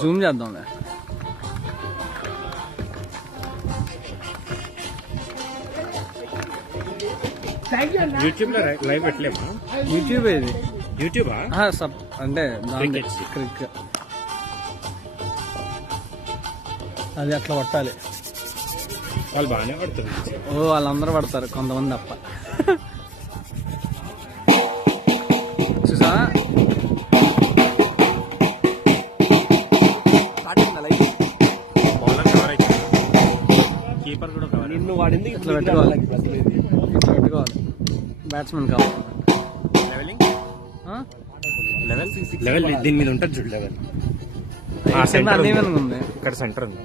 Zoom చేద్దాంలే. YouTube లో live పెట్టలేమా? YouTube ఇది. యూట్యూబా? అంటే క్రికెట్ అది అట్లా పట్టాలి. వాళ్ళు బాగానే పడుతుంది. వాళ్ళందరూ పడతారు, కొంతమంది తప్ప. చూసా కీపర్ కూడా కావాలి. నిన్ను వాడింది ఇట్లా పెట్టుకోవాలి, ఇట్లా పెట్టుకోవాలి. బ్యాట్స్మెన్ కావాలి. లెవెల్ దీని మీద ఉంటుంది చూడు. లెవెల్ ఉంది ఇక్కడ. సెంటర్ ఉంది,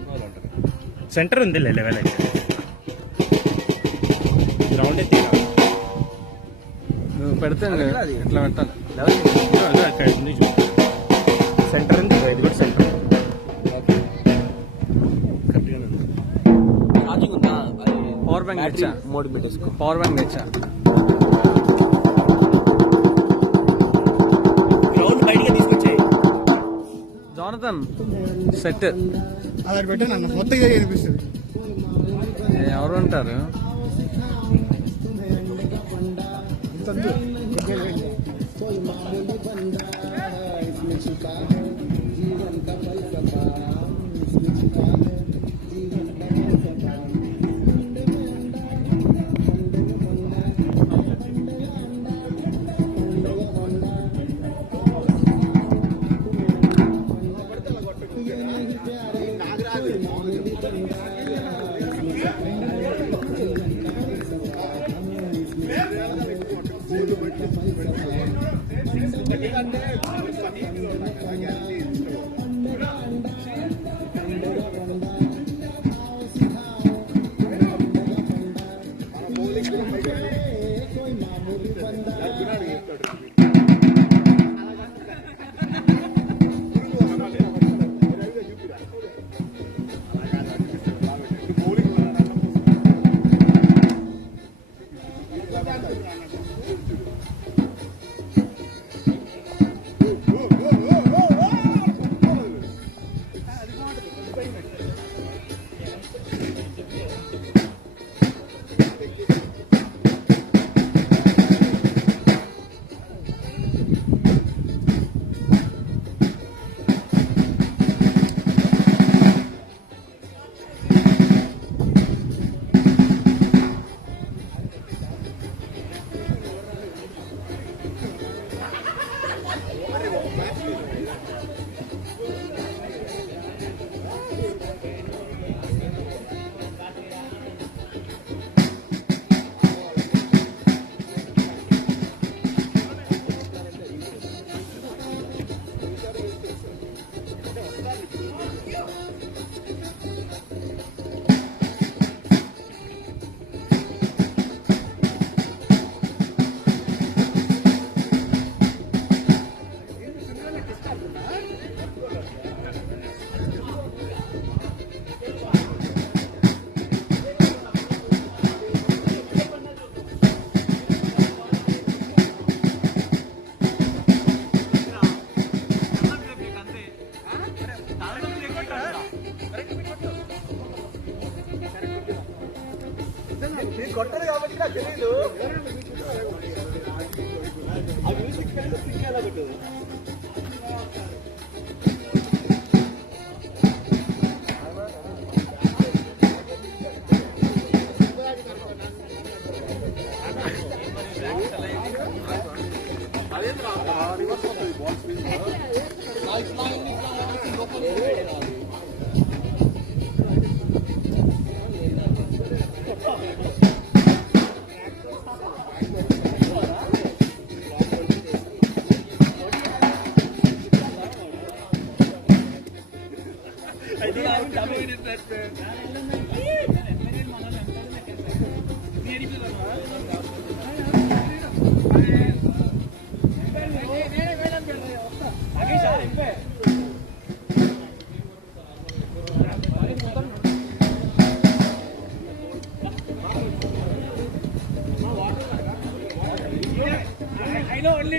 సెంటర్ ఉంది లెవెల్ అయితే. గ్రౌండ్ అయితే పెడితే ఇట్లా పెట్టాలి. అక్కడ ఉంది చూడు. సెంటర్ ఉంది, ఇది కూడా సెంటర్. పవర్ బ్యాంక్ తెచ్చా, 3 మీటర్స్ పవర్ బ్యాంక్ తెచ్చా. గ్రౌండ్ బయటగా తీసుకొచ్చాయి. జానథన్ సెట్ అలా పెట్టాను మొత్తం ఇదే కనిపిస్తుంది. ఎవరు ఉంటారు? కొట్టదు కాబట్టి నాకు తెలియదు. I know only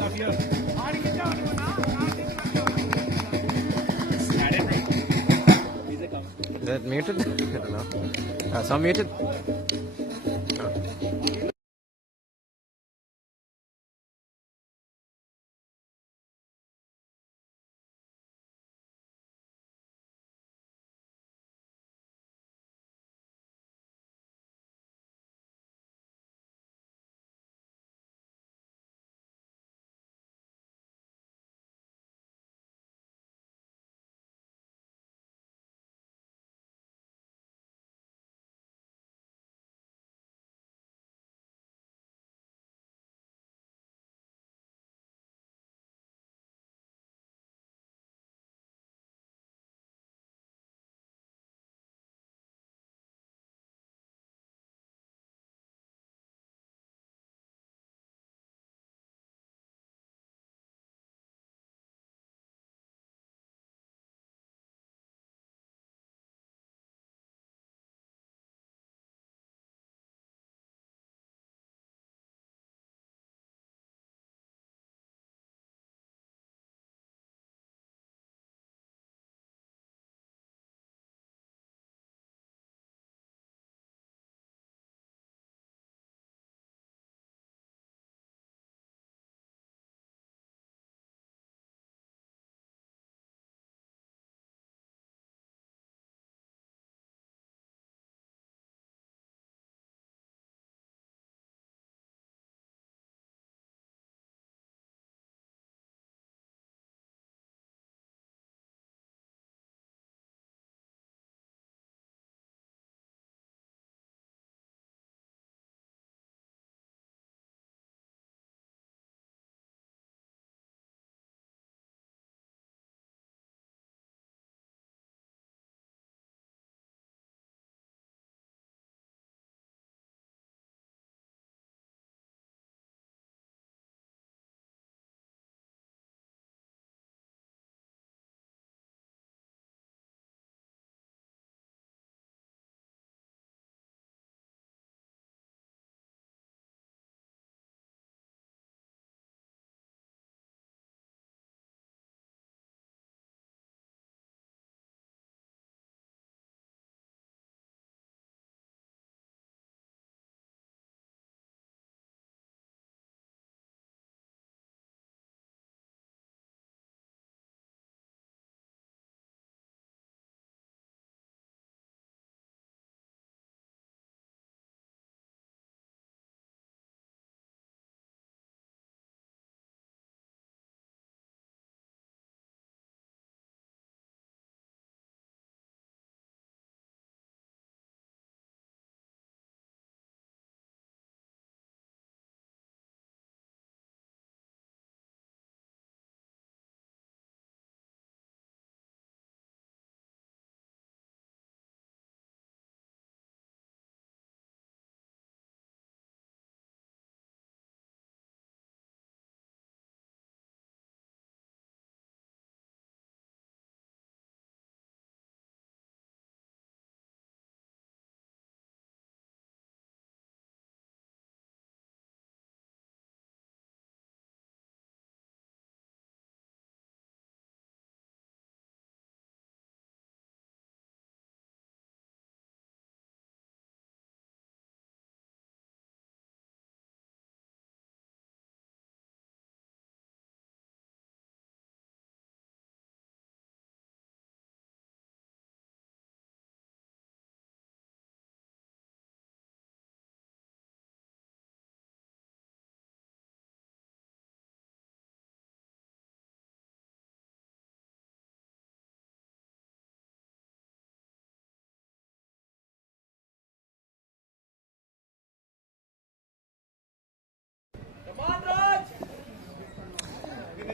Is that muted? I don't know. Some muted?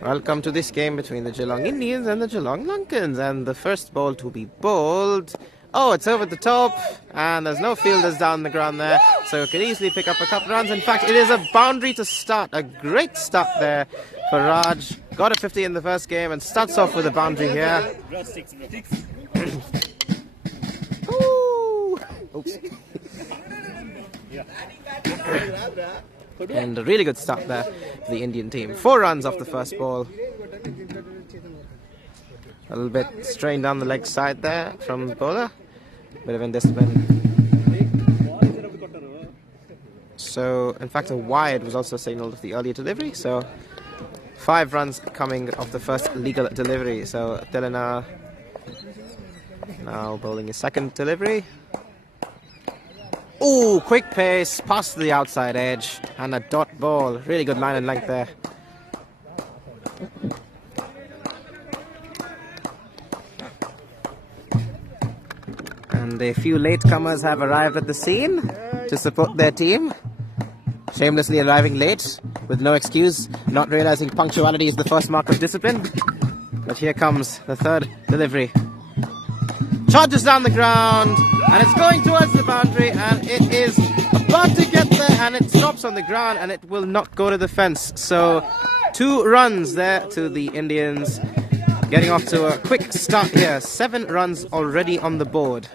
Welcome to this game between the Geelong Indians and the Geelong Lankans. And the first ball to be bowled. Oh, it's over the top. And there's no fielders down the ground there. So it could easily pick up a couple runs. In fact, it is a boundary to start. A great start there for Raj. Got a 50 in the first game and starts off with a boundary here. Ooh. Oops. And a really good start there for the Indian team. 4 runs off the first ball. A little bit strained down the leg side there from the bowler. Bit of indiscipline. So, in fact, a wide was also signalled of the earlier delivery. So, 5 runs coming off the first legal delivery. So, Tilana now bowling his second delivery. Ooh, quick pace, past the outside edge, and a dot ball. Really good line and length there. And a few latecomers have arrived at the scene to support their team. Shamelessly arriving late, with no excuse, not realizing punctuality is the first mark of discipline. But here comes the third delivery. Charges down the ground, and it's going towards the boundary, and it is about to get there, and it stops on the ground, and it will not go to the fence. So 2 runs there to the Indians, getting off to a quick start here. 7 runs already on the board.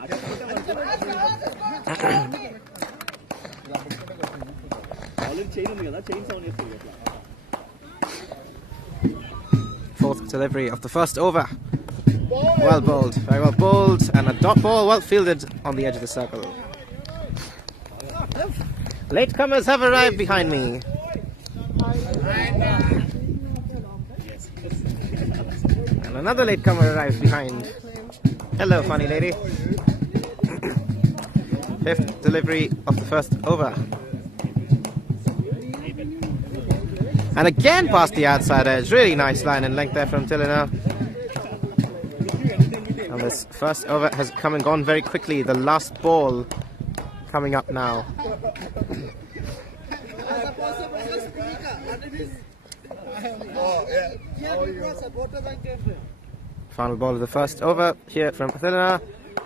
Fourth delivery of the first over. Well bowled, very well bowled, and a dot ball well fielded on the edge of the circle. Latecomers have arrived behind me. And another latecomer arrives behind. Hello, funny lady. 5th delivery of the first over. And again past the outside edge. Really nice line and length there from Tilana. And this first over has come and gone very quickly. The last ball coming up now. Final ball of the first over here from Tilana.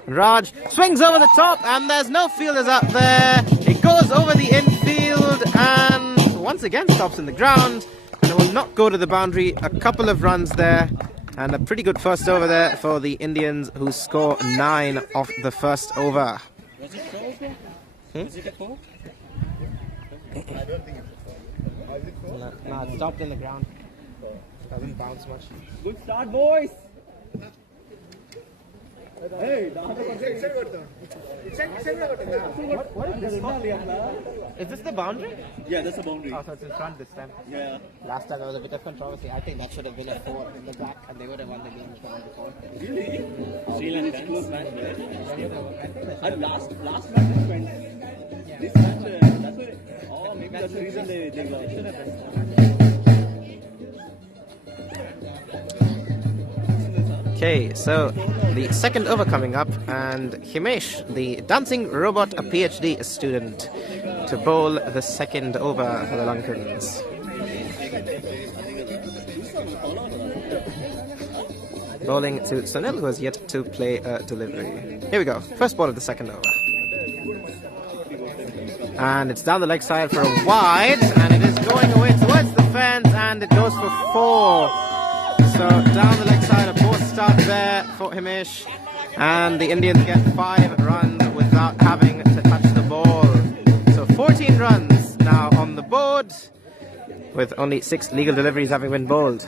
Raj swings over the top, and there's no fielders out there. It goes over the infield and once again stops in the ground, and it will not go to the boundary. A couple of runs there, and a pretty good first over there for the Indians, who score 9 off the first over. No, it stopped in the ground. Doesn't bounce much. Good start, boys. Hey, what is this? Is this the boundary? Yeah, that's the boundary. Oh, so it's in front this time. Yeah. Last time there was a bit of controversy. I think that should have been a 4 in the back, and they would have won the game if they won the 4. Really? Sri Lankans close match. And last match they went. This match, that's why. Oh, maybe that's the reason they lost. Okay, so the second over coming up, and Himesh, the dancing robot, a PhD student, to bowl the second over for the Lankans. Bowling to Sunil, who has yet to play a delivery. Here we go, first ball of the second over. And it's down the leg side for a wide, and it is going away towards the fence, and it goes for 4. So down the leg side, a poor start there for Himesh, and the Indians get 5 runs without having to touch the ball. So 14 runs now on the board, with only 6 legal deliveries having been bowled.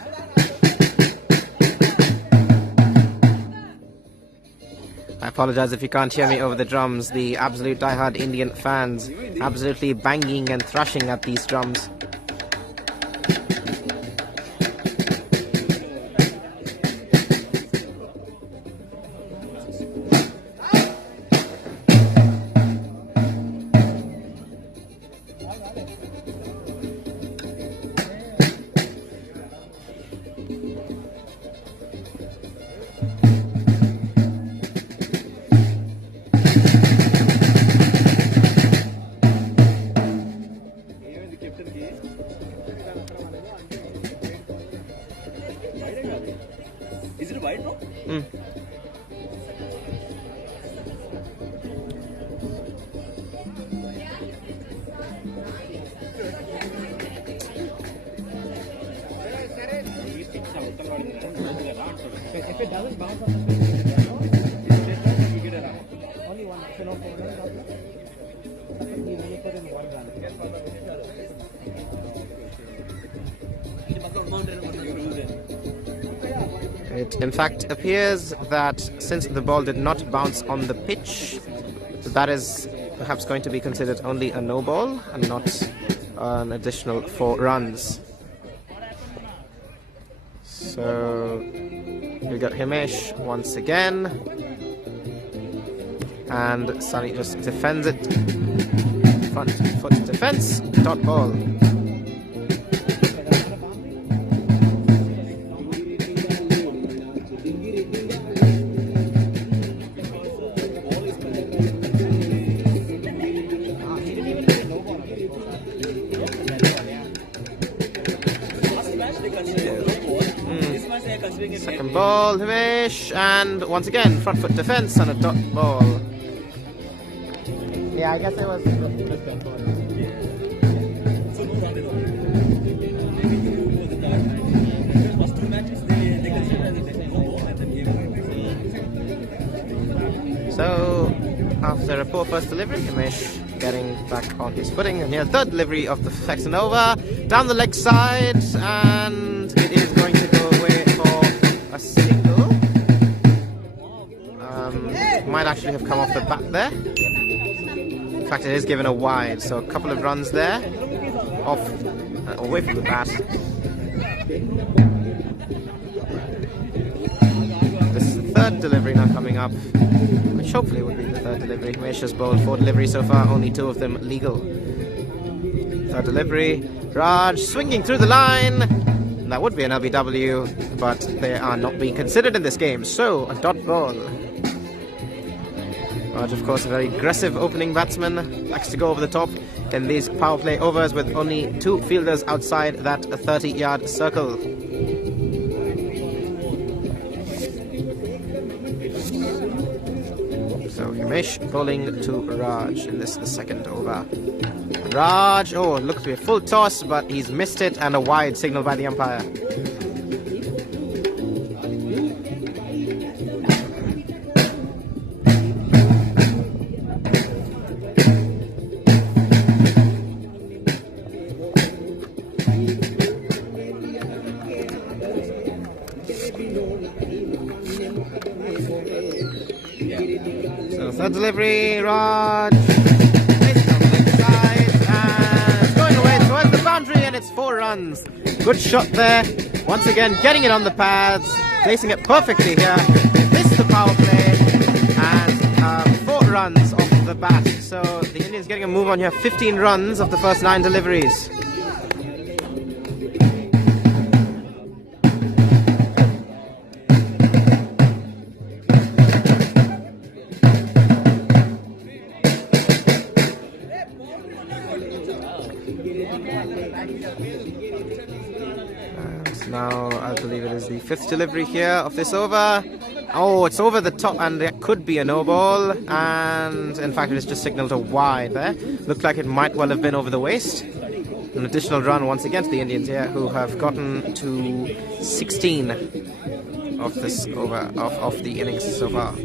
I apologize if you can't hear me over the drums. The absolute diehard Indian fans absolutely banging and thrashing at these drums. Is it white, bro? If it doesn't bounce on the field, you get it out. Only one. So no 4 runs. We only put in 1 run. It in fact appears that since the ball did not bounce on the pitch, that is perhaps going to be considered only a no ball and not an additional 4 runs. So we got Himesh once again, and Sunny just defends it. Front foot defense, dot ball. Second ball, Himesh, and once again front foot defense and a dot ball. Yeah, I guess it was. So, after a poor first delivery, Himesh getting back on his footing, and here third delivery of the Saxon over down the leg side, and it is going to go away for a single. Might actually have come off the bat there. In fact, it is given a wide, so a couple of runs there off away from the bat. This is the third delivery now coming up, which hopefully would be the third delivery. Himesh has bowled 4 deliveries so far, only 2 of them legal. Third delivery, Raj swinging through the line. That would be an LBW, but they are not being considered in this game, so a dot ball. Raj, of course, a very aggressive opening batsman, likes to go over the top in these power play overs with only 2 fielders outside that 30-yard circle. So Himesh bowling to Raj in this the second over. Raj, oh, it looks to be a full toss, but he's missed it, and a wide signal by the umpire. So third delivery, Raj. It's 4 runs. Good shot there. Once again, getting it on the pads, placing it perfectly here. Missed the power play, and 4 runs off the bat. So the Indians getting a move on here. 15 runs of the first 9 deliveries. Now, I believe it is the 5th delivery here of this over. Oh, it's over the top, and there could be a no ball. And in fact, it is just signalled a wide there. Looked like it might well have been over the waist. An additional run once again to the Indians here, who have gotten to 16 of this over of the innings so far.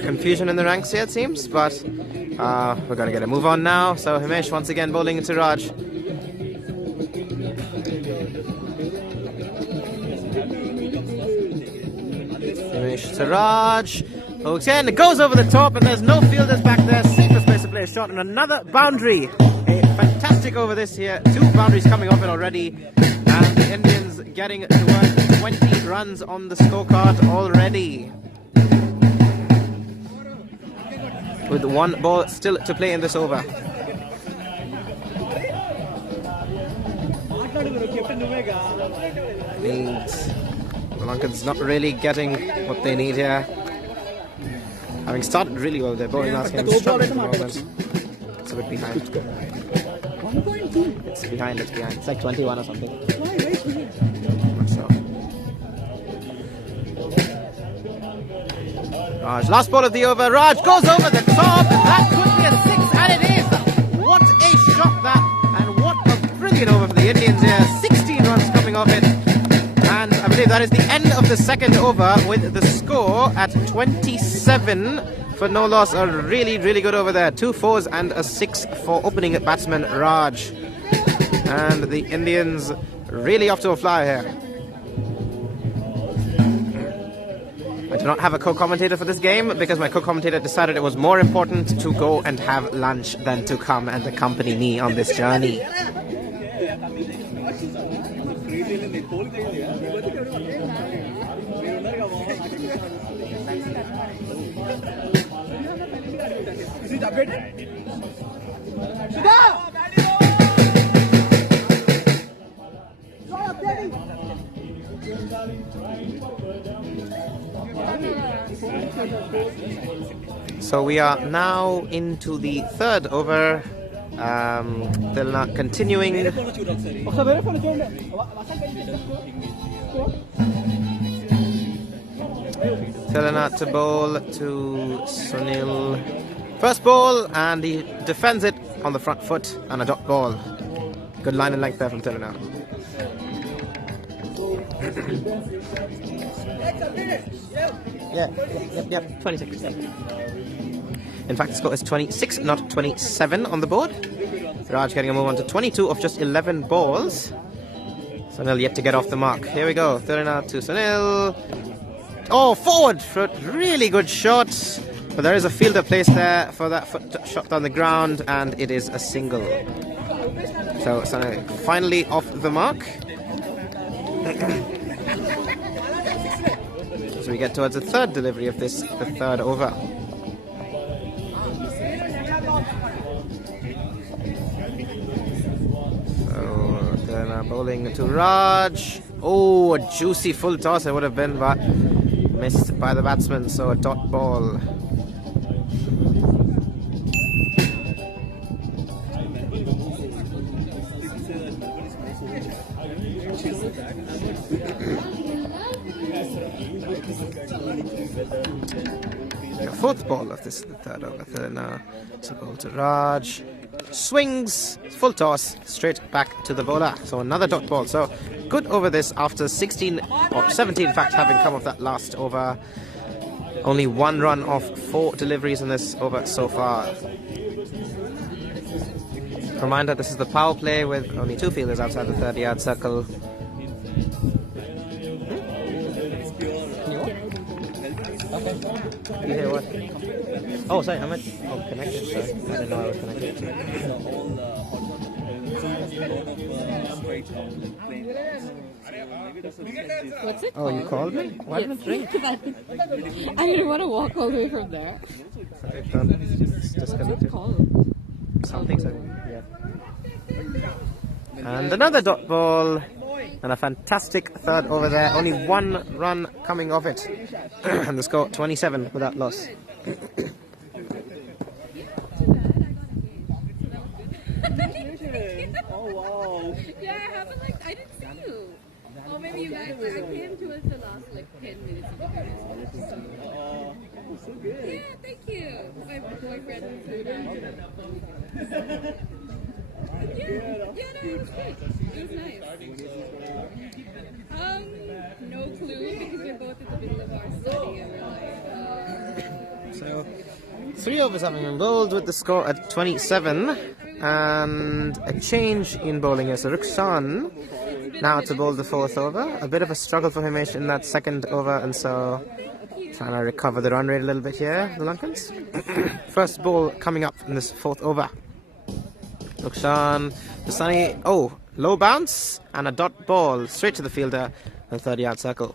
Confusion in the ranks here, it seems, but we're going to get a move on now. So Himesh once again bowling into Raj. Himesh to Raj. Hooks in, it goes over the top, and there's no fielders back there. Safest place to play a shot, and another boundary. A fantastic over this here. 2 boundaries coming off it already, and the Indians getting towards 20 runs on the scorecard already. With 1 ball still to play in this over. The Lankans not really getting what they need here. Having started really well, they're bowling last game. Struggling at the moment. It's a bit behind. It's behind. It's behind. It's like 21 or something. Raj, last ball of the over. Raj goes over the top. That could be a 6, and it is. What a shot that, and what a brilliant over for the Indians here. 16 runs coming off it. And I believe that is the end of the second over with the score at 27 for no loss. A really, really good over there. 2 4s and a 6 for opening batsman Raj. And the Indians really off to a fly here. I do not have a co-commentator for this game because my co-commentator decided it was more important to go and have lunch than to come and accompany me on this journey. So we are now into the third over. They're continuing. Telena to bowl to Sunil. First ball, and he defends it on the front foot and a dot ball. Good line and length there from Telena. Yep, 26. In fact, the score is 26, not 27 on the board. Raj getting a move on to 22 of just 11 balls. Sunil yet to get off the mark. Here we go. Telena to Sunil. Oh, forward for a really good shot. But there is a fielder placed there for that foot shot on the ground, and it is a single. So Sunil finally off the mark. As we get towards the third delivery of the third over. So then bowling to Raj. Oh, a juicy full toss it would have been, but missed by the batsman, so a dot ball. The fourth ball of this third over. Then to ball to Raj. Swings, full toss, straight back to the bowler. So another dot ball. So good over this after 16 or 17 in fact having come off that last over. Only 1 run off 4 deliveries in this over so far. Reminder, this is the power play with only 2 fielders outside the 30-yard circle. You hear what? Oh, sorry, I'm connected. Sorry, I didn't know I was connected. What's it Oh, you called me? Why didn't it ring? I didn't want to walk all the way from there. It's disconnected. Call. Something's yeah. And another dot ball. And a fantastic third over there. Only 1 run coming off it. And the score 27 without loss. Oh wow. Yeah, I haven't I didn't see you. Or maybe you guys came to us the last 10 minutes of the previous. So good. Yeah, thank you. My boyfriend was so nice. Yeah, no, it was good. It was nice. No clue because we're both in the middle of our study and we're So 3 overs having been bowled with the score at 27. And a change in bowling here. So Rukshan now to bowl the 4th over. A bit of a struggle for him in that second over, and so trying to recover the run rate a little bit here, the Lankans. First ball coming up in this 4th over. Rukshan, the sunny, low bounce and a dot ball straight to the fielder in the 30-yard circle.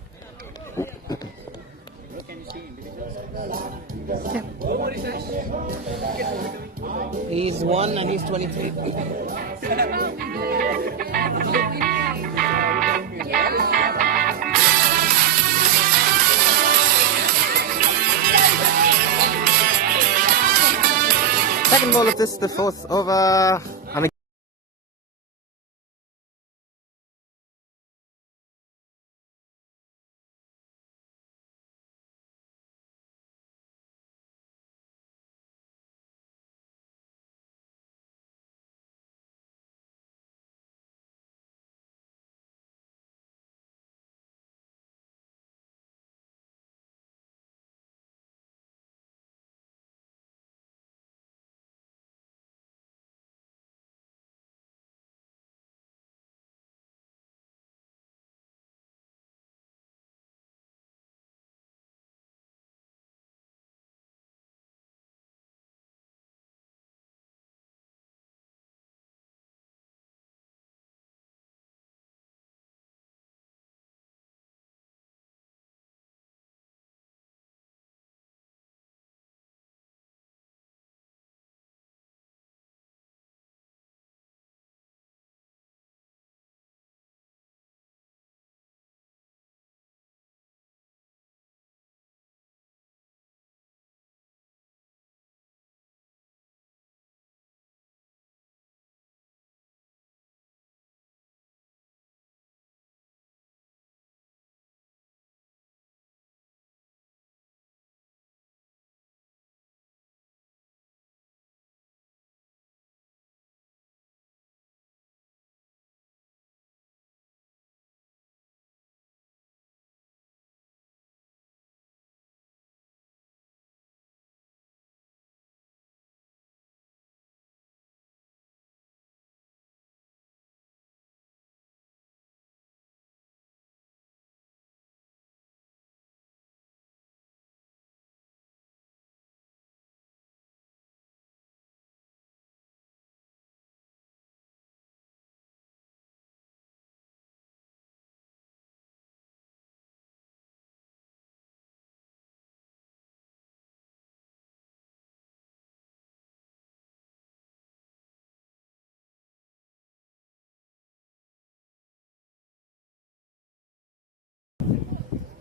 Yeah. He's 1 and he's 23. Second ball of this, the 4th over. And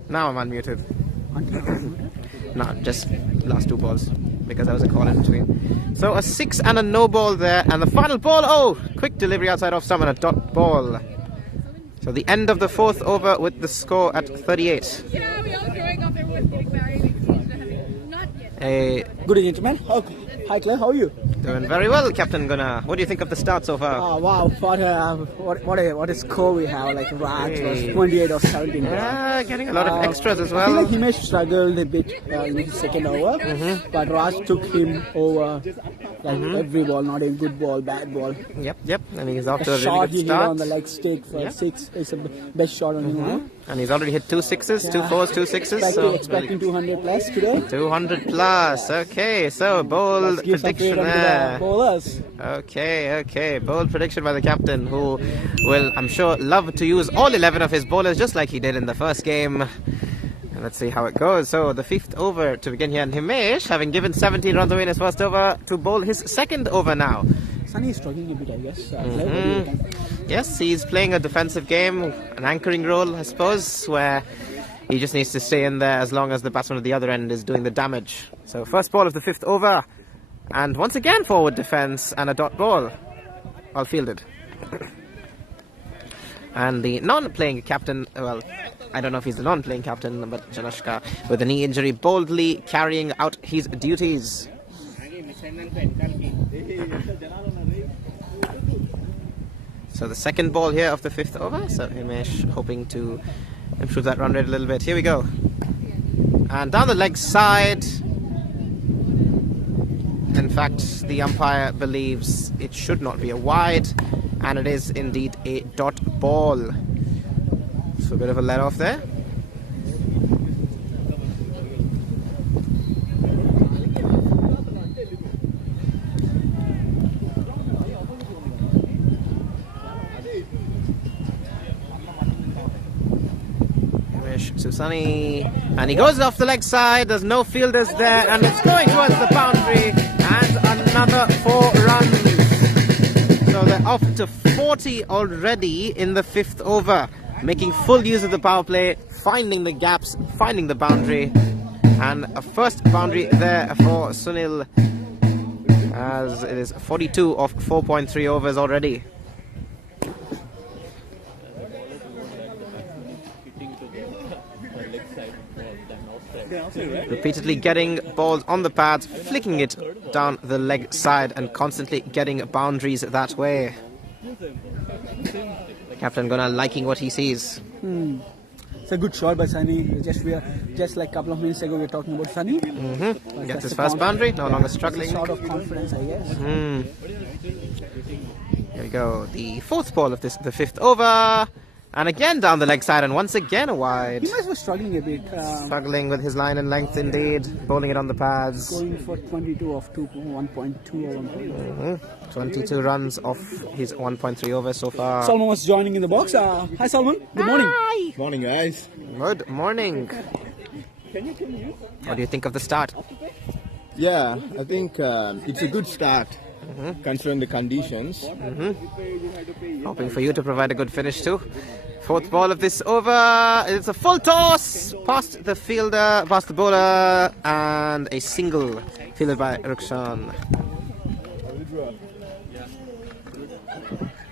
Now I'm unmuted. No, just last 2 balls because there was a call in between. So a 6 and a no ball there, and the final ball. Oh, quick delivery outside off stump and a dot ball. So the end of the 4th over with the score at 38. Yeah, we all growing up, everyone's getting married, engaged, not yet. Good evening, gentlemen. Hi, Claire. How are you? Doing very well, Captain Gunnar. What do you think of the start so far? Wow, what a score we have. Like Raj was 28 or 17. Yeah, getting a lot of extras as I feel well. like he may struggle a bit in the second over, but Raj took him over like every ball, not a good ball, bad ball. Yep. And he's off to The a really shot good he hit start. on the leg stick for 6 is the best shot on him. And he's already hit 2 sixes, 2 fours, 2 sixes. So Expecting 200 plus today. 200 plus. Okay, so bold Give some prediction freedom to the there. bowlers. Okay. Bold prediction by the captain, who will, I'm sure, love to use all 11 of his bowlers just like he did in the first game. And let's see how it goes. So the 5th over to begin here, and Himesh, having given 17 runs away in his first over, to bowl his 2nd over now. Sunny is struggling a bit, I guess. Claire, what do you think? Yes, he's playing a defensive game, an anchoring role, I suppose, where he just needs to stay in there as long as the batsman at the other end is doing the damage. So first ball of the 5th over, and once again forward defence and a dot ball, all fielded. And the non-playing captain, well, I don't know if he's the non-playing captain, but Janashka, with a knee injury, boldly carrying out his duties. So the 2nd ball here of the 5th over. So Himesh hoping to improve that run rate a little bit. Here we go. And down the leg side. In fact, the umpire believes it should not be a wide, and it is indeed a dot ball. So a bit of a let off there. Susani, and he goes off the leg side. There's no fielders there, and it's going towards the boundary, and another 4 runs. So they're off to 40 already in the 5th over, making full use of the power play, finding the gaps, finding the boundary, and a first boundary there for Sunil, as it is 42 of 4.3 overs already. Repeatedly getting balls on the pads, flicking it down the leg side, and constantly getting boundaries that way. Captain Gunnar liking what he sees. It's a good shot by Sunny. Just like a couple of minutes ago we were talking about Sunny. Gets his first boundary, no longer struggling. Sort of confidence, I guess. Here we go, the 4th ball of the 5th over. And again down the leg side, and once again a wide. He must be struggling a bit. Struggling with his line and length indeed, bowling it on the pads. Going for 22 of 1.2 over. 22 runs off his 1.3 over so far. Salman was joining in the box. Hi Salman, good morning. Morning, guys. Good morning. What do you think of the start? Yeah, I think it's a good start, considering the conditions. Hoping for you to provide a good finish too. 4th ball of this over. It's a full toss past the fielder, past the bowler, and a single fielded by Rukshan.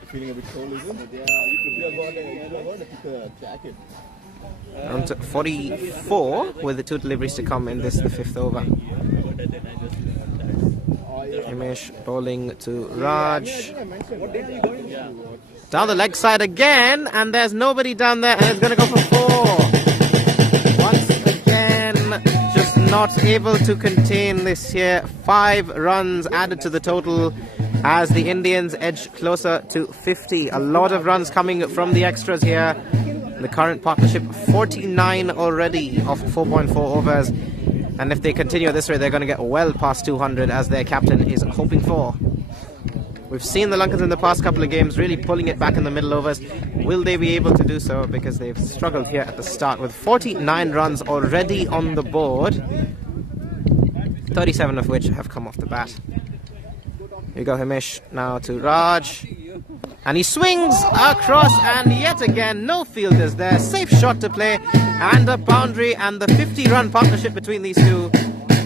Feeling a bit cold, is it? Yeah, you could have a jacket. On to 44 with the 2 deliveries to come in this, the 5th over. Himesh bowling to Raj. Down the leg side again, and there's nobody down there, and it's going to go for 4. Once again, just not able to contain this here. 5 runs added to the total as the Indians edge closer to 50. A lot of runs coming from the extras here. The current partnership 49 already of 4.4 overs. And if they continue this way, they're going to get well past 200, as their captain is hoping for. We've seen the Lankans in the past couple of games really pulling it back in the middle overs. Will they be able to do so? Because they've struggled here at the start with 49 runs already on the board, 37 of which have come off the bat. Here we go, Himesh now to Raj. And he swings across, and yet again, no fielders there. Safe shot to play, and a boundary, and the 50-run partnership between these two.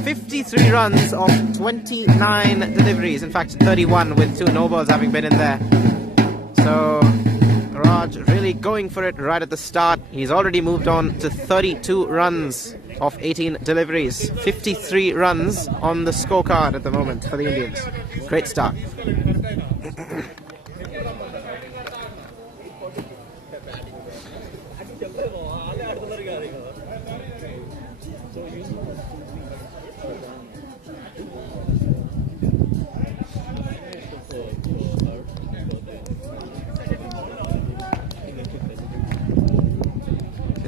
53 runs of 29 deliveries. In fact, 31 with 2 no-balls having been in there. So Raj really going for it right at the start. He's already moved on to 32 runs of 18 deliveries. 53 runs on the scorecard at the moment for the Indians. Great start.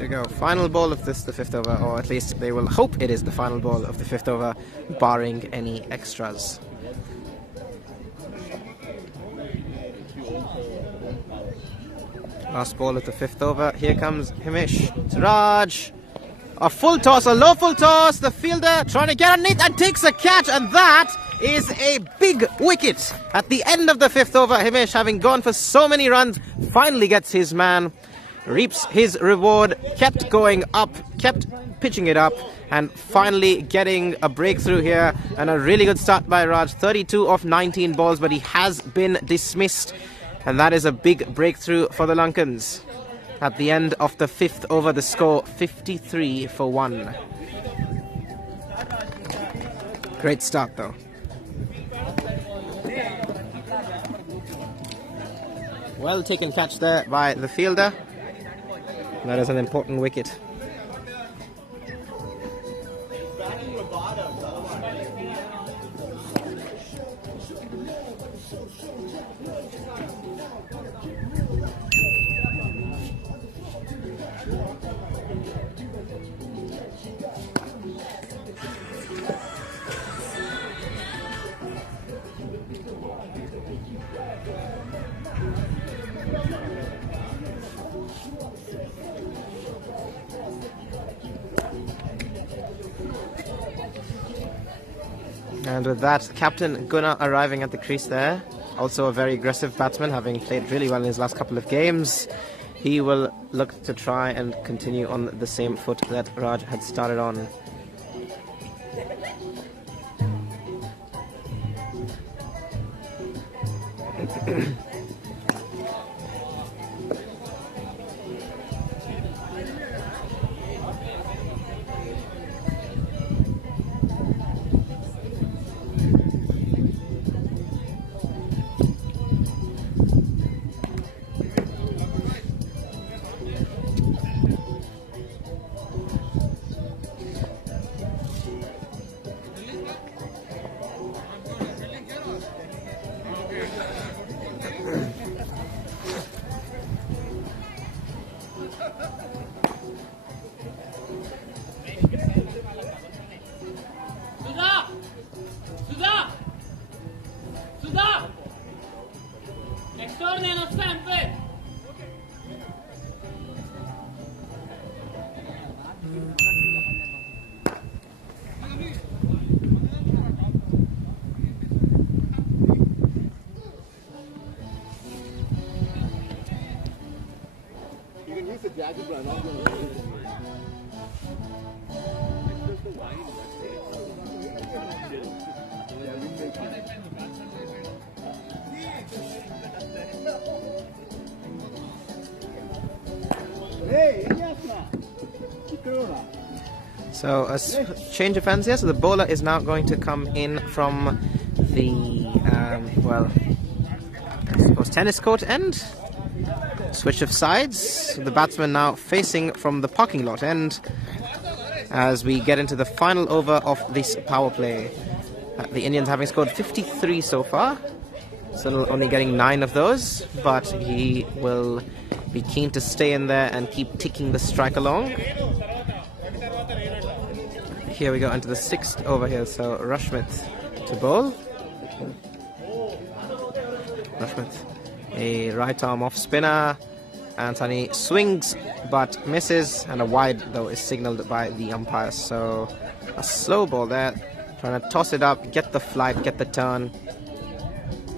Go. Final ball of this, the 5th over, or at least they will hope it is the final ball of the 5th over, barring any extras. Last ball of the 5th over. Here comes Himesh. Raj. A full toss, a low full toss. The fielder trying to get underneath and takes a catch, and that is a big wicket. At the end of the 5th over, Himesh, having gone for so many runs, finally gets his man. Reaps his reward, kept going up, kept pitching it up, and finally getting a breakthrough here. And a really good start by Raj. 32 of 19 balls, but he has been dismissed. And that is a big breakthrough for the Lankans. At the end of the 5th over, the score 53 for 1. Great start though. Well taken catch there by the fielder. That is an important wicket. And with that, Captain Gunnar arriving at the crease there. Also a very aggressive batsman, having played really well in his last couple of games. He will look to try and continue on the same foot that Raj had started on. So a change of hands here. So the bowler is now going to come in from the, well, I suppose tennis court end. Switch of sides. The batsman now facing from the parking lot end as we get into the final over of this power play. The Indians having scored 53 so far. Still only getting 9 of those, but he will be keen to stay in there and keep ticking the strike along. Here we go into the 6th over here, so Rashmith to bowl. Rashmith, a right arm off spinner. Anthony swings but misses, and a wide though is signalled by the umpire. So a slow ball there, trying to toss it up, get the flight, get the turn.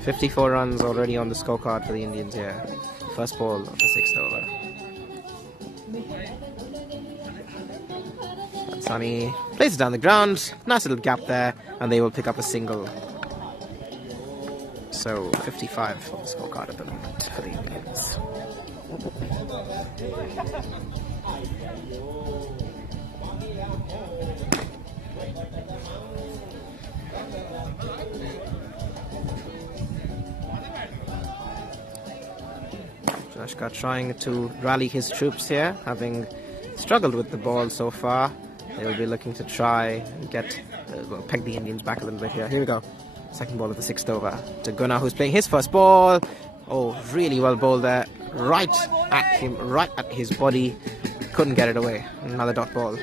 54 runs already on the scorecard for the Indians here. First ball of the 6th over. And Sunny plays it down the ground. Nice little gap there, and they will pick up a single. So 55 on the scorecard at the moment for the Indians. Janushka trying to rally his troops here, having struggled with the ball so far. They'll be looking to try and get, peg the Indians back a little bit here. Here we go. Second ball of the 6th over to Gunnar, who's playing his first ball. Oh, really well bowled there. Right at him, right at his body. Couldn't get it away. Another dot ball.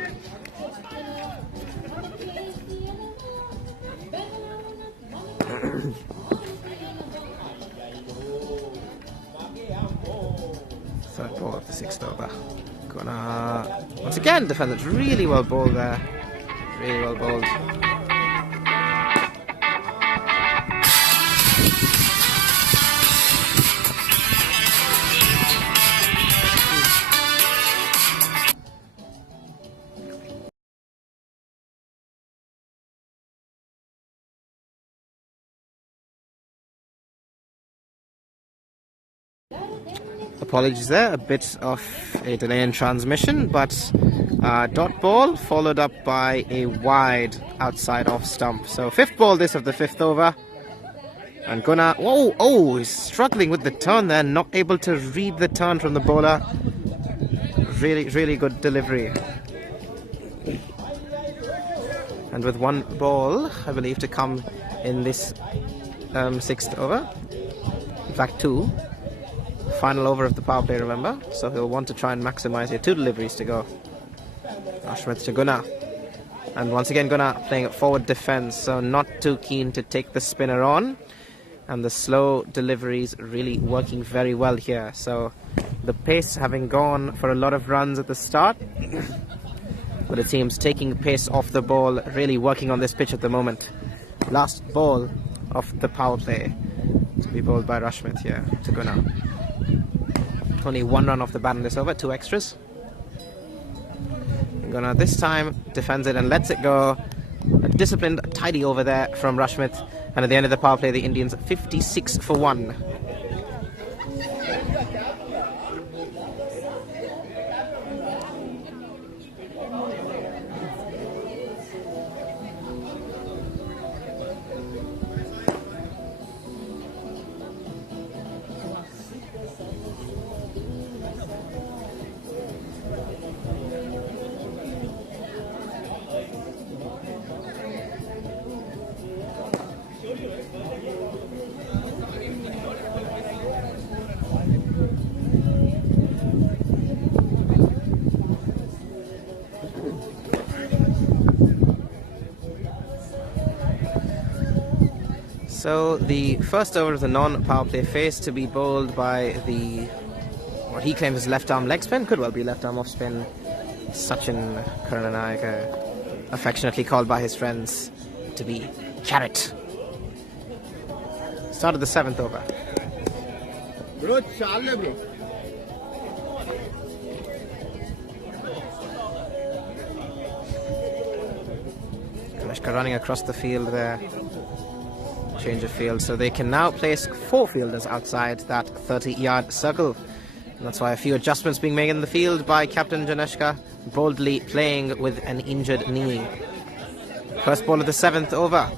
Third ball of the 6th over. Gunnar once again defended really well bowled there. Really well bowled. Apologies there, a bit of a delay in transmission, but dot ball followed up by a wide outside off stump. So 5th ball this of the 5th over. And Gunnar, he's struggling with the turn there, not able to read the turn from the bowler. Really, really good delivery. And with 1 ball, I believe, to come in this 6th over. In fact, 2. Final over of the power play, remember? So he'll want to try and maximize here. 2 deliveries to go. Ashmith to Gunnar. And once again, Gunnar playing forward defense, so not too keen to take the spinner on. And the slow deliveries really working very well here. So the pace having gone for a lot of runs at the start. But it seems taking pace off the ball, really working on this pitch at the moment. Last ball of the power play to be bowled by Rashmit here to Gunnar. Only 1 run off the bat in this over, 2 extras. Gunnar this time defends it and lets it go. A disciplined, tidy over there from Rashmit. And at the end of the power play, the Indians 56 for 1. So the first over of the non-power play phase to be bowled by the, what he claims is left arm leg spin, could well be left arm off spin, Sachin Karananayak, affectionately called by his friends to be Carrot. Start of the 7th over. Bro, chale bro. Kanishka running across the field there. Change of field, so they can now place 4 fielders outside that 30-yard circle. And that's why a few adjustments being made in the field by Captain Janushka, boldly playing with an injured knee. First ball of the 7th over.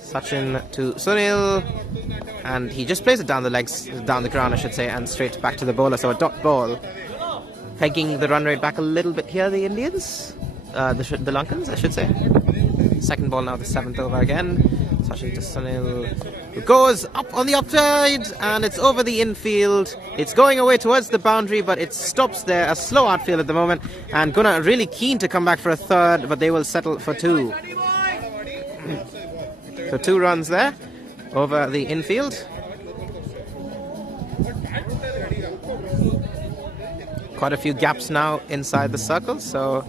Sachin to Sunil, and he just plays it down the legs, down the ground I should say, and straight back to the bowler, so a dot ball. Pegging the run rate back a little bit here, the Indians, the Lankans I should say. Second ball now, the 7th over again. Sachin to Sunil, who goes up on the upside, and it's over the infield. It's going away towards the boundary, but it stops there. A slow outfield at the moment, and Gunnar really keen to come back for a third, but they will settle for 2. So 2 runs there over the infield. Quite a few gaps now inside the circle, so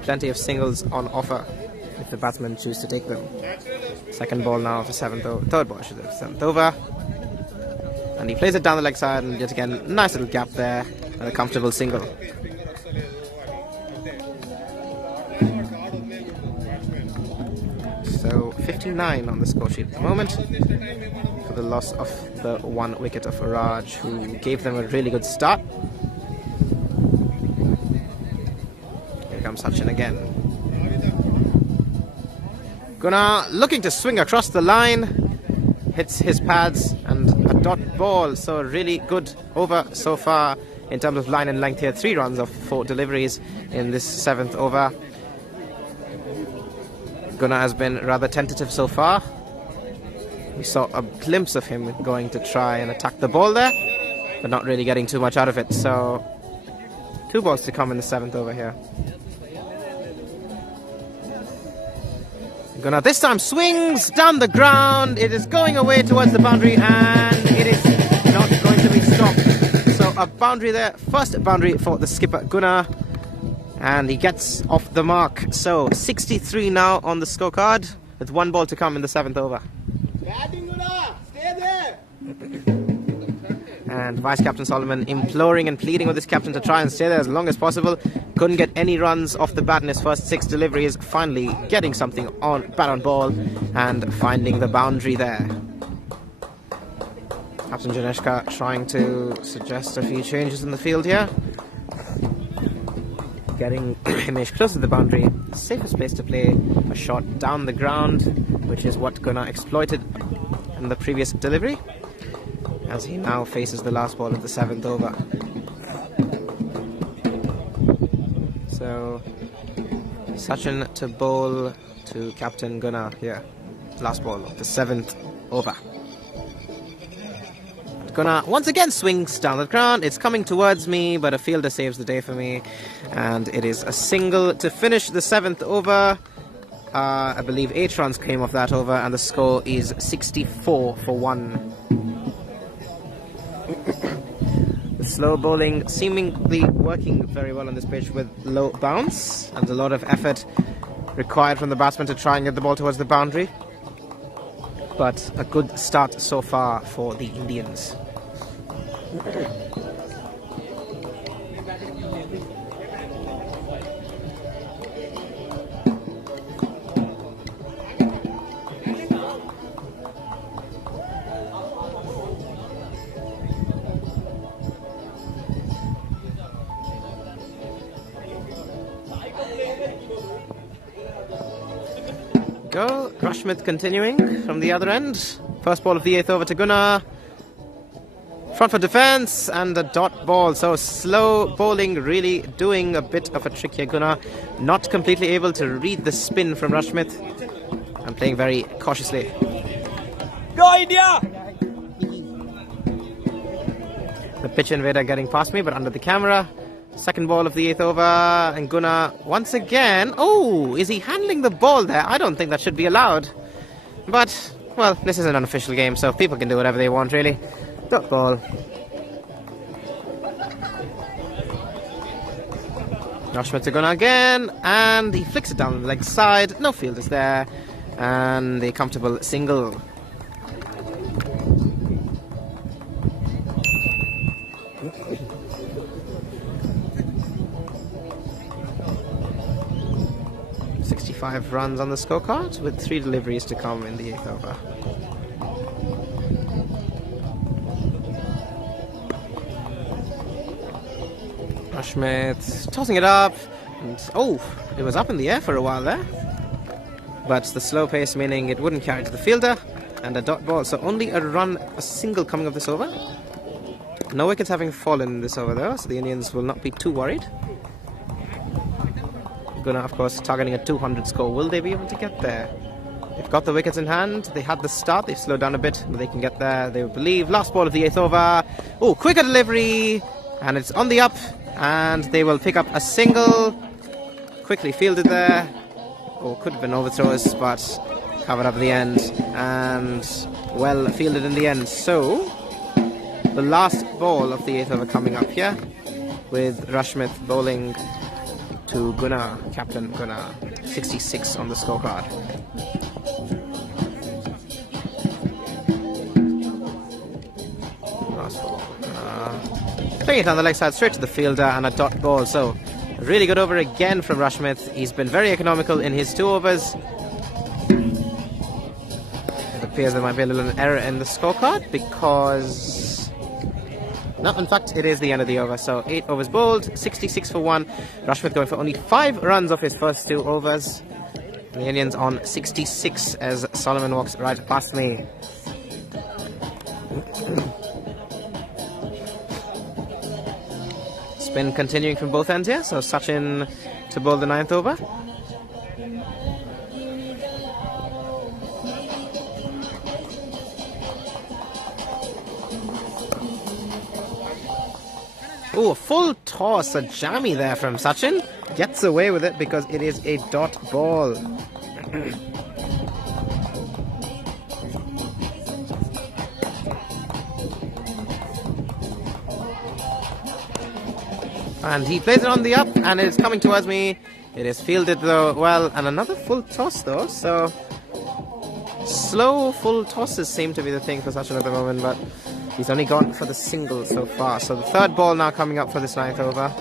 plenty of singles on offer. if the batsmen choose to take them. Second ball now of the seventh over, third ball, I should say, seventh over. And he plays it down the leg side, and yet again, nice little gap there, and a comfortable single. So 59 on the score sheet at the moment for the loss of the 1 wicket of Raj, who gave them a really good start. Here comes Sachin again. Guna looking to swing across the line, hits his pads, and a dot ball. So a really good over so far in terms of line and length here. 3 runs of 4 deliveries in this 7th over. Guna has been rather tentative so far. We saw a glimpse of him going to try and attack the ball there, but not really getting too much out of it. So 2 balls to come in the 7th over here. Guna this time swings down the ground. It is going away towards the boundary, and it is not going to be stopped. So a boundary there, first boundary for the skipper Guna, and he gets off the mark. So 63 now on the scorecard, with 1 ball to come in the 7th over. Batting, Guna! Stay there! And Vice Captain Solomon imploring and pleading with his captain to try and stay there as long as possible. Couldn't get any runs off the bat in his first 6 deliveries. Finally getting something on bat on ball and finding the boundary there. Captain Janeshka trying to suggest a few changes in the field here. Getting Himesh close to the boundary. Safest place to play a shot down the ground, which is what Guna exploited in the previous delivery, as he now faces the last ball of the 7th over. So Sachin to bowl to Captain Guna here. Last ball of the 7th over. Guna once again swings down the ground. It's coming towards me, but a fielder saves the day for me, and it is a single to finish the 7th over. I believe 8 runs came off that over, and the score is 64 for 1. The slow bowling seemingly working very well on this pitch with low bounce, and a lot of effort required from the batsman to try and get the ball towards the boundary. But a good start so far for the Indians. Go, Rashmit continuing from the other end. First ball of the 8th over to Guna. Front for defence, and a dot ball. So slow bowling, really doing a bit of a trick here. Guna not completely able to read the spin from Rashmit, and playing very cautiously. Go India! The pitch invader getting past me, but under the camera. Second ball of the 8th over, and Guna once again. Oh, is he handling the ball there? I don't think that should be allowed. But, well, this is an unofficial game, so people can do whatever they want, really. Dot ball. Rashmit to Guna again, and he flicks it down the leg side. No field is there, and a comfortable single. Runs on the scorecard, with 3 deliveries to come in the 8th over. Rashmit tossing it up, and oh, it was up in the air for a while there, but the slow pace meaning it wouldn't carry to the fielder, and a dot ball. So only a single coming of this over. No wickets having fallen in this over though, so the Indians will not be too worried. Guna, of course, targeting a 200 score. Will they be able to get there? They've got the wickets in hand. They had the start. They've slowed down a bit, but they can get there, they believe. Last ball of the 8th over. Oh, quicker delivery, and it's on the up, and they will pick up a single. Quickly fielded there. Oh, could have been overthrows, but covered up at the end, and well fielded in the end. So the last ball of the 8th over coming up here, with Rashmit bowling to Gunnar, Captain Gunnar. 66 on the scorecard. Last ball. Playing it on the leg side, straight to the fielder, and a dot ball. So, a really good over again from Rushmith. He's been very economical in his 2 overs. It appears there might be a little error in the scorecard because... No, in fact, it is the end of the over. So 8 overs bowled, 66 for 1. Rushmith going for only 5 runs off his first 2 overs. And the Indians on 66 as Solomon walks right past me. Spin continuing from both ends here. So Sachin to bowl the 9th over. Oh, a full toss, a jammy there from Sachin. Gets away with it because it is a dot ball. And he plays it on the up, and it is coming towards me. It is fielded though well, and another full toss though. So slow full tosses seem to be the thing for Sachin at the moment, but he's only gone for the single so far. So the 3rd ball now coming up for this 9th over.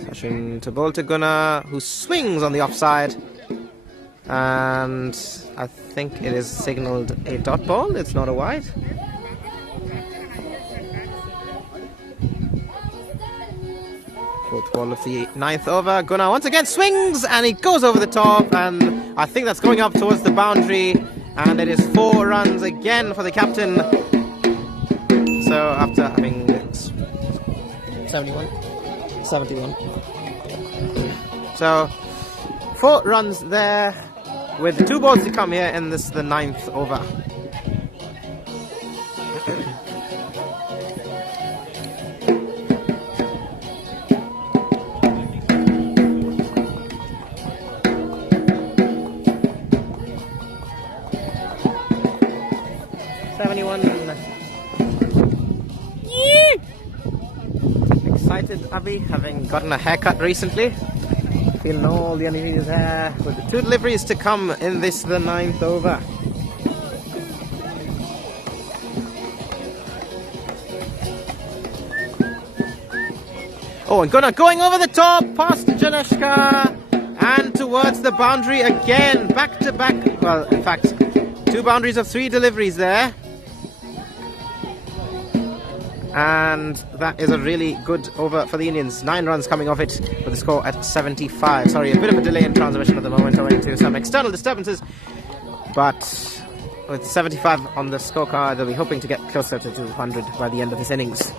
Sachin to bowl to Gunnar, who swings on the offside. And I think it is signalled a dot ball. It's not a wide. Fourth ball of the 9th over. Gunnar once again swings, and he goes over the top. And I think that's going up towards the boundary. And it is 4 runs again for the captain. So after having 71. So 4 runs there with 2 balls to come here in this the 9th over. Excited Abhi, having gotten a haircut recently. Feeling all the energy is there with the 2 deliveries to come in this the 9th over. Oh, and Gunnar going over the top past Janeshka and towards the boundary again, back to back. Well, in fact, 2 boundaries of 3 deliveries there. And that is a really good over for the Indians. 9 runs coming off it with the score at 75. Sorry, a bit of a delay in transmission at the moment owing to some external disturbances. But with 75 on the scorecard, they'll be hoping to get closer to 200 by the end of this innings.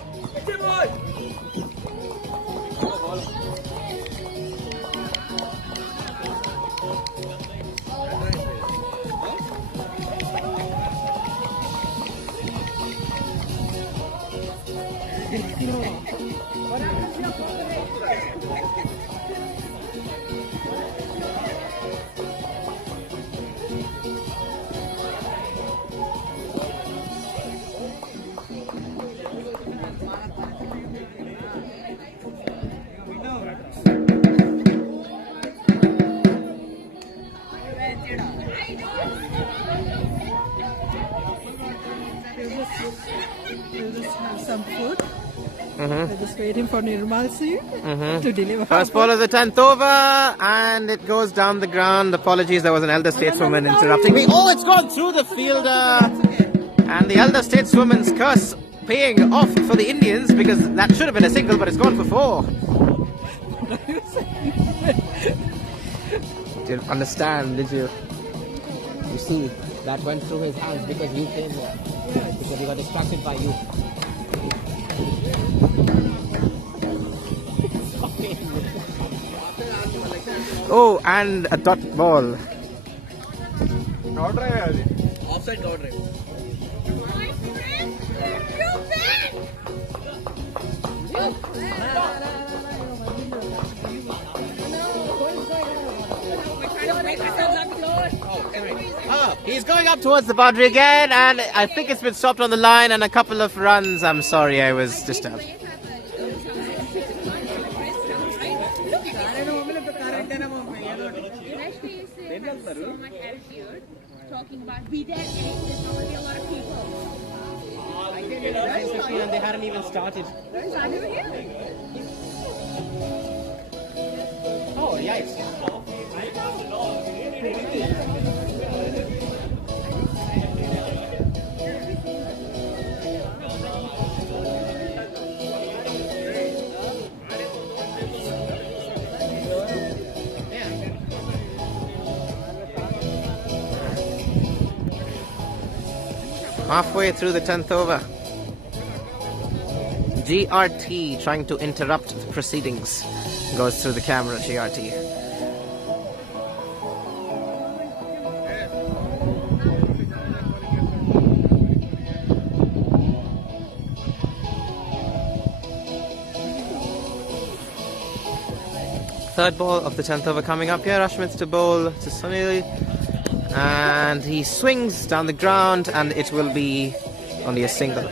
Some food. We're just waiting for Nirmalsi to deliver. First ball of the 10th over, and it goes down the ground. Apologies, there was an elder stateswoman interrupting me. Oh, it's gone through the fielder. And the elder stateswoman's curse paying off for the Indians, because that should have been a single, but it's gone for 4. Didn't understand, did you? You see, that went through his hands because you came there. Because he got distracted by you. Oh, and a dot ball. Offside cover drive. He's going up towards the boundary again, and I think it's been stopped on the line, and a couple of runs. I'm sorry, I was disturbed. Especially if they have so much attitude, talking about be there, there's not going to be a lot of people. And they hadn't even started. Is Sanga here? Oh, yikes. Halfway through the 10th over. GRT trying to interrupt the proceedings. Goes through the camera, GRT. Third ball of the 10th over coming up here. Ashmit to bowl to Sunil. And he swings down the ground, and it will be only a single.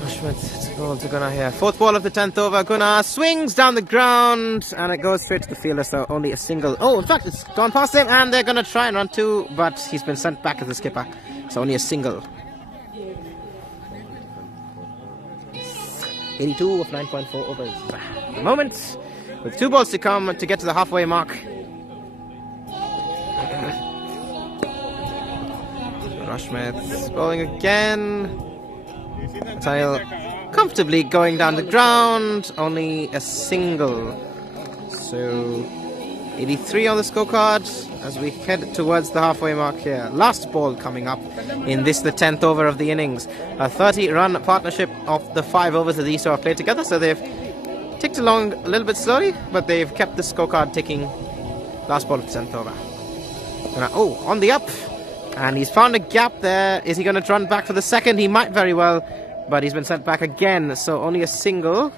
Ashmit to bowl to Guna here. Fourth ball of the 10th over. Guna swings down the ground, and it goes straight to the fielder, so only a single. Oh, in fact, it's gone past him, and they're going to try and run two, but he's been sent back as the skipper. So only a single. 82 of 9.4 overs. At the moment, with 2 balls to come to get to the halfway mark. Ashmit bowling again. Tail comfortably going down the ground. Only a single. So 83 on the scorecard as we head towards the halfway mark here. Last ball coming up in this, the 10th over of the innings. A 30-run partnership of the 5 overs that these two have played together, so they've ticked along a little bit slowly, but they've kept the scorecard ticking. Last ball of the 10th over. Oh, on the up, and he's found a gap there. Is he going to run back for the second? He might very well, but he's been sent back again, so only a single.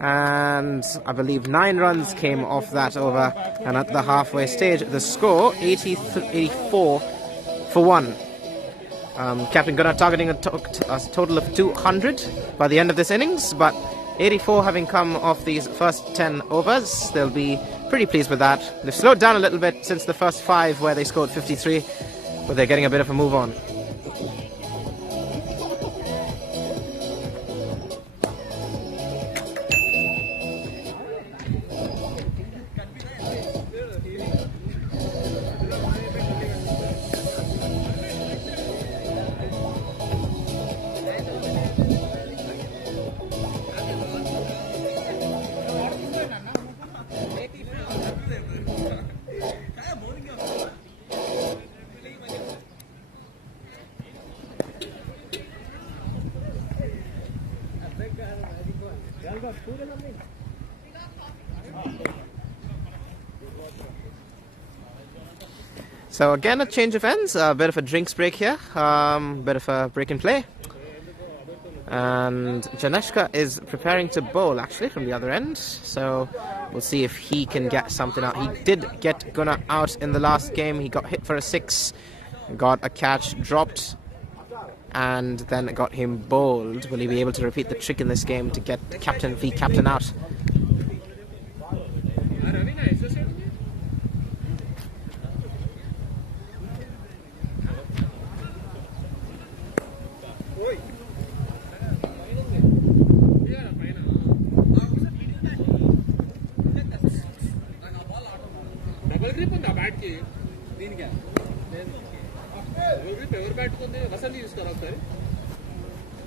And I believe 9 runs came off that over, and at the halfway stage the score 84 for 1. Captain Gunnar targeting a total of 200 by the end of this innings, but 84 having come off these first 10 overs, they'll be pretty pleased with that. They've slowed down a little bit since the first 5 where they scored 53, but they're getting a bit of a move on. So again, a change of ends, a bit of a drinks break here, bit of a break in play. And Janeshka is preparing to bowl actually from the other end, so we'll see if he can get something out. He did get Gunnar out in the last game. He got hit for a 6, got a catch, dropped, and then got him bowled. Will he be able to repeat the trick in this game to get the captain out?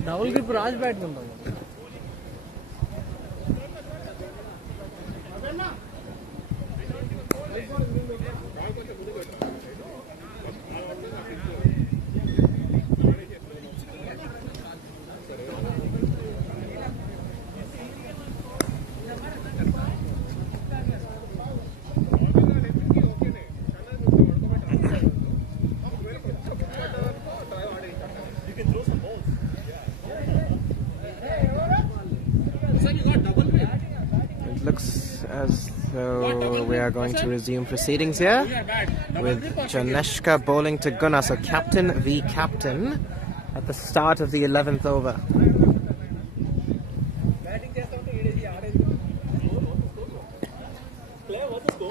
Double grip Raj bat ఉంటాం. are going to resume proceedings here with Janeshka bowling to Gunnar. So captain v captain at the start of the 11th over.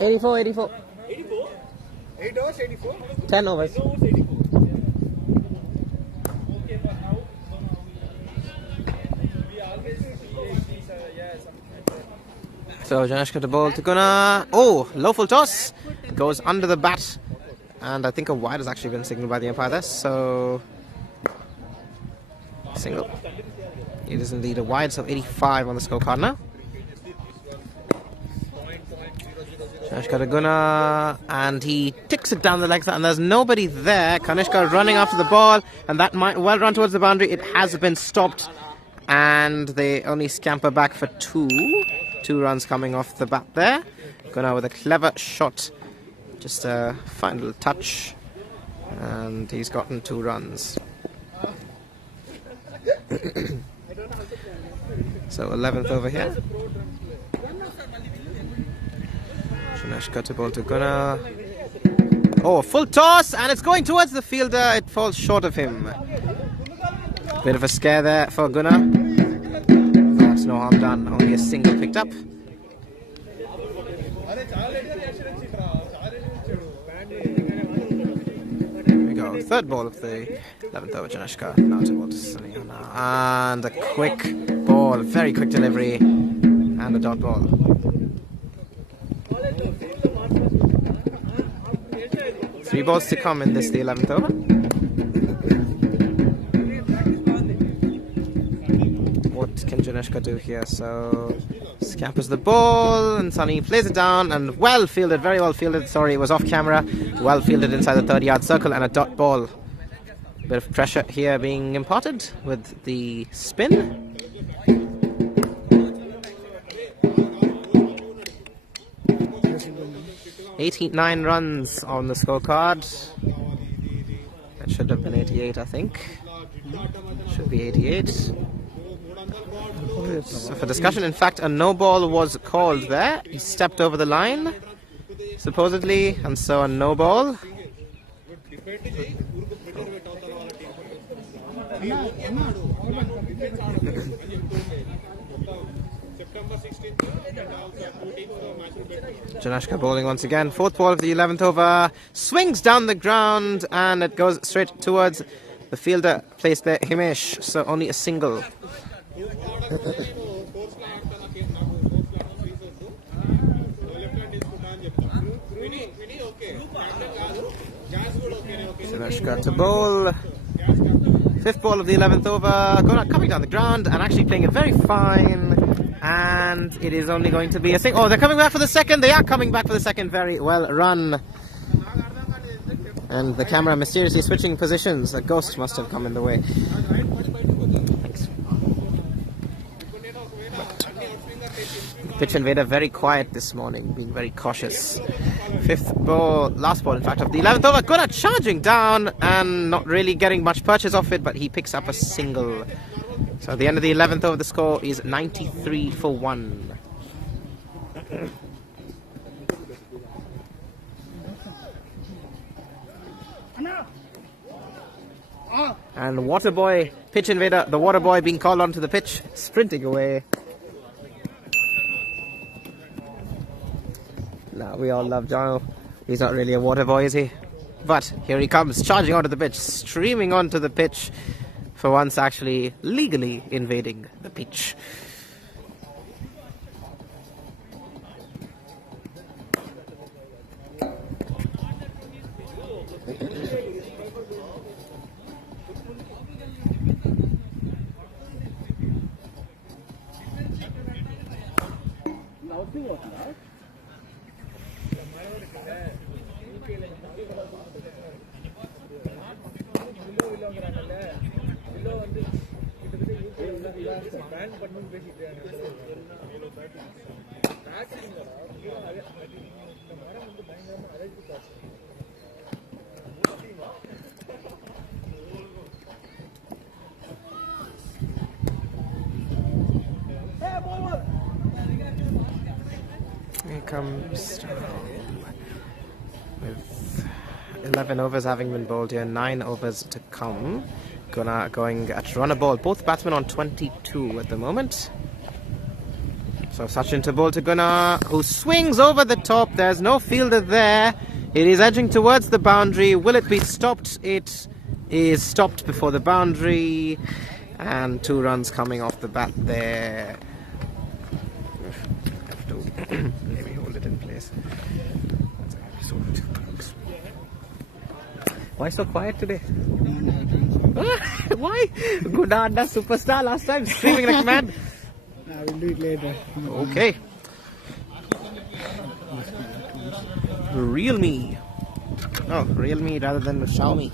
Eighty-four. 84. 8 overs, 84. 10 overs. So Janeshka to bowl to Gunnar. Oh, low full toss. Goes under the bat. And I think a wide has actually been signalled by the umpire there. So single. It is indeed a wide, so 85 on the scorecard now. Janeshka to Gunnar, and he ticks it down the legs, and there's nobody there. Kanishka running after the ball, and that might well run towards the boundary. It has been stopped, and they only scamper back for 2. 2 runs coming off the bat there. Gunnar with a clever shot, just a fine little touch, and he's gotten 2 runs. So 11th over here. Janeshka to bowl to Gunnar. Oh, full toss, and it's going towards the fielder. It falls short of him. Bit of a scare there for Gunnar. That's no harm done. Only a single picked up. Here we go. 3rd ball of the 11th over. Janeshka now to bowl to Sanga. And a quick ball. Very quick delivery. And a dot ball. 3 balls to come in this, the 11th over. What can Janeshka do here? So scampers the ball, and Sunny plays it down, and well fielded, very well fielded. Sorry, it was off camera. Well fielded inside the 30-yard circle, and a dot ball. Bit of pressure here being imparted with the spin. 89 runs on the scorecard. That should have been 88, I think. Should be 88. So for discussion, in fact, a no ball was called there. He stepped over the line, supposedly, and so a no ball. Janeshka bowling once again. 4th ball of the 11th over. Swings down the ground, and it goes straight towards the fielder placed there, Himesh. So only a single. Janeshka to bowl. 5th ball of the 11th over. Gunnar coming down the ground and actually playing it very fine. And it is only going to be a single. Oh, they're coming back for the second. They are coming back for the second. Very well run. And the camera mysteriously switching positions. A ghost must have come in the way. Thanks. Pitch invader very quiet this morning, being very cautious. 5th ball, last ball in fact of the 11th over. Gunnar charging down and not really getting much purchase off it, but he picks up a single. So at the end of the 11th over, the score is 93 for 1. And Water Boy, pitch invader, the Water Boy being called onto the pitch, sprinting away. Now we all love Jono. He's not really a water boy, is he? But here he comes, charging onto the pitch, streaming onto the pitch. For once actually legally invading the pitch. Here comes 11 overs having been bowled here, 9 overs to come. Gunnar going at run a ball. Both batsmen on 22 at the moment. So Sachin to bowl to Gunnar, who swings over the top. There's no fielder there. It is edging towards the boundary. Will it be stopped? It is stopped before the boundary. And 2 runs coming off the bat there. Have to maybe hold it in place. Why so quiet today? Why? Gunnar, superstar last time, screaming like mad. I will do it later. Okay. Realme. Oh, Realme rather than Xiaomi.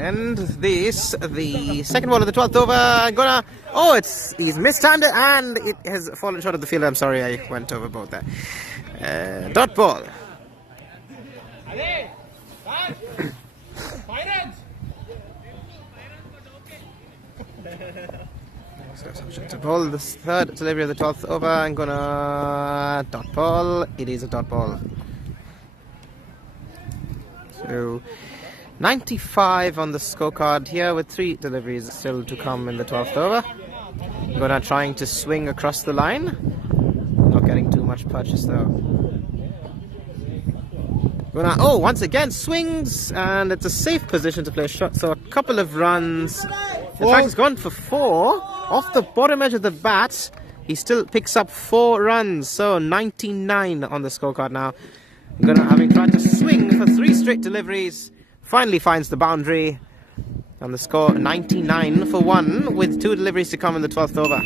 And this, the second ball of the 12th over. Gunnar. Oh, he's mistimed it and it has fallen short of the field. I'm sorry, I went overboard there. Dot ball. So Sachin to bowl the third delivery of the 12th over. I'm gonna dot ball. It is a dot ball. So 95 on the scorecard here with 3 deliveries still to come in the 12th over. Gunnar trying to swing across the line. Not getting too much purchase though. Gunnar, oh, once again swings and it's a safe position to play a shot. So a couple of runs. In fact, he's gone for 4. Off the bottom edge of the bat, he still picks up 4 runs. So 99 on the scorecard now. Gunnar, having tried to swing for 3 straight deliveries, finally finds the boundary. And the score 99 for 1 with 2 deliveries to come in the 12th over.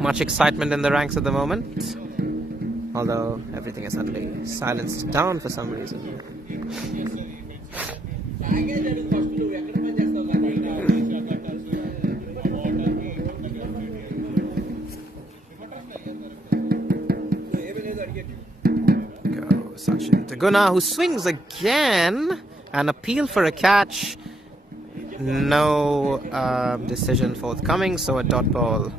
Much excitement in the ranks at the moment. Although everything is suddenly silenced down for some reason. Sachin to Gunnar, who swings again. An appeal for a catch. No decision forthcoming, so a dot ball.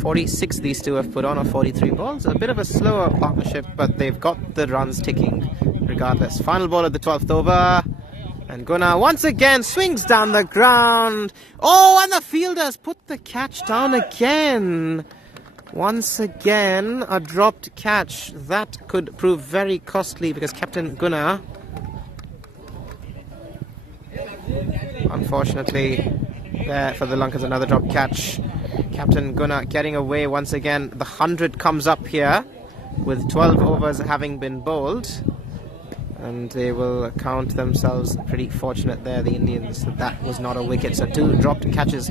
46 these two have put on, or 43 balls. A bit of a slower partnership, but they've got the runs ticking regardless. Final ball of the 12th over. And Gunnar once again swings down the ground. Oh, and the fielders put the catch down again. Once again, a dropped catch. That could prove very costly because Captain Gunnar, unfortunately, there for the Lankans, another dropped catch. Captain Gunnar getting away once again. The 100 comes up here with 12 overs having been bowled. And they will count themselves pretty fortunate there, the Indians, that was not a wicket. So 2 dropped catches.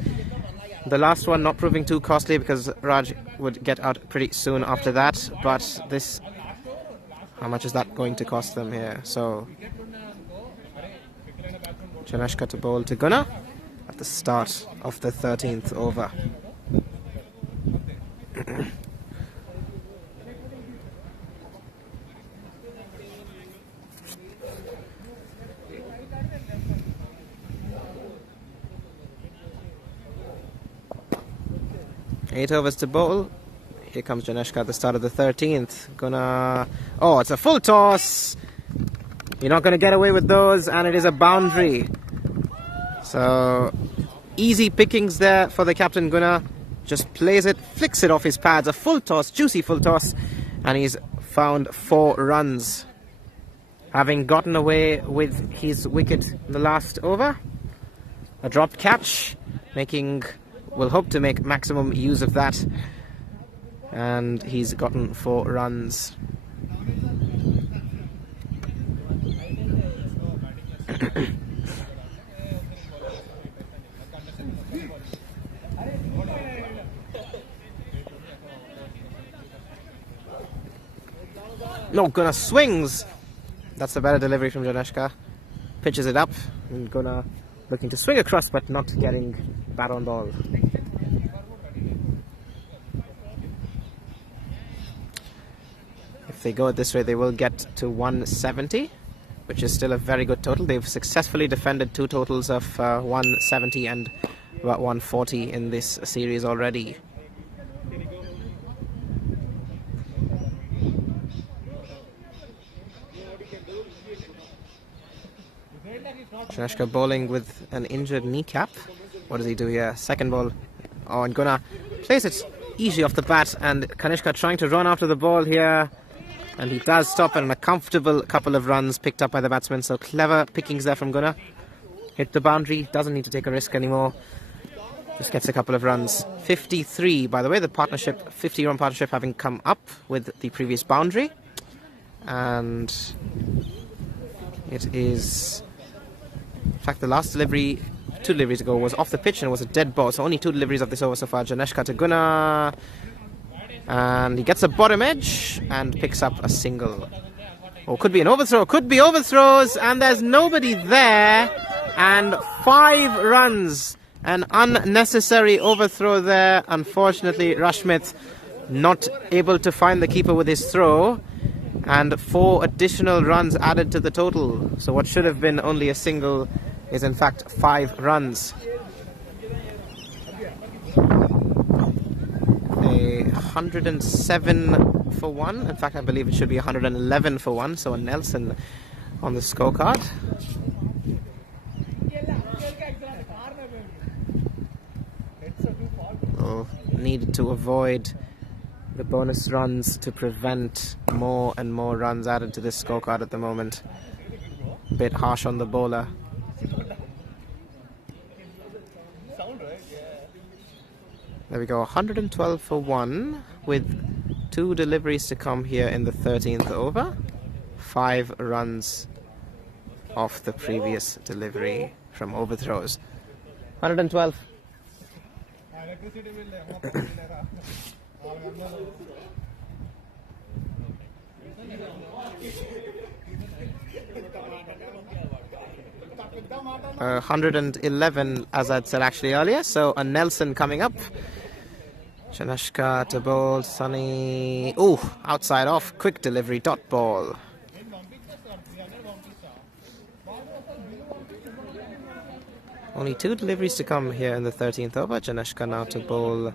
The last one not proving too costly because Raj would get out pretty soon after that. But this, how much is that going to cost them here? So Janeshka to bowl to Gunnar at the start of the 13th over. Eight overs to bowl. Here comes Janeshka at the start of the 13th. Gonna... Oh, it's a full toss. You're not going to get away with those, and it is a boundary. So, easy pickings there for the captain Gunnar. Just plays it, flicks it off his pads. A full toss, juicy full toss. And he's found 4 runs. Having gotten away with his wicket in the last over. A dropped catch, making... We'll hope to make maximum use of that. And he's gotten 4 runs. No, Gunnar swings. That's a better delivery from Janeshka. Pitches it up. And Gunnar looking to swing across, but not getting bat on ball. If they go this way, they will get to 170, which is still a very good total. They've successfully defended 2 totals of 170 and about 140 in this series already. Janeshka bowling with an injured kneecap. What does he do here? Second ball. Oh, and Gunnar plays it easy off the bat, and Kanishka trying to run after the ball here. And he does stop, and a comfortable couple of runs picked up by the batsman. So clever pickings there from Gunnar. Hit the boundary, doesn't need to take a risk anymore. Just gets a couple of runs. 53, by the way, the partnership, 50-run partnership having come up with the previous boundary. And it is, in fact, the last delivery, 2 deliveries ago, was off the pitch and was a dead ball. So only 2 deliveries of this over so far. Janeshka to Gunnar. And he gets a bottom edge and picks up a single. Oh, could be an overthrow. Could be overthrows. And there's nobody there. And 5 runs. An unnecessary overthrow there. Unfortunately, Rashmith not able to find the keeper with his throw. And 4 additional runs added to the total. So what should have been only a single is in fact 5 runs. A 107 for 1. In fact, I believe it should be 111 for 1. So a Nelson on the scorecard. Oh, needed to avoid the bonus runs to prevent more and more runs added to this scorecard at the moment. A bit harsh on the bowler. There we go, 112 for 1 with 2 deliveries to come here in the 13th over. 5 runs off the previous delivery from overthrows. 112. Uh, 111, as I'd said actually earlier. So a Nelson coming up. Janeshka to bowl, Sunny. Ooh, outside off, quick delivery, dot ball. Only 2 deliveries to come here in the 13th over. Janeshka now to bowl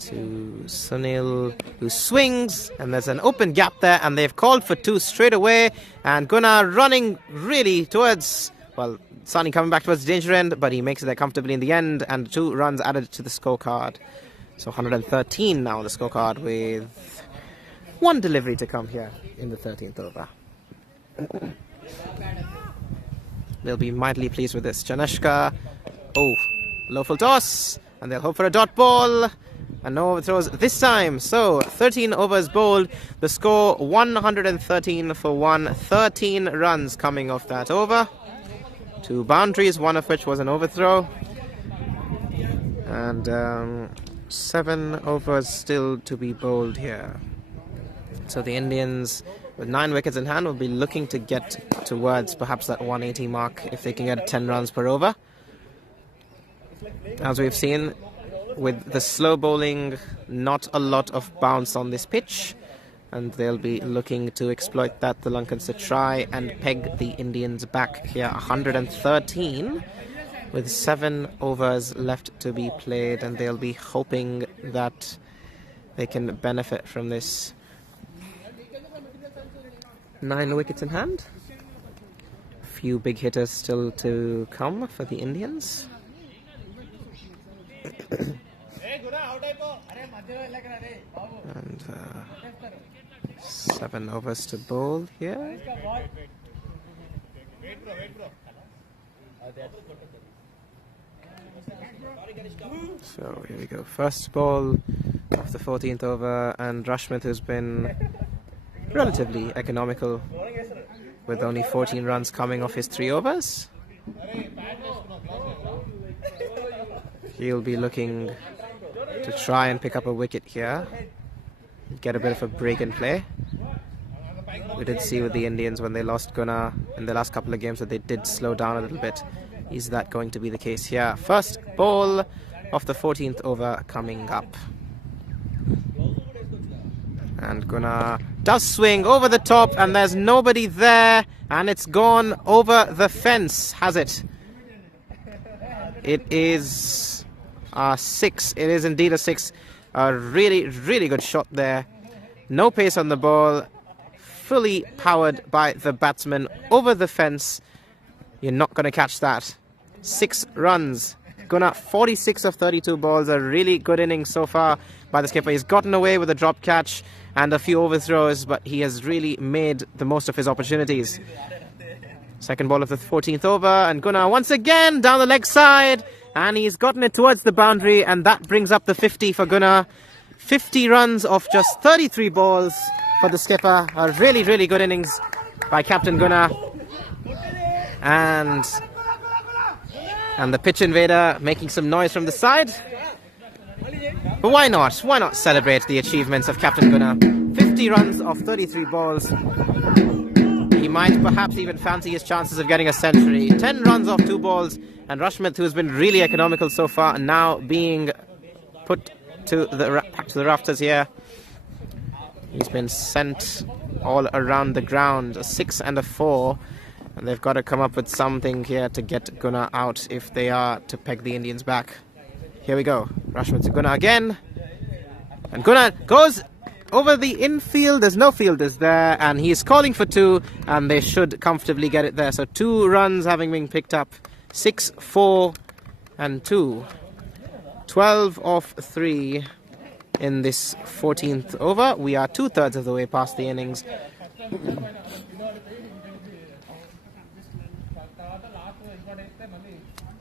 to Sunil, who swings, and there's an open gap there, and they've called for 2 straight away. And Gunnar running really towards, well, Sunny coming back towards the danger end, but he makes it there comfortably in the end, and 2 runs added to the scorecard. So 113 now on the scorecard with 1 delivery to come here in the 13th over. They'll be mightily pleased with this. Janeshka, oh, low full toss, and they'll hope for a dot ball, and no overthrows this time. So 13 overs bowled, the score 113 for 1, 13 runs coming off that over. 2 boundaries, one of which was an overthrow, and 7 overs still to be bowled here. So the Indians, with 9 wickets in hand, will be looking to get towards perhaps that 180 mark if they can get 10 runs per over. As we've seen, with the slow bowling, not a lot of bounce on this pitch, and they'll be looking to exploit that, the Lankans, to try and peg the Indians back here. 113 with 7 overs left to be played, and they'll be hoping that they can benefit from this. 9 wickets in hand. A few big hitters still to come for the Indians. And 7 overs to bowl here. So here we go. First ball of the 14th over, and Rashmith, who's been relatively economical with only 14 runs coming off his 3 overs. He'll be looking to try and pick up a wicket here, get a bit of a break in play. We did see with the Indians when they lost Gunnar in the last couple of games that they did slow down a little bit. Is that going to be the case here? First ball of the 14th over coming up. And Gunnar does swing over the top, and there's nobody there, and it's gone over the fence, has it? It is a 6. It is indeed a 6. A really, really good shot there. No pace on the ball. Fully powered by the batsman over the fence. You're not going to catch that. 6 runs. Gunnar, 46 of 32 balls. A really good innings so far by the skipper. He's gotten away with a drop catch and a few overthrows, but he has really made the most of his opportunities. Second ball of the 14th over, and Gunnar once again down the leg side, and he's gotten it towards the boundary, and that brings up the 50 for Gunnar. 50 runs off just 33 balls for the skipper. A really, really good innings by Captain Gunnar. And the pitch invader making some noise from the side. But why not? Why not celebrate the achievements of Captain Gunnar? 50 runs off 33 balls. He might perhaps even fancy his chances of getting a century. 10 runs off 2 balls. And Rashmit, who has been really economical so far, now being put to the rafters here. He's been sent all around the ground. A 6 and a 4. And they've got to come up with something here to get Gunnar out if they are to peg the Indians back. Here we go. Rashmit to Gunnar again. And Gunnar goes over the infield. There's no fielders there. And he's calling for 2. And they should comfortably get it there. So 2 runs having been picked up. 6, 4 and 2. 12 off 3 in this 14th over. We are 2/3 of the way past the innings.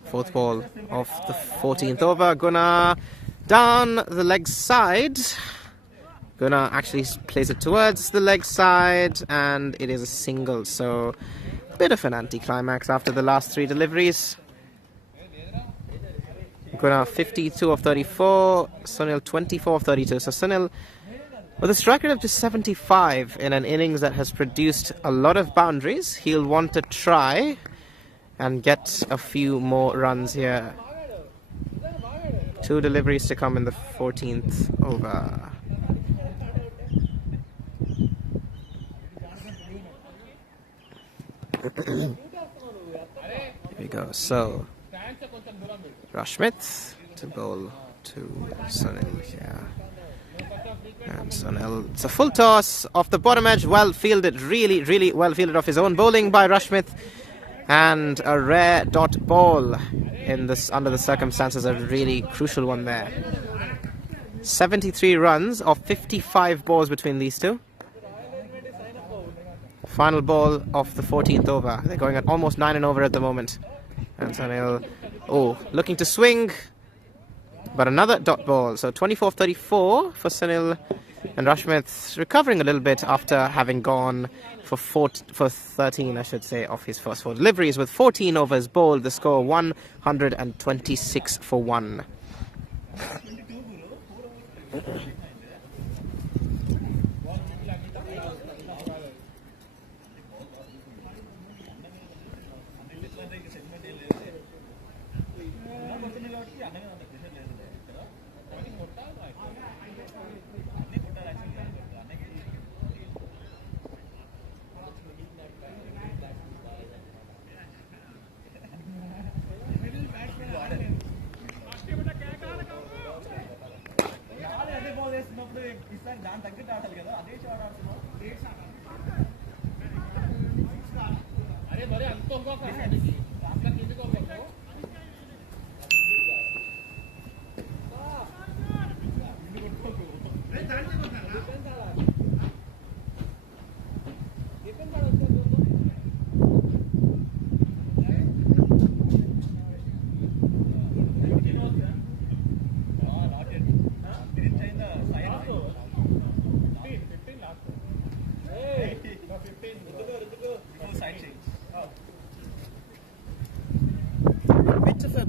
Fourth ball of the 14th over. Gunnar down the leg side. Gunnar actually plays it towards the leg side, and it is a single. So a bit of an anticlimax after the last 3 deliveries. Gunnar 52 of 34. Sunil 24 of 32. So Sunil with a strike rate of just 75 in an innings that has produced a lot of boundaries. He'll want to try and get a few more runs here. 2 deliveries to come in the 14th over. Here we go. So Rashmit to bowl to Sunil here. And Sunil, it's a full toss off the bottom edge. Well fielded, really, really well fielded off his own bowling by Rashmit. And a rare dot ball in this under the circumstances, a really crucial one there. 73 runs of 55 balls between these two. Final ball of the 14th over. They're going at almost 9 and over at the moment. And Sunil, looking to swing, but another dot ball. So 24 of 34 for Sunil, and Rashmit recovering a little bit after having gone for 13, I should say, of his first 4 deliveries, with 14 overs bowled. The score 126 for 1.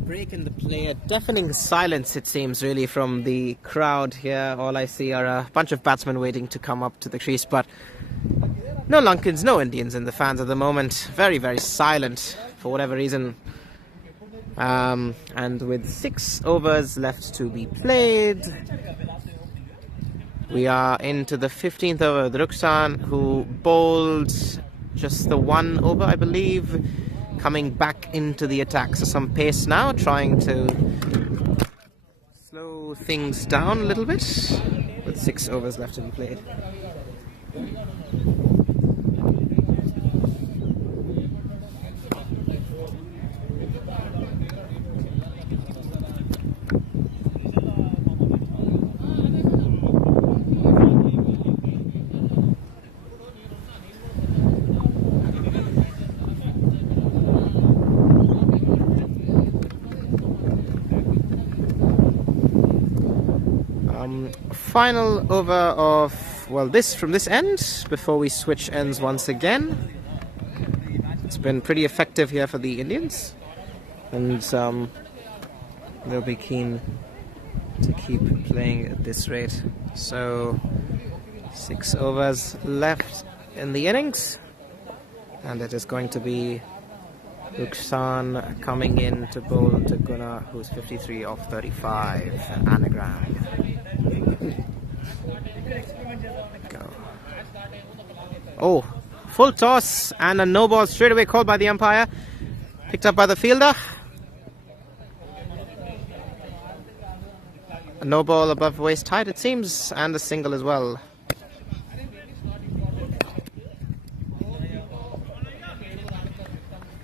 Break in the play, a deafening silence it seems really from the crowd here. All I see are a bunch of batsmen waiting to come up to the crease, but no Lankans, no Indians in the fans at the moment. Very, very silent for whatever reason. And with 6 overs left to be played, we are into the 15th over. Ruksan, who bowled just the 1 over, I believe, coming back into the attack. So some pace now, trying to slow things down a little bit with 6 overs left to be played. final over of, well, this from this end before we switch ends once again. It's been pretty effective here for the Indians, and they'll be keen to keep playing at this rate. So 6 overs left in the innings, and it is going to be Ruksan coming in to bowl to Gunnar, who's 53 off 35. Anagram. Go. Oh, full toss and a no ball straight away called by the umpire. Picked up by the fielder. A no ball above waist height, it seems, and a single as well.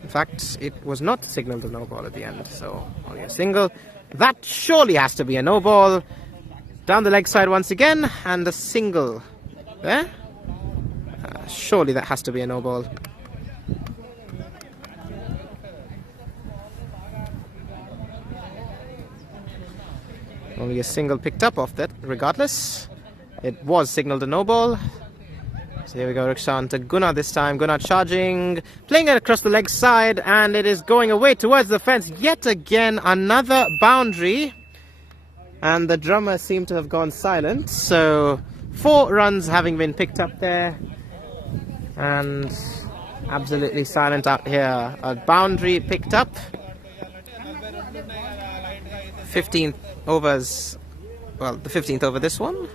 In fact, it was not signalled a no ball at the end, so only a single. That surely has to be a no ball. Down the leg side once again, and a single there. Surely that has to be a no ball. Only a single picked up off that, regardless. It was signalled a no ball. So here we go, Ruksan to Gunnar this time. Gunnar charging, playing it across the leg side, and it is going away towards the fence. Yet again, another boundary. And the drummer seemed to have gone silent. So 4 runs having been picked up there. And absolutely silent out here. A boundary picked up. 15 overs. Well, the 15th over this one.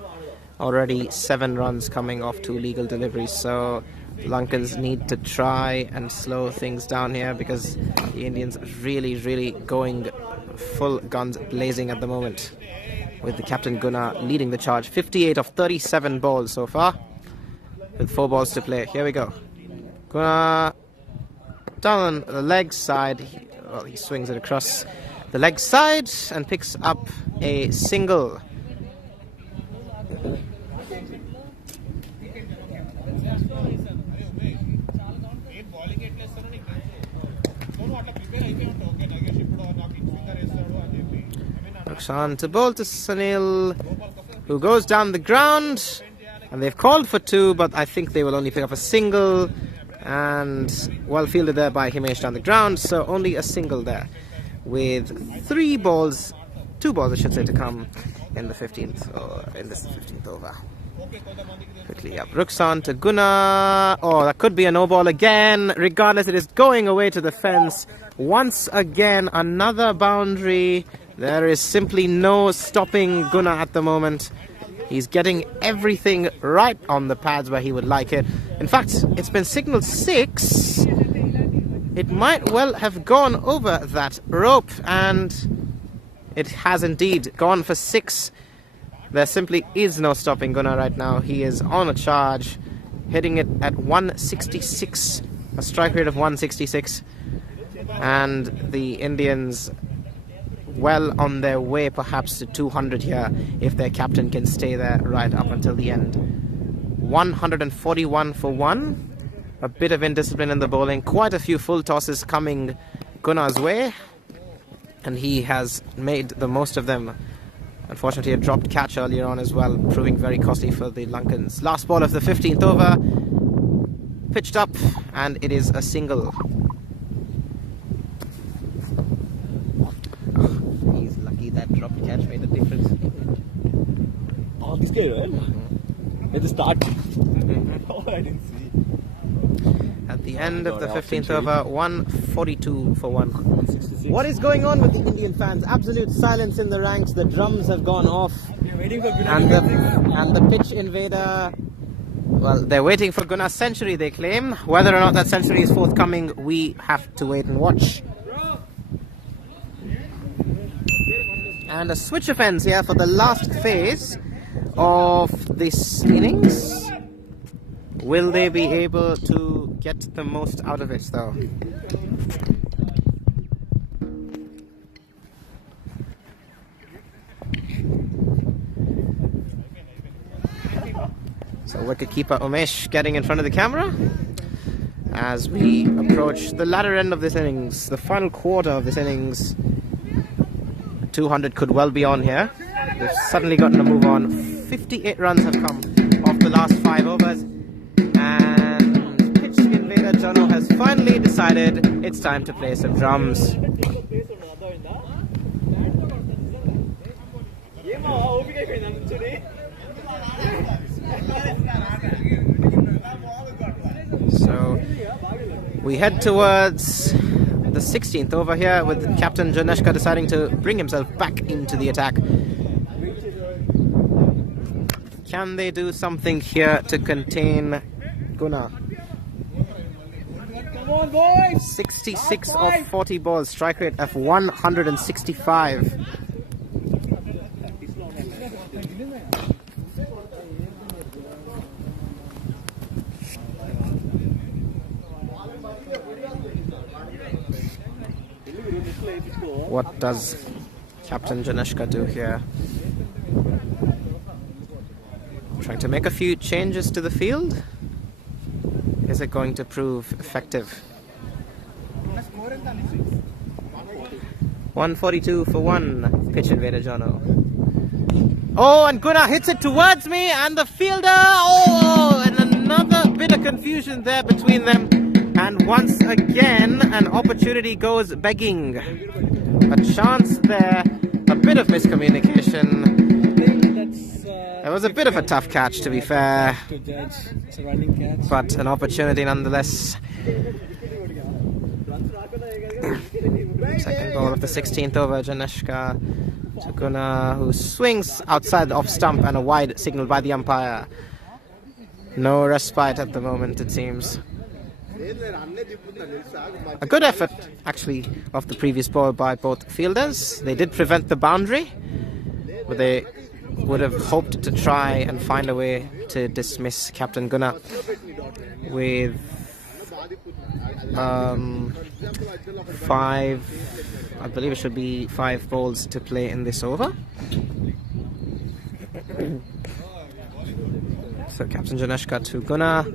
Already 7 runs coming off 2 legal deliveries, so Lankans need to try and slow things down here because the Indians really going full guns blazing at the moment, with the captain Gunnar leading the charge. 58 of 37 balls so far, with 4 balls to play. Here we go. Gunnar down the leg side. He swings it across the leg side and picks up a single. Ruksan to bowl to Sunil, who goes down the ground, and they've called for 2, but I think they will only pick up a single, and well fielded there by Himesh down the ground, so only a single there, with 2 balls I should say to come in the 15th, or in this 15th over. Quickly up, Ruksan to Gunnar. Oh, that could be a no ball again. Regardless, it is going away to the fence. Once again, another boundary. There is simply no stopping Gunnar at the moment. He's getting everything right on the pads where he would like it. In fact, it's been signalled 6. It might well have gone over that rope, and it has indeed gone for 6. There simply is no stopping Gunnar right now. He is on a charge, hitting it at 166, a strike rate of 166. And the Indians well on their way perhaps to 200 here if their captain can stay there right up until the end. 141 for 1. A bit of indiscipline in the bowling. Quite a few full tosses coming Gunnar's way, and he has made the most of them. Unfortunately, a dropped catch earlier on as well, proving very costly for the Lankans. Last ball of the 15th over, pitched up, and it is a single. Oh, he's lucky that dropped catch made a difference. Oh, this guy, right? At the start. Oh, I didn't see. At the end of the 15th over, 142 for 1. What is going on with the Indian fans? Absolute silence in the ranks. The drums have gone off, and the pitch invader. Well, they're waiting for Gunnar's century, they claim. Whether or not that century is forthcoming, we have to wait and watch. And a switch offence here for the last phase of this innings. Will they be able to get the most out of it, though? So wicketkeeper Umesh getting in front of the camera as we approach the latter end of this innings, the final quarter of this innings. 200 could well be on here. They've suddenly gotten a move on. 58 runs have come off the last 5 overs. And pitch invader Jono has finally decided it's time to play some drums. So we head towards the 16th over here with Captain Janeshka deciding to bring himself back into the attack. Can they do something here to contain Gunnar? 66 of 40 balls, strike rate of 165. What does Captain Janeshka do here? Trying to make a few changes to the field. Is it going to prove effective? 142 for 1, pitch invader Jono. Oh, and Gunnar hits it towards me, and the fielder, oh, and another bit of confusion there between them. And once again, an opportunity goes begging. A chance there, a bit of miscommunication. It was a bit of a tough catch, to be fair, but an opportunity nonetheless. Second ball of the 16th over, Janeshka to Gunnar, who swings outside the off stump, and a wide signal by the umpire. No respite at the moment, it seems. A good effort, actually, of the previous ball by both fielders. They did prevent the boundary, but they would have hoped to try and find a way to dismiss Captain Gunnar with 5, I believe it should be 5 balls to play in this over. So Captain Janeshka to Gunnar,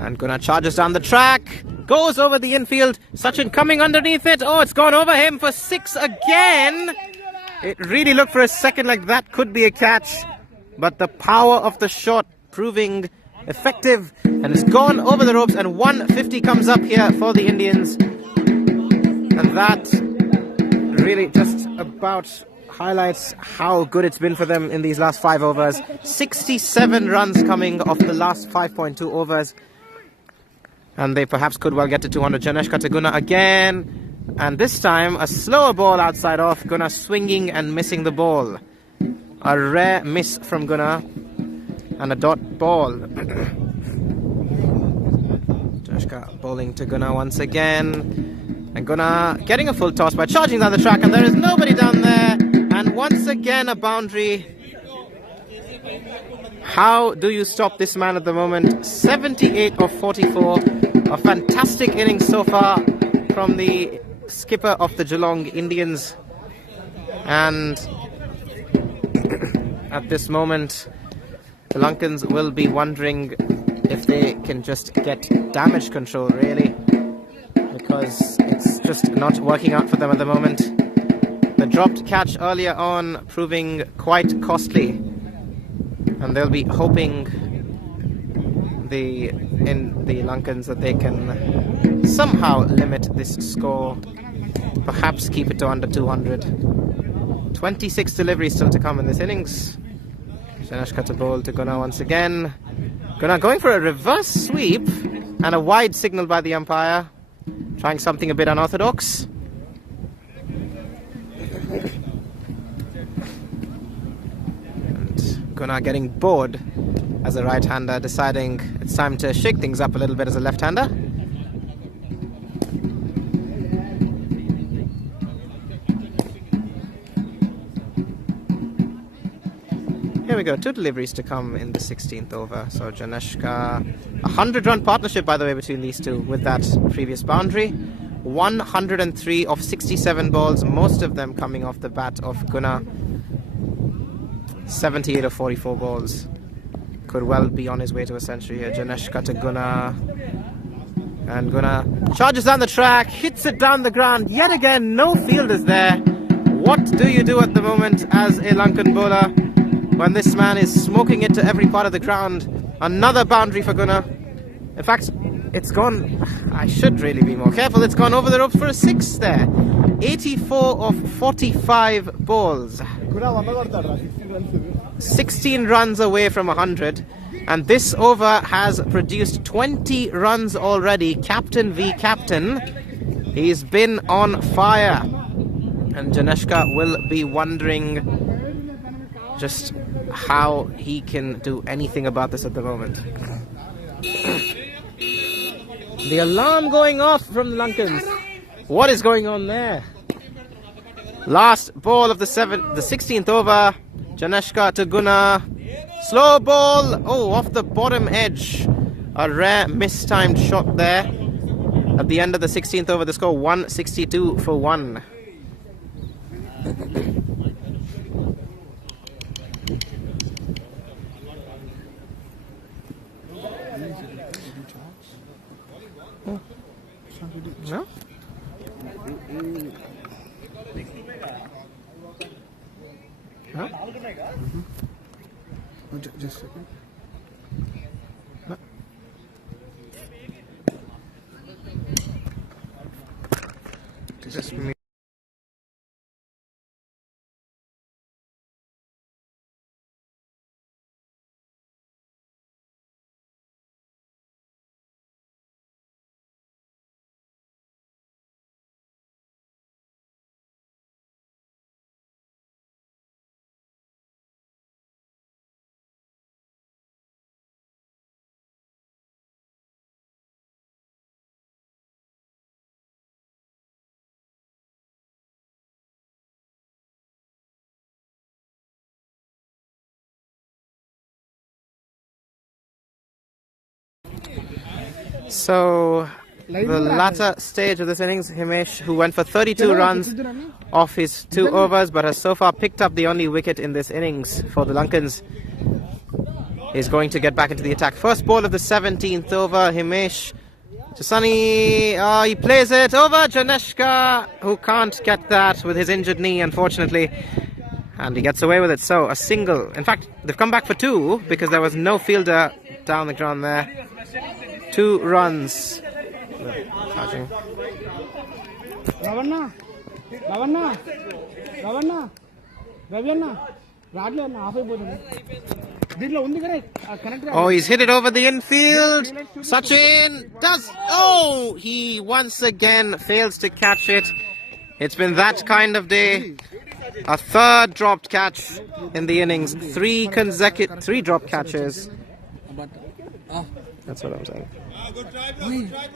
and Gunnar charges down the track, goes over the infield, Sachin coming underneath it, oh, it's gone over him for 6 again. It really looked for a second like that could be a catch, but the power of the shot proving effective, and it's gone over the ropes, and 150 comes up here for the Indians. And that really just about highlights how good it's been for them in these last 5 overs. 67 runs coming off the last 5.2 overs, and they perhaps could well get to 200. Janeshka to Gunnar again, and this time a slower ball outside off. Gunnar swinging and missing the ball. A rare miss from Gunnar, and a dot ball. Janeshka bowling to Gunnar once again, and Gunnar getting a full toss by charging down the track, and there is nobody down there, and once again a boundary. How do you stop this man at the moment? 78 of 44, a fantastic innings so far from the skipper of the Geelong Indians, and at this moment the Lankans will be wondering if they can just get damage control, really, because it's just not working out for them at the moment. The dropped catch earlier on proving quite costly, and they'll be hoping the Lankans that they can somehow limit this score, perhaps keep it to under 200. 26 deliveries still to come in this innings. Janeshka to bowl to Gunnar once again. Gunnar going for a reverse sweep, and a wide signal by the umpire, trying something a bit unorthodox. And Gunnar getting bored as a right-hander, deciding it's time to shake things up a little bit as a left-hander. Here we go, 2 deliveries to come in the 16th over. So Janeshka, 100-run partnership, by the way, between these two with that previous boundary. 103 of 67 balls, most of them coming off the bat of Gunnar. 78 of 44 balls. Could well be on his way to a century here. Janeshka to Gunnar, and Gunnar charges down the track, hits it down the ground. Yet again, no fielders there. What do you do at the moment as a Lankan bowler? when this man is smoking it to every part of the ground. Another boundary for Gunnar. In fact, it's gone, I should really be more careful, it's gone over the ropes for a 6 there. 84 of 45 balls. 16 runs away from 100. And this over has produced 20 runs already. Captain v captain. He's been on fire. And Janeshka will be wondering just how he can do anything about this at the moment. The alarm going off from the Lankans. What is going on there? Last ball of the 16th over. Janeshka to Gunnar. Slow ball. Oh, off the bottom edge. A rare mistimed shot there. At the end of the 16th over, the score 162 for 1. No? Huh? Just a second. No. Just me. So, the latter stage of this innings, Himesh, who went for 32 runs off his 2 overs, but has so far picked up the only wicket in this innings for the Lankans, is going to get back into the attack. First ball of the 17th over, Himesh to Sunny. He plays it over Janeshka, who can't get that with his injured knee, unfortunately. And he gets away with it. So, a single. In fact, they've come back for 2 because there was no fielder down the ground there. 2 runs. Oh, he's hit it over the infield. Sachin does. Oh, he once again fails to catch it. It's been that kind of day. A third dropped catch in the innings. 3 drop catches. That's what I'm saying.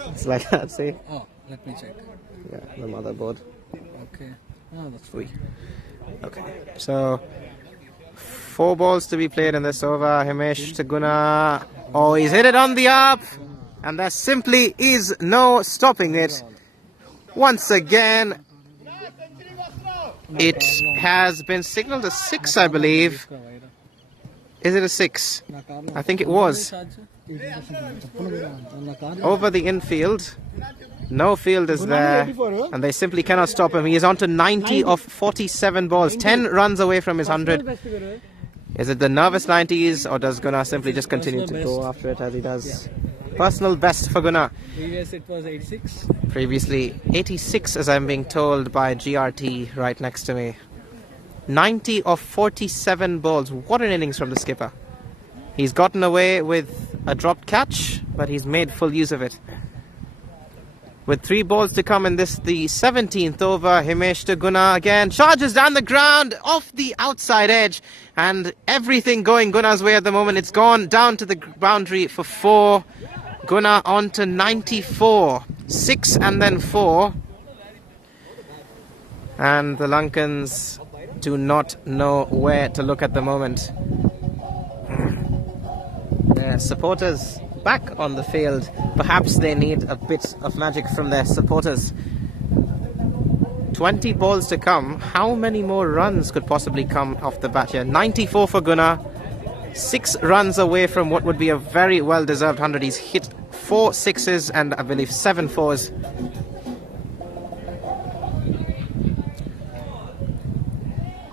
It's like that, see? Oh, let me check. Yeah, the motherboard. Okay. Oh, that's Sweet. Okay, so 4 balls to be played in this over. Himesh to Gunnar. Oh, he's hit it on the up. And there simply is no stopping it. Once again, it has been signaled a 6, I believe. Is it a 6? I think it was. Over the infield. No fielders there. And they simply cannot stop him. He is on to 90 of 47 balls. 10 runs away from his 100. Is it the nervous 90s, or does Gunnar simply just continue to go after it as he does? Personal best for Gunnar. Previous it was 86. Previously 86, as I'm being told by GRT right next to me. 90 of 47 balls. What an innings from the skipper. He's gotten away with a dropped catch, but he's made full use of it. With 3 balls to come in this, the 17th over, Himesh to Gunnar again. Charges down the ground, off the outside edge. And everything going Gunnar's way at the moment. It's gone down to the boundary for 4. Gunnar on to 94. 6 and then 4. And the Lankans do not know where to look at the moment. Their supporters back on the field. Perhaps they need a bit of magic from their supporters. 20 balls to come. How many more runs could possibly come off the bat here? 94 for Gunnar. 6 runs away from what would be a very well-deserved 100. He's hit 4 sixes and I believe 7 fours.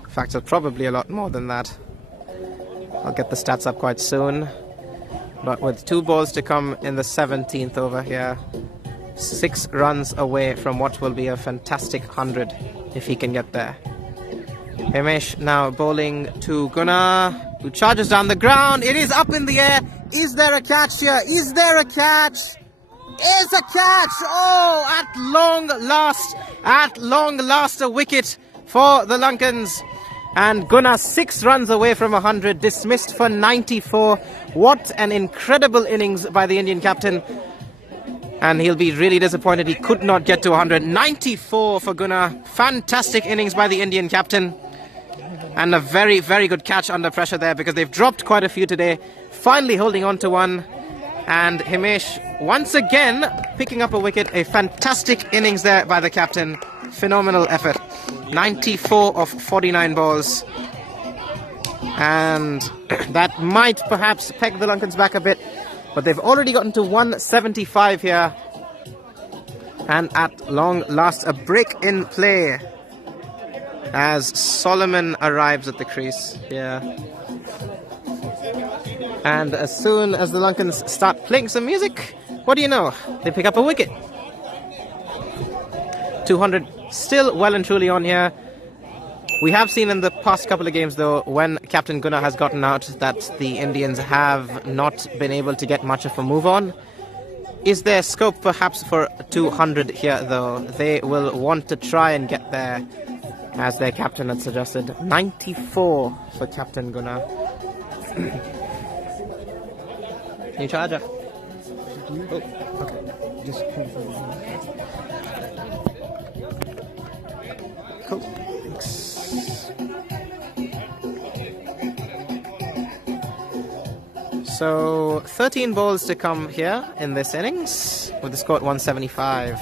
In fact, it's probably a lot more than that. I'll get the stats up quite soon. But with 2 balls to come in the 17th over here, 6 runs away from what will be a fantastic 100 if he can get there. Himesh now bowling to Gunnar, who charges down the ground. It is up in the air. Is there a catch here? Is there a catch? Is a catch! Oh, at long last, a wicket for the Lankans. And Gunnar 6 runs away from 100, dismissed for 94. What an incredible innings by the Indian captain. And he'll be really disappointed he could not get to 100. 94 for Gunnar. Fantastic innings by the Indian captain. And a very, very good catch under pressure there, because they've dropped quite a few today. Finally holding on to one. And Himesh once again picking up a wicket. A fantastic innings there by the captain. Phenomenal effort. 94 of 49 balls. And that might perhaps peg the Lankans back a bit. But they've already gotten to 175 here. And at long last, a break in play as Solomon arrives at the crease here. And as soon as the Lankans start playing some music, what do you know? They pick up a wicket. 200 still well and truly on here. We have seen in the past couple of games, though, when Captain Gunnar has gotten out, that the Indians have not been able to get much of a move on. Is there scope perhaps for 200 here, though? They will want to try and get there, as their captain had suggested. 94 for Captain Gunnar. Can you charge her? Oh, okay. Just cool. Thanks. So 13 balls to come here in this innings, with the score at 175.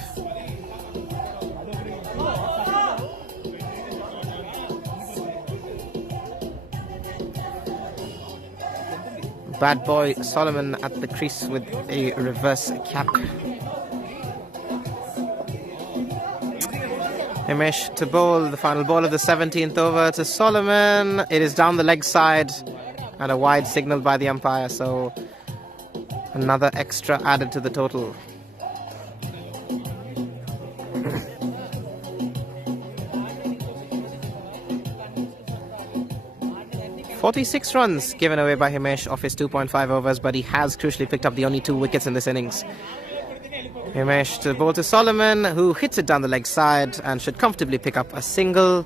Bad boy Solomon at the crease with a reverse cap. Himesh to bowl the final ball of the 17th over to Solomon. It is down the leg side and a wide signal by the umpire, so another extra added to the total. .46 runs given away by Himesh off his 2.5 overs, but he has crucially picked up the only 2 wickets in this innings. Himesh to bowl to Solomon, who hits it down the leg side and should comfortably pick up a single.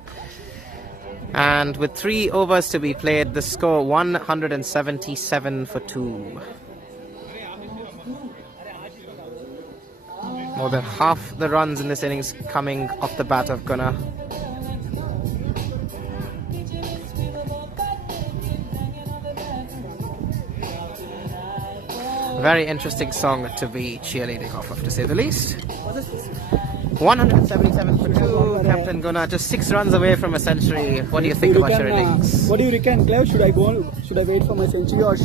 And with 3 overs to be played, the score 177 for 2. More than half the runs in this innings coming off the bat of Gunnar. Very interesting song to be cheerleading off of, to say the least. 177 for 2, Captain Gunnar, just 6 runs away from a century. What do you think about your innings? What do you reckon, Clive? Should I wait for my century, or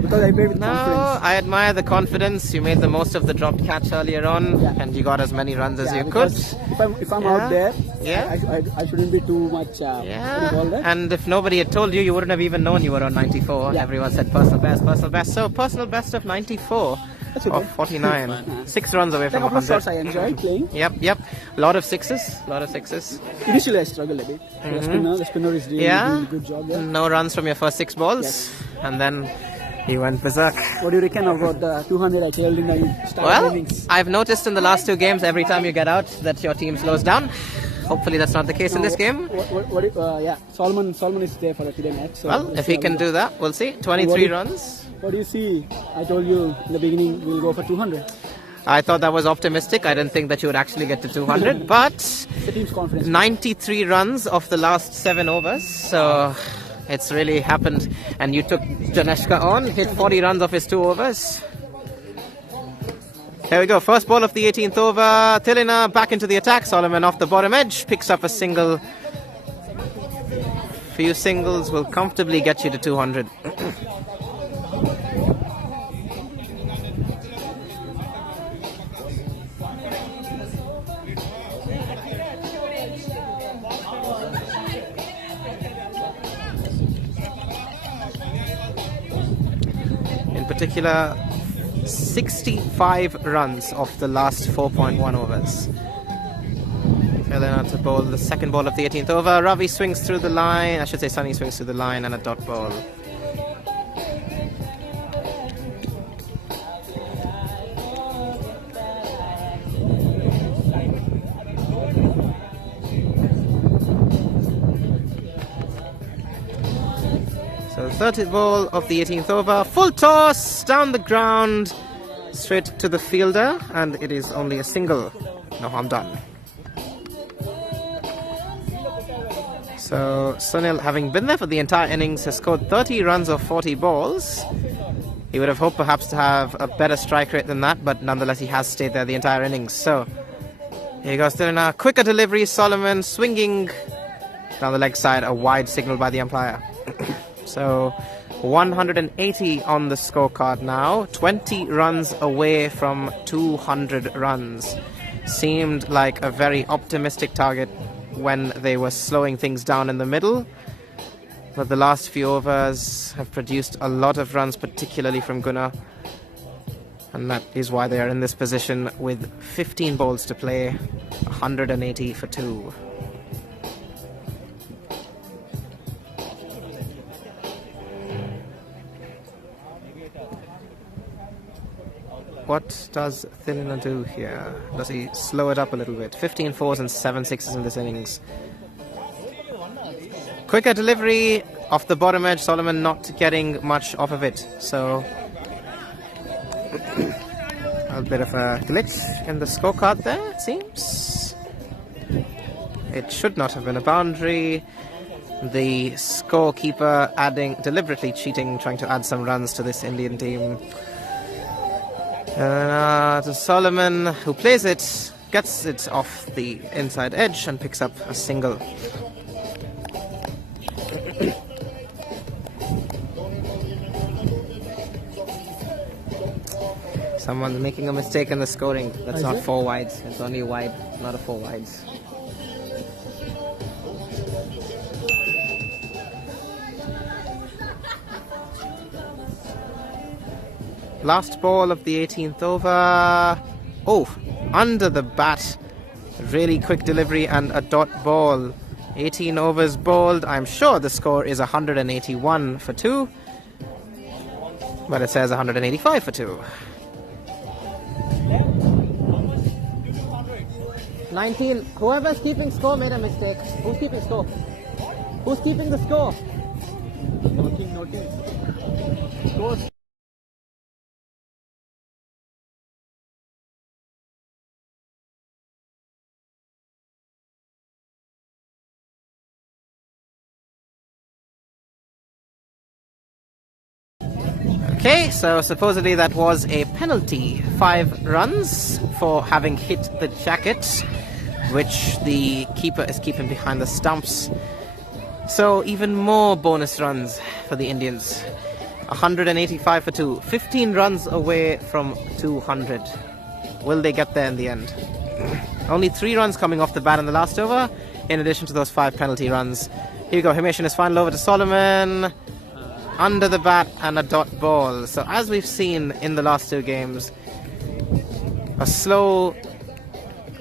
because I played with confidence? I admire the confidence. You made the most of the dropped catch earlier on, and you got as many runs as you could. If I'm out there, I shouldn't be too much. And if nobody had told you, you wouldn't have even known you were on 94. Yeah. Everyone said personal best. So personal best of 94. That's okay. Of 49. 6 runs away from 100. Shots I enjoyed playing. Yep. A lot of sixes. Initially I struggled a bit. The spinner is doing a good job there. No runs from your first 6 balls. Yes. And then he went berserk. What do you reckon about the 200 I tailed in the start innings? I've noticed in the last 2 games, every time you get out, that your team slows down. Hopefully that's not the case in this game. Solomon is there for the today match. So if he can do that, we'll see. 23 runs. What do you see? I told you in the beginning we'll go for 200. I thought that was optimistic. I didn't think that you would actually get to 200, but the team's confidence. 93 runs off the last 7 overs, so it's really happened. And you took Janeshka on, hit 40 runs off his 2 overs. Here we go, first ball of the 18th over. Thilina back into the attack. Solomon off the bottom edge, picks up a single. Few singles will comfortably get you to 200. particular, 65 runs off the last 4.1 overs. Helena to bowl the second ball of the 18th over. Ravi swings through the line. I should say Sunny swings through the line and a dot ball. So 30th ball of the 18th over. Full toss down the ground, straight to the fielder, and it is only a single. No harm done. So Sunil, having been there for the entire innings, has scored 30 runs off 40 balls. He would have hoped perhaps to have a better strike rate than that, but nonetheless he has stayed there the entire innings. So here goes Tirana. Quicker delivery. Solomon swinging down the leg side. A wide signal by the umpire. So 180 on the scorecard now. 20 runs away from 200 runs. Seemed like a very optimistic target when they were slowing things down in the middle, but the last few overs have produced a lot of runs, particularly from Gunnar, and that is why they are in this position with 15 balls to play, 180 for 2. What does Thilina do here? Does he slow it up a little bit? 15 fours and 7 sixes in this innings. Quicker delivery off the bottom edge. Solomon not getting much off of it. So a bit of a glitch in the scorecard there, it seems. It should not have been a boundary. The scorekeeper deliberately cheating, trying to add some runs to this Indian team. To Solomon, who plays it, gets it off the inside edge and picks up a single. Someone's making a mistake in the scoring. That's not 4 wides. It's only wide, not a 4 wides. Last ball of the 18th over. Oh, under the bat. Really quick delivery and a dot ball. 18 overs bowled. I'm sure the score is 181 for 2. But it says 185 for 2. 19. Whoever's keeping score made a mistake. Who's keeping score? Who's keeping the score? Scores. Okay, so supposedly that was a penalty. 5 runs for having hit the jacket, which the keeper is keeping behind the stumps. So even more bonus runs for the Indians. 185 for 2. 15 runs away from 200. Will they get there in the end? Only 3 runs coming off the bat in the last over, in addition to those 5 penalty runs. Here we go, Himesh in his final over to Solomon. Under the bat and a dot ball. So as we've seen in the last 2 games, a slow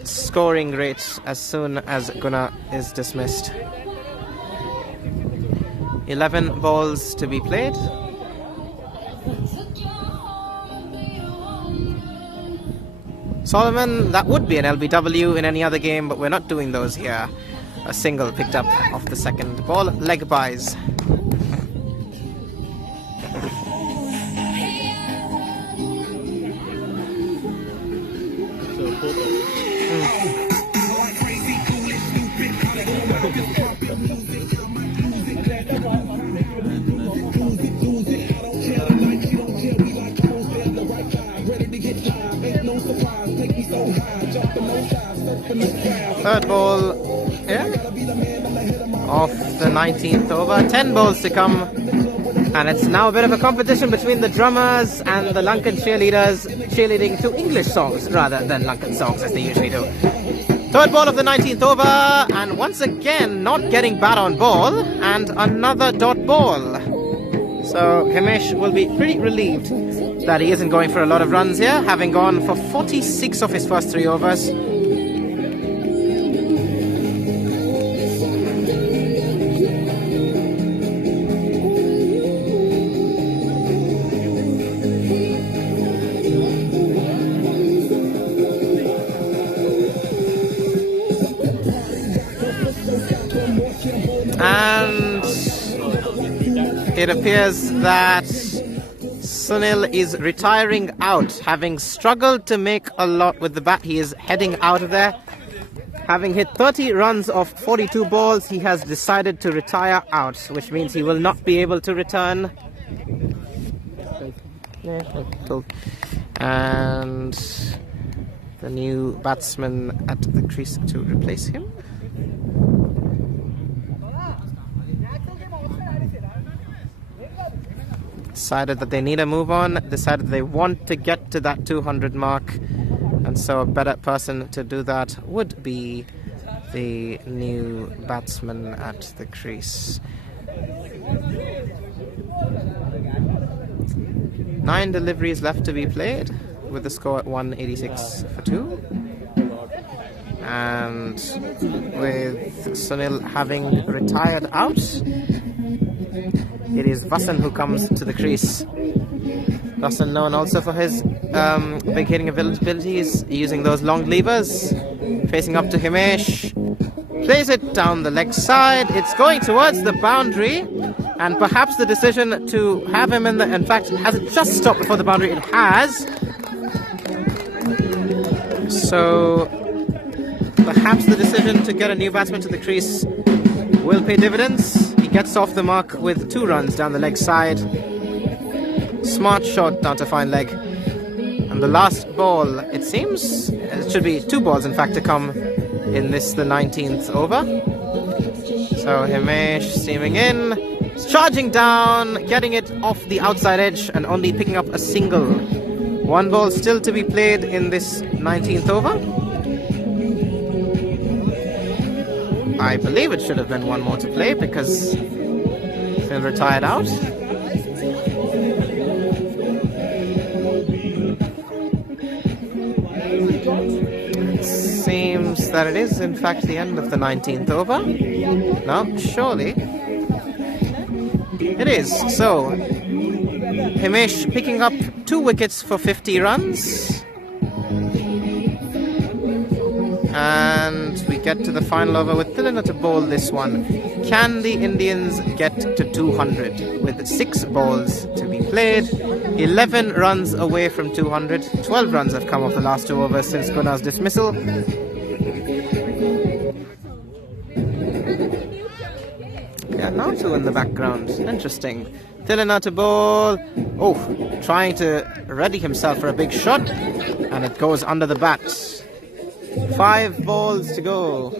scoring rate as soon as Gunnar is dismissed. 11 balls to be played. Solomon, that would be an LBW in any other game, but we're not doing those here. A single picked up off the second ball. Leg byes. Third ball of the 19th over. 10 balls to come, and it's now a bit of a competition between the drummers and the Lankan cheerleaders, cheerleading to English songs rather than Lankan songs as they usually do. Third ball of the 19th over, and once again not getting bat on ball, and another dot ball. So Himesh will be pretty relieved that he isn't going for a lot of runs here, having gone for 46 of his first 3 overs. And it appears that Sunil is retiring out, having struggled to make a lot with the bat. He is heading out of there. Having hit 30 runs off 42 balls, he has decided to retire out, which means he will not be able to return. Yeah, cool. And the new batsman at the crease to replace him. Decided that they need a move on, decided they want to get to that 200 mark, and so a better person to do that would be the new batsman at the crease. 9 deliveries left to be played, with the score at 186 for 2. And with Sunil having retired out, it is Vasan who comes to the crease. Vasan, known also for his big hitting abilities, using those long levers, facing up to Himesh, plays it down the leg side. It's going towards the boundary, and perhaps the decision to have him in fact, has it just stopped before the boundary? It has. So perhaps the decision to get a new batsman to the crease will pay dividends. Gets off the mark with 2 runs down the leg side. Smart shot down to fine leg. And the last ball, it seems, it should be 2 balls in fact to come in this, the 19th over. So Himesh steaming in, charging down, getting it off the outside edge and only picking up a single. 1 ball still to be played in this 19th over. I believe it should have been 1 more to play because Phil retired out. It seems that it is in fact the end of the 19th over. No, surely. It is. So Himesh picking up 2 wickets for 50 runs. And we get to the final over with Tilina to bowl this one. Can the Indians get to 200 with 6 balls to be played? 11 runs away from 200. 12 runs have come off the last 2 overs since Guna's dismissal. Yeah, now 2 in the background. Interesting. Tilina to bowl. Oh, trying to ready himself for a big shot. And it goes under the bat. 5 balls to go.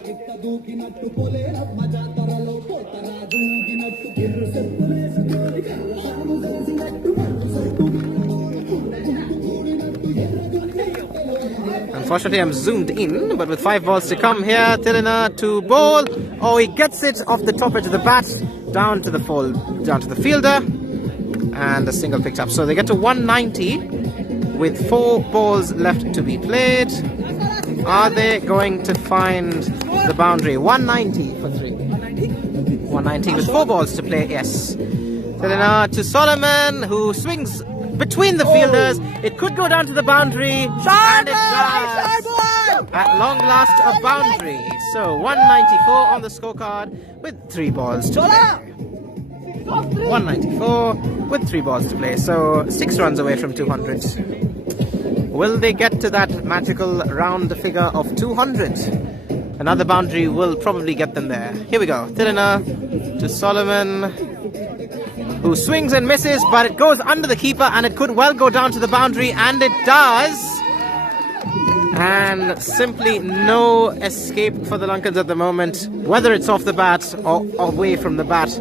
Unfortunately, I'm zoomed in, but with 5 balls to come here, Tilina to bowl. Oh, he gets it off the top edge of the bat, down to the fielder, and a single picked up. So they get to 190 with 4 balls left to be played. Are they going to find the boundary? 190 for 3. 190 with 4 balls to play, yes. Tilina to Solomon, who swings between the fielders. It could go down to the boundary, and it does. At long last, a boundary. So 194 on the scorecard with 3 balls to play. 194 with 3 balls to play. So 6 runs away from 200. Will they get to that magical round figure of 200? Another boundary will probably get them there. Here we go. Tilina to Solomon, who swings and misses, but it goes under the keeper and it could well go down to the boundary, and it does. And simply no escape for the Lankans at the moment, whether it's off the bat or away from the bat.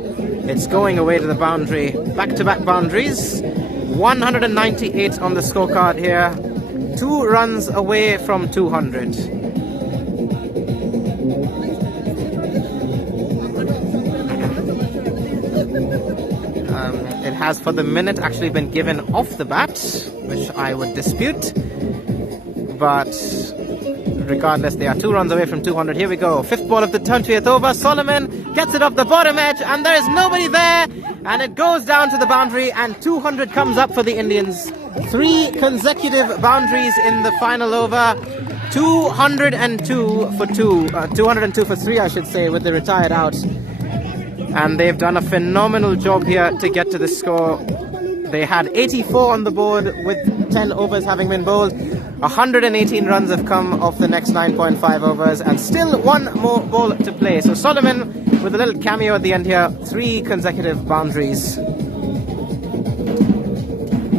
It's going away to the boundary. Back-to-back boundaries. 198 on the scorecard here. 2 runs away from 200. It has for the minute actually been given off the bat, which I would dispute. But regardless, they are 2 runs away from 200. Here we go. 5th ball of the 20th over. Solomon gets it off the bottom edge, and there is nobody there. And it goes down to the boundary, and 200 comes up for the Indians. 3 consecutive boundaries in the final over. 202 for 2. 202 for 3, I should say, with the retired out. And they've done a phenomenal job here to get to the score. They had 84 on the board with 10 overs having been bowled. 118 runs have come off the next 9.5 overs, and still 1 more ball to play. So Solomon with a little cameo at the end here, 3 consecutive boundaries.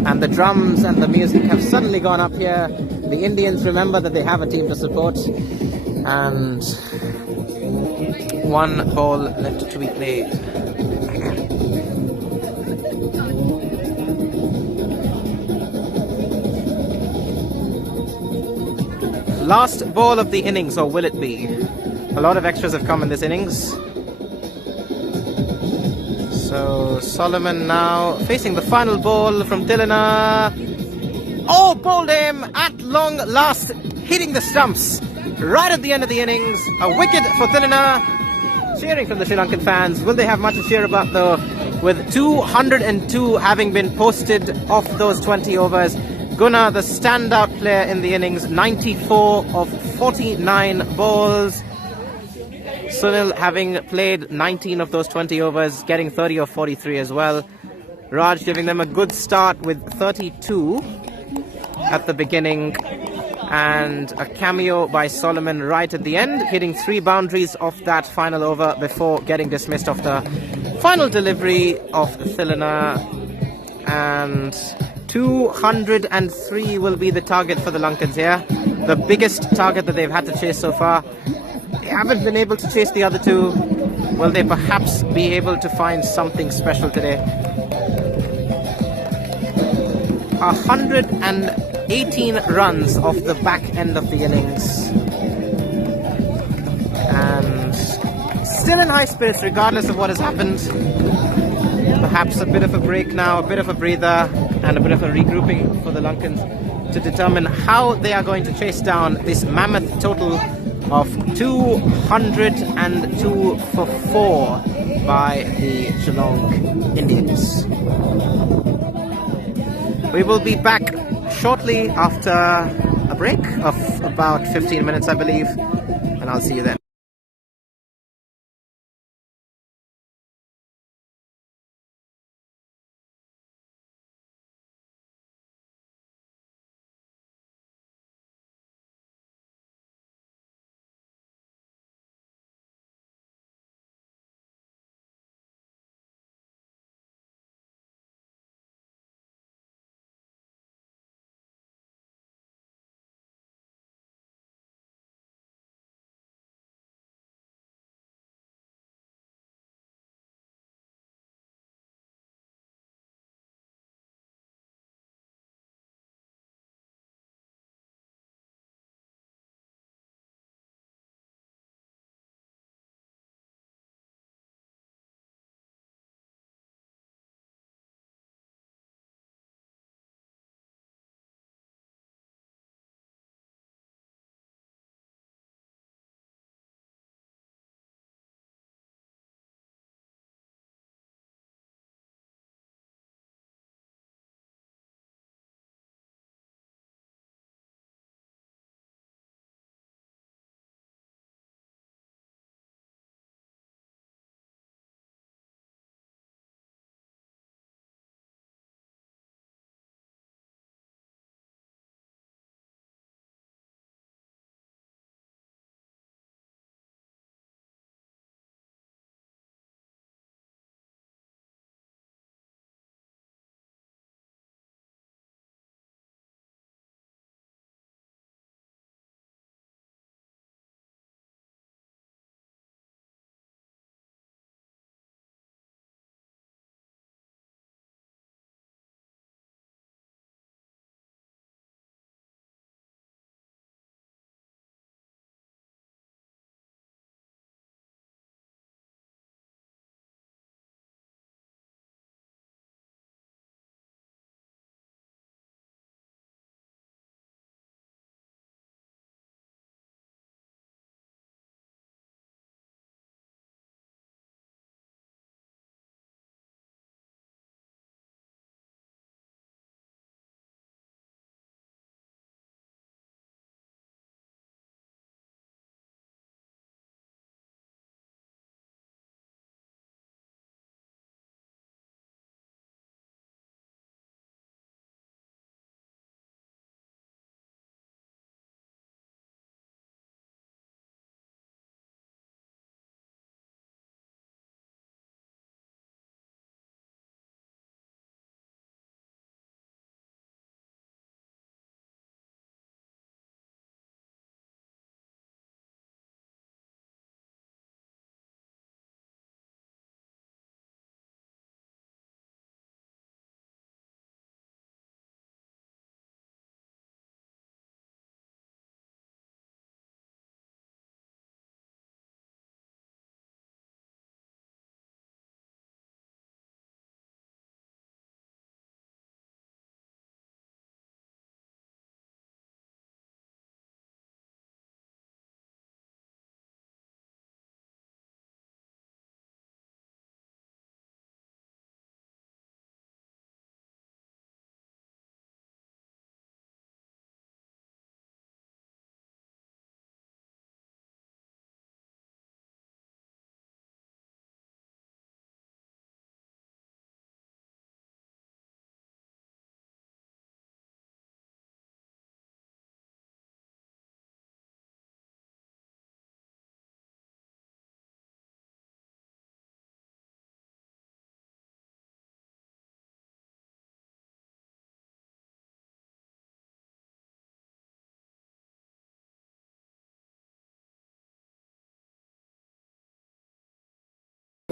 And the drums and the music have suddenly gone up here. The Indians remember that they have a team to support. And 1 ball left to be played. Last ball of the innings, or will it be? A lot of extras have come in this innings. So Solomon now facing the final ball from Tillina. Oh, bowled him at long last, hitting the stumps right at the end of the innings. A wicket for Tillina. Cheering from the Sri Lankan fans. Will they have much to cheer about though? With 202 having been posted off those 20 overs. Gunnar, the standout player in the innings, 94 of 49 balls. Sunil having played 19 of those 20 overs, getting 30 of 43 as well. Raj giving them a good start with 32 at the beginning. And a cameo by Solomon right at the end, hitting 3 boundaries off that final over before getting dismissed off the final delivery of Thilina. And 203 will be the target for the Lankans here. The biggest target that they've had to chase so far. They haven't been able to chase the other 2. Will they perhaps be able to find something special today? 118 runs off the back end of the innings. And still in high spirits regardless of what has happened. Perhaps a bit of a break now, a bit of a breather, and a bit of a regrouping for the Lankans to determine how they are going to chase down this mammoth total of 202 for 4 by the Geelong Indians. We will be back shortly after a break of about 15 minutes, I believe, and I'll see you then.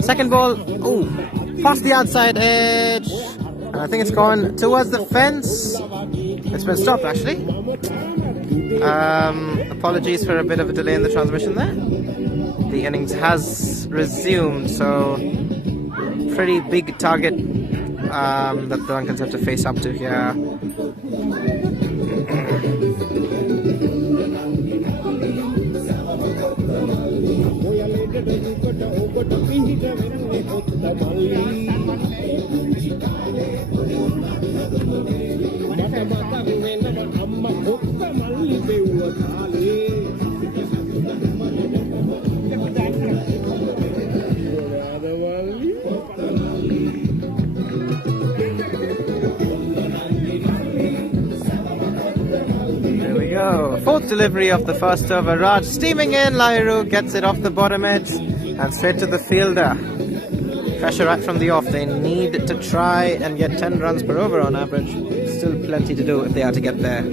Second ball, past the outside edge. And I think it's gone towards the fence. It's been stopped actually. Apologies for a bit of a delay in the transmission there. The innings has resumed, so pretty big target that the Lankans have to face up to here. There we go. Fourth delivery of the first over. Raj steaming in. Lahiru gets it off the bottom edge and straight to the fielder. Pressure right from the off. They need to try and get 10 runs per over on average. Still plenty to do if they are to get there.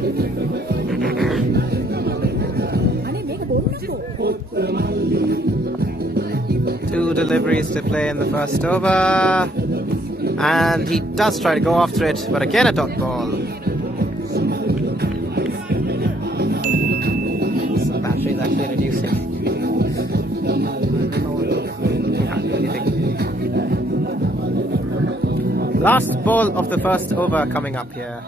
Two deliveries to play in the first over. And he does try to go after it, but again a dot ball. So battery is actually reducing. Last ball of the first over coming up here.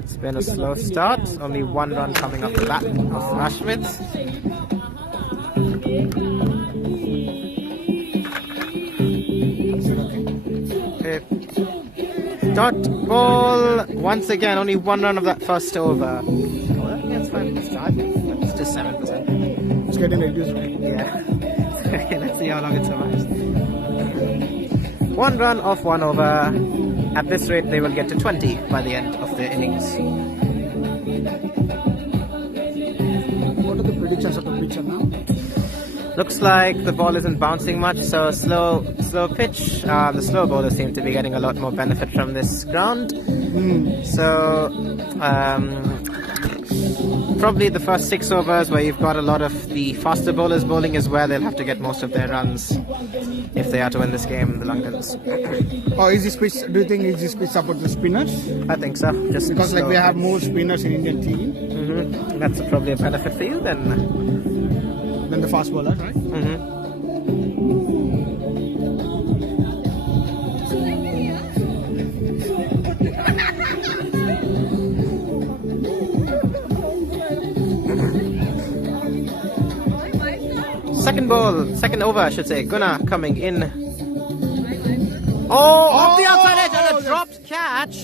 It's been a slow start, only 1 run coming off the bat of Rashmit. Dot ball, once again, only 1 run of that first over. Oh, that's fine, it's just 7%. It's getting reduced. Yeah. Let's see how long it survives. 1 run off 1 over. At this rate, they will get to 20 by the end of the innings. What are the predictions of the pitcher now? Looks like the ball isn't bouncing much, so slow pitch. The slow bowlers seem to be getting a lot more benefit from this ground. So probably the first 6 overs where you've got a lot of the faster bowlers bowling is where they'll have to get most of their runs if they are to win this game, the Lankans. Or is this pitch, do you think is this pitch support the spinners? I think so. Just Because like slow. we have more spinners in Indian team That's probably a benefit for you then. than the fast bowlers, right? Second over, I should say. Guna coming in. Off the outside edge, and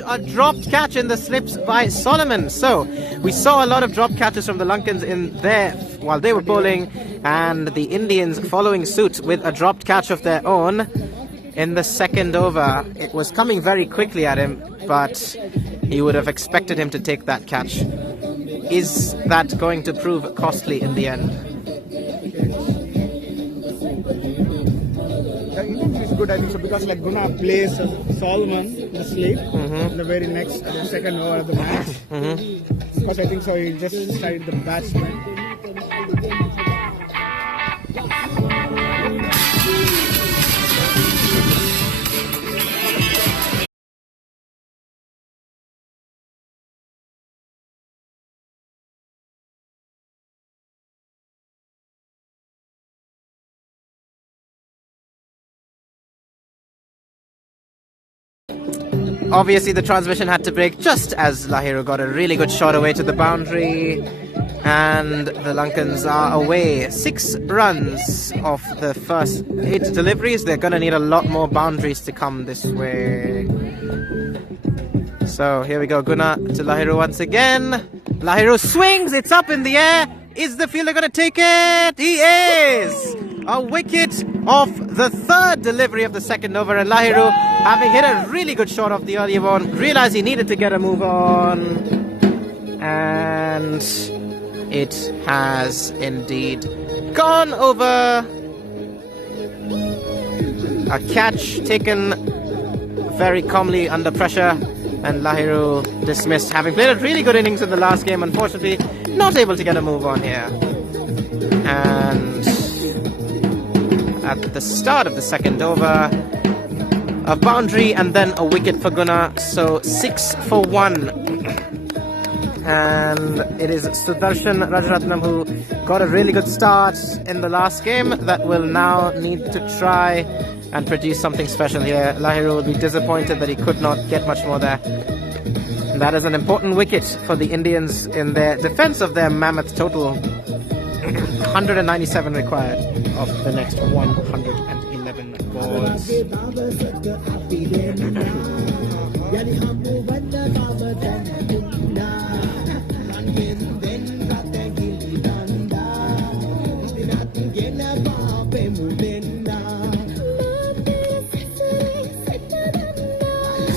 a dropped catch in the slips by Solomon. So we saw a lot of drop catches from the Lankans in there while they were bowling, and the Indians following suit with a dropped catch of their own in the second over. It was coming very quickly at him, but he would have expected him to take that catch. Is that going to prove costly in the end? The Indians is good, I think so, because like Guna plays Solomon in the sleep in the very next second over of the match. Because I think so, he just started the batsman. Obviously, the transmission had to break just as Lahiru got a really good shot away to the boundary, and the Lankans are away. 6 runs off the first 8 deliveries. They're going to need a lot more boundaries to come this way. So here we go, Guna to Lahiru once again. Lahiru swings, it's up in the air. Is the fielder going to take it? He is! A wicket off the 3rd delivery of the second over, and Lahiru, having hit a really good shot off the earlier one, realised he needed to get a move on, and it has indeed gone over. A catch taken very calmly under pressure And Lahiru dismissed, having played a really good innings in the last game. Unfortunately, not able to get a move on here. And at the start of the second over, a boundary and then a wicket for Guna. So 6 for 1. And it is Sudarshan Rajaratnam who got a really good start in the last game that will now need to try and produce something special here. Lahiru will be disappointed that he could not get much more there. And that is an important wicket for the Indians in their defense of their mammoth total. 197 required of the next 111 balls.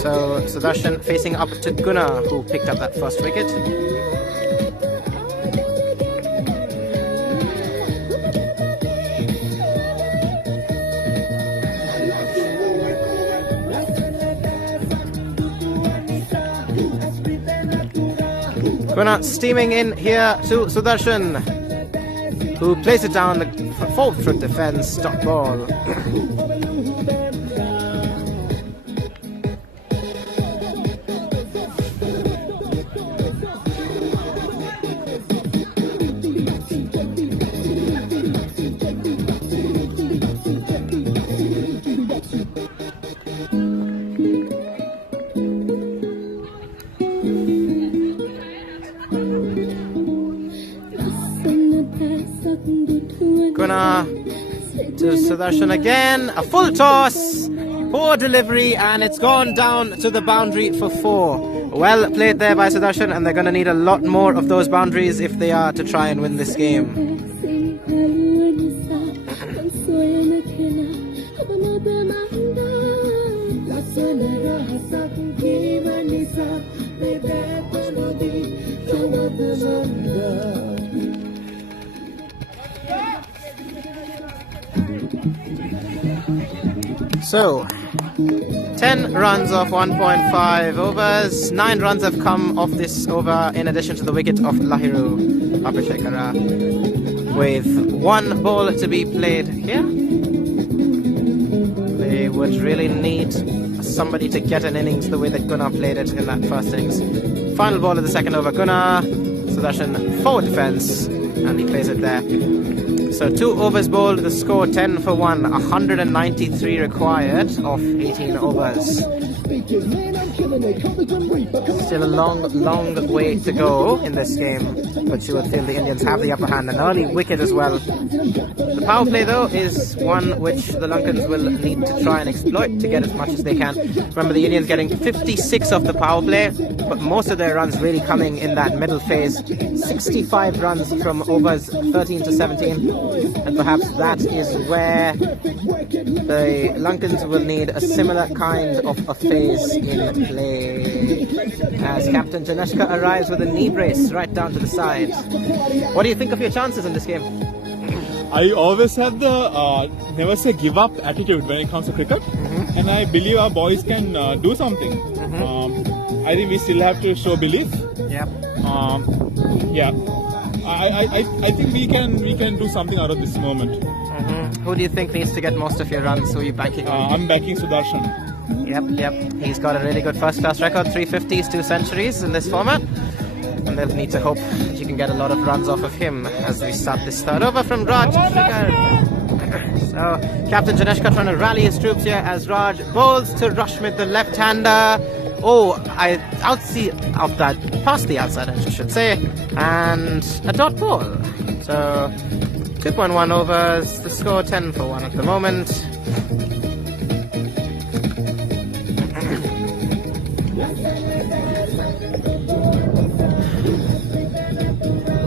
So Sudarshan facing up to Guna, who picked up that first wicket. Guna steaming in here to Sudarshan, who plays it down the forward foot defense, dot ball. Guna to Sudarshan again, a full toss, poor delivery, and it's gone down to the boundary for 4. Well played there by Sudarshan, and they're going to need a lot more of those boundaries if they are to try and win this game. So, 10 runs off 1.5 overs. 9 runs have come off this over in addition to the wicket of Lahiru Abhishekara. With 1 ball to be played here, they would really need somebody to get an innings the way that Guna played it in that first innings. Final ball of the second over, Guna, Sudarshan forward defense, and he plays it there. So 2 overs bowled, the score 10 for 1, 193 required of 18 overs. Still a long way to go in this game, but you would feel the Indians have the upper hand. An early wicket as well. The power play though is one which the Lankans will need to try and exploit to get as much as they can. Remember, the Indians getting 56 off the power play, but most of their runs really coming in that middle phase. 65 runs from overs 13 to 17, and perhaps that is where the Lankans will need a similar kind of a phase in play. As Captain Janeshka arrives with a knee brace right down to the side. What do you think of your chances in this game? I always have the never say give up attitude when it comes to cricket, and I believe our boys can do something. I think we still have to show belief. Yep. Yeah. I think we can do something out of this moment. Who do you think needs to get most of your runs? Who are you backing on? I'm backing Sudarshan. Yep. He's got a really good first-class record, 350s, 2 centuries in this format. And they'll need to hope that you can get a lot of runs off of him as we start this third over from Raj. So, Captain Janeshka trying to rally his troops here as Raj bowls to Rashmit, the left-hander. Oh, past the outside edge, I should say. And a dot ball. So, 2.1 overs, the score 10 for 1 at the moment.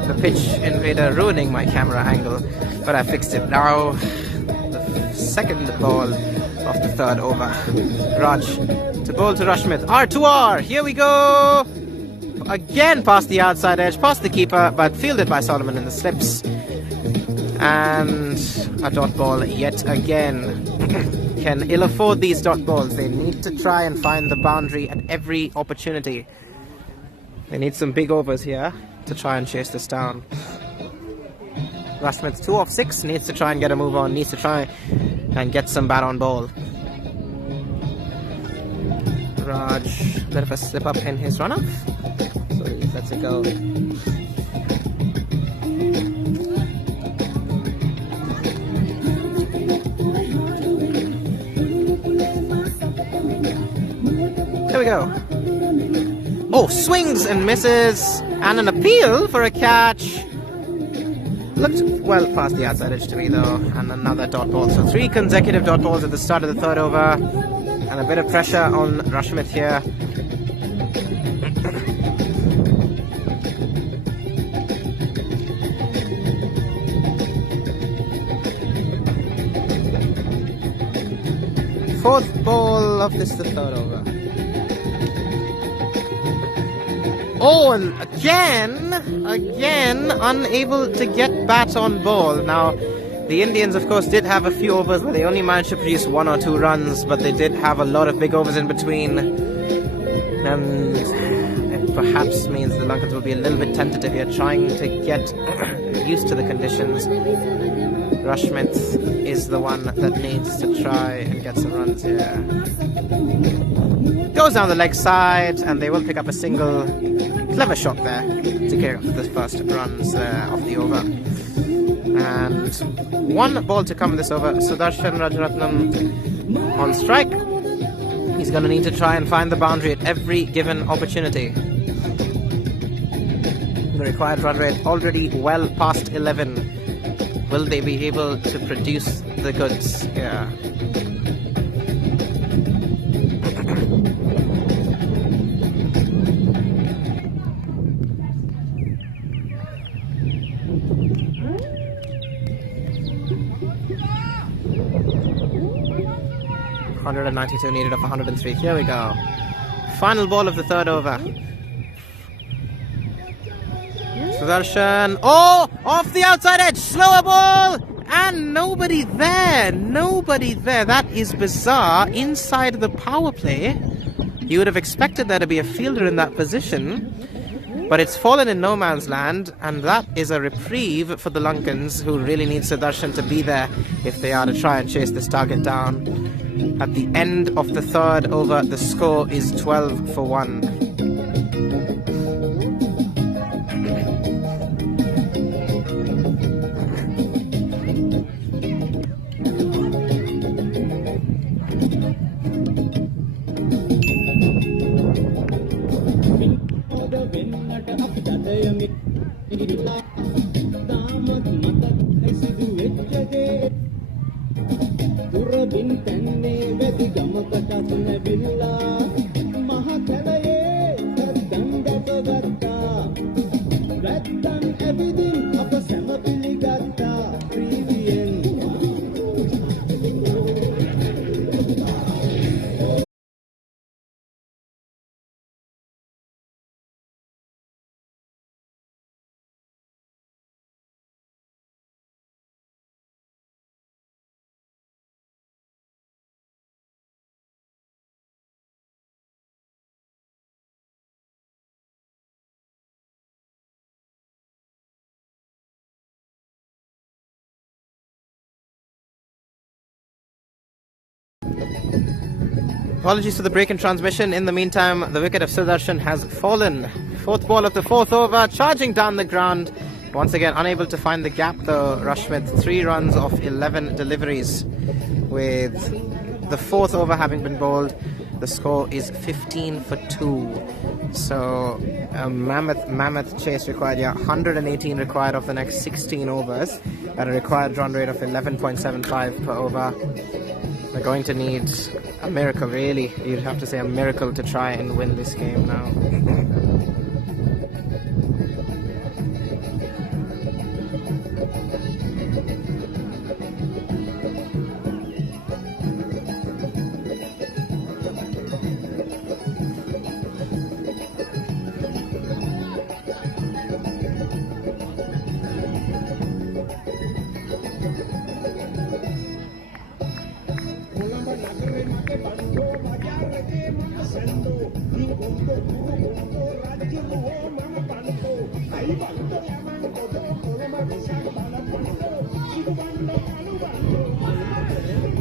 The pitch invader ruining my camera angle, but I fixed it now. The second ball of the third over. Raj to bowl to Rashmit. R2R, here we go! Again past the outside edge, past the keeper, but fielded by Solomon in the slips. And a dot ball yet again. can ill afford these dot balls. They need to try and find the boundary at every opportunity. They need some big overs here to try and chase this down. Rushmith 2 of 6, needs to try and get a move on, needs to try and get some bat on ball. Raj, bit of a slip up in his run-up, so he lets it go. Here we go. Oh, swings and misses, and an appeal for a catch. Looked well past the outside edge to me though, and another dot ball. So 3 consecutive dot balls at the start of the third over, and a bit of pressure on Rushmith here. Fourth ball of this, the third over. Oh, and again, unable to get bat on ball. Now, the Indians, of course, did have a few overs where they only managed to produce 1 or 2 runs, but they did have a lot of big overs in between. And it perhaps means the Lankans will be a little bit tentative here, trying to get used to the conditions. Rushmith is the one that needs to try and get some runs here. Goes down the leg side, and they will pick up a single. Clever shot there to get the first runs of the over. And 1 ball to come in this over. Sudarshan Rajaratnam on strike. He's going to need to try and find the boundary at every given opportunity. The required run rate already well past 11. Will they be able to produce the goods here? .192 needed of 103. Here we go. Final ball of the third over. Sudarshan. Oh! Off the outside edge. Slower ball! And nobody there. Nobody there. That is bizarre. Inside the power play, you would have expected there to be a fielder in that position. But it's fallen in no man's land, and that is a reprieve for the Lankans, who really need Sudarshan to be there if they are to try and chase this target down. At the end of the third over, the score is 12 for 1. Apologies for the break in transmission. In the meantime, the wicket of Sudarshan has fallen. Fourth ball of the fourth over, charging down the ground. Once again, unable to find the gap though. Rushmith 3 runs off 11 deliveries. With the fourth over having been bowled, the score is 15 for 2. So a mammoth chase required here. 118 required of the next 16 overs at a required run rate of 11.75 per over. They're going to need a miracle, really. You'd have to say a miracle to try and win this game now.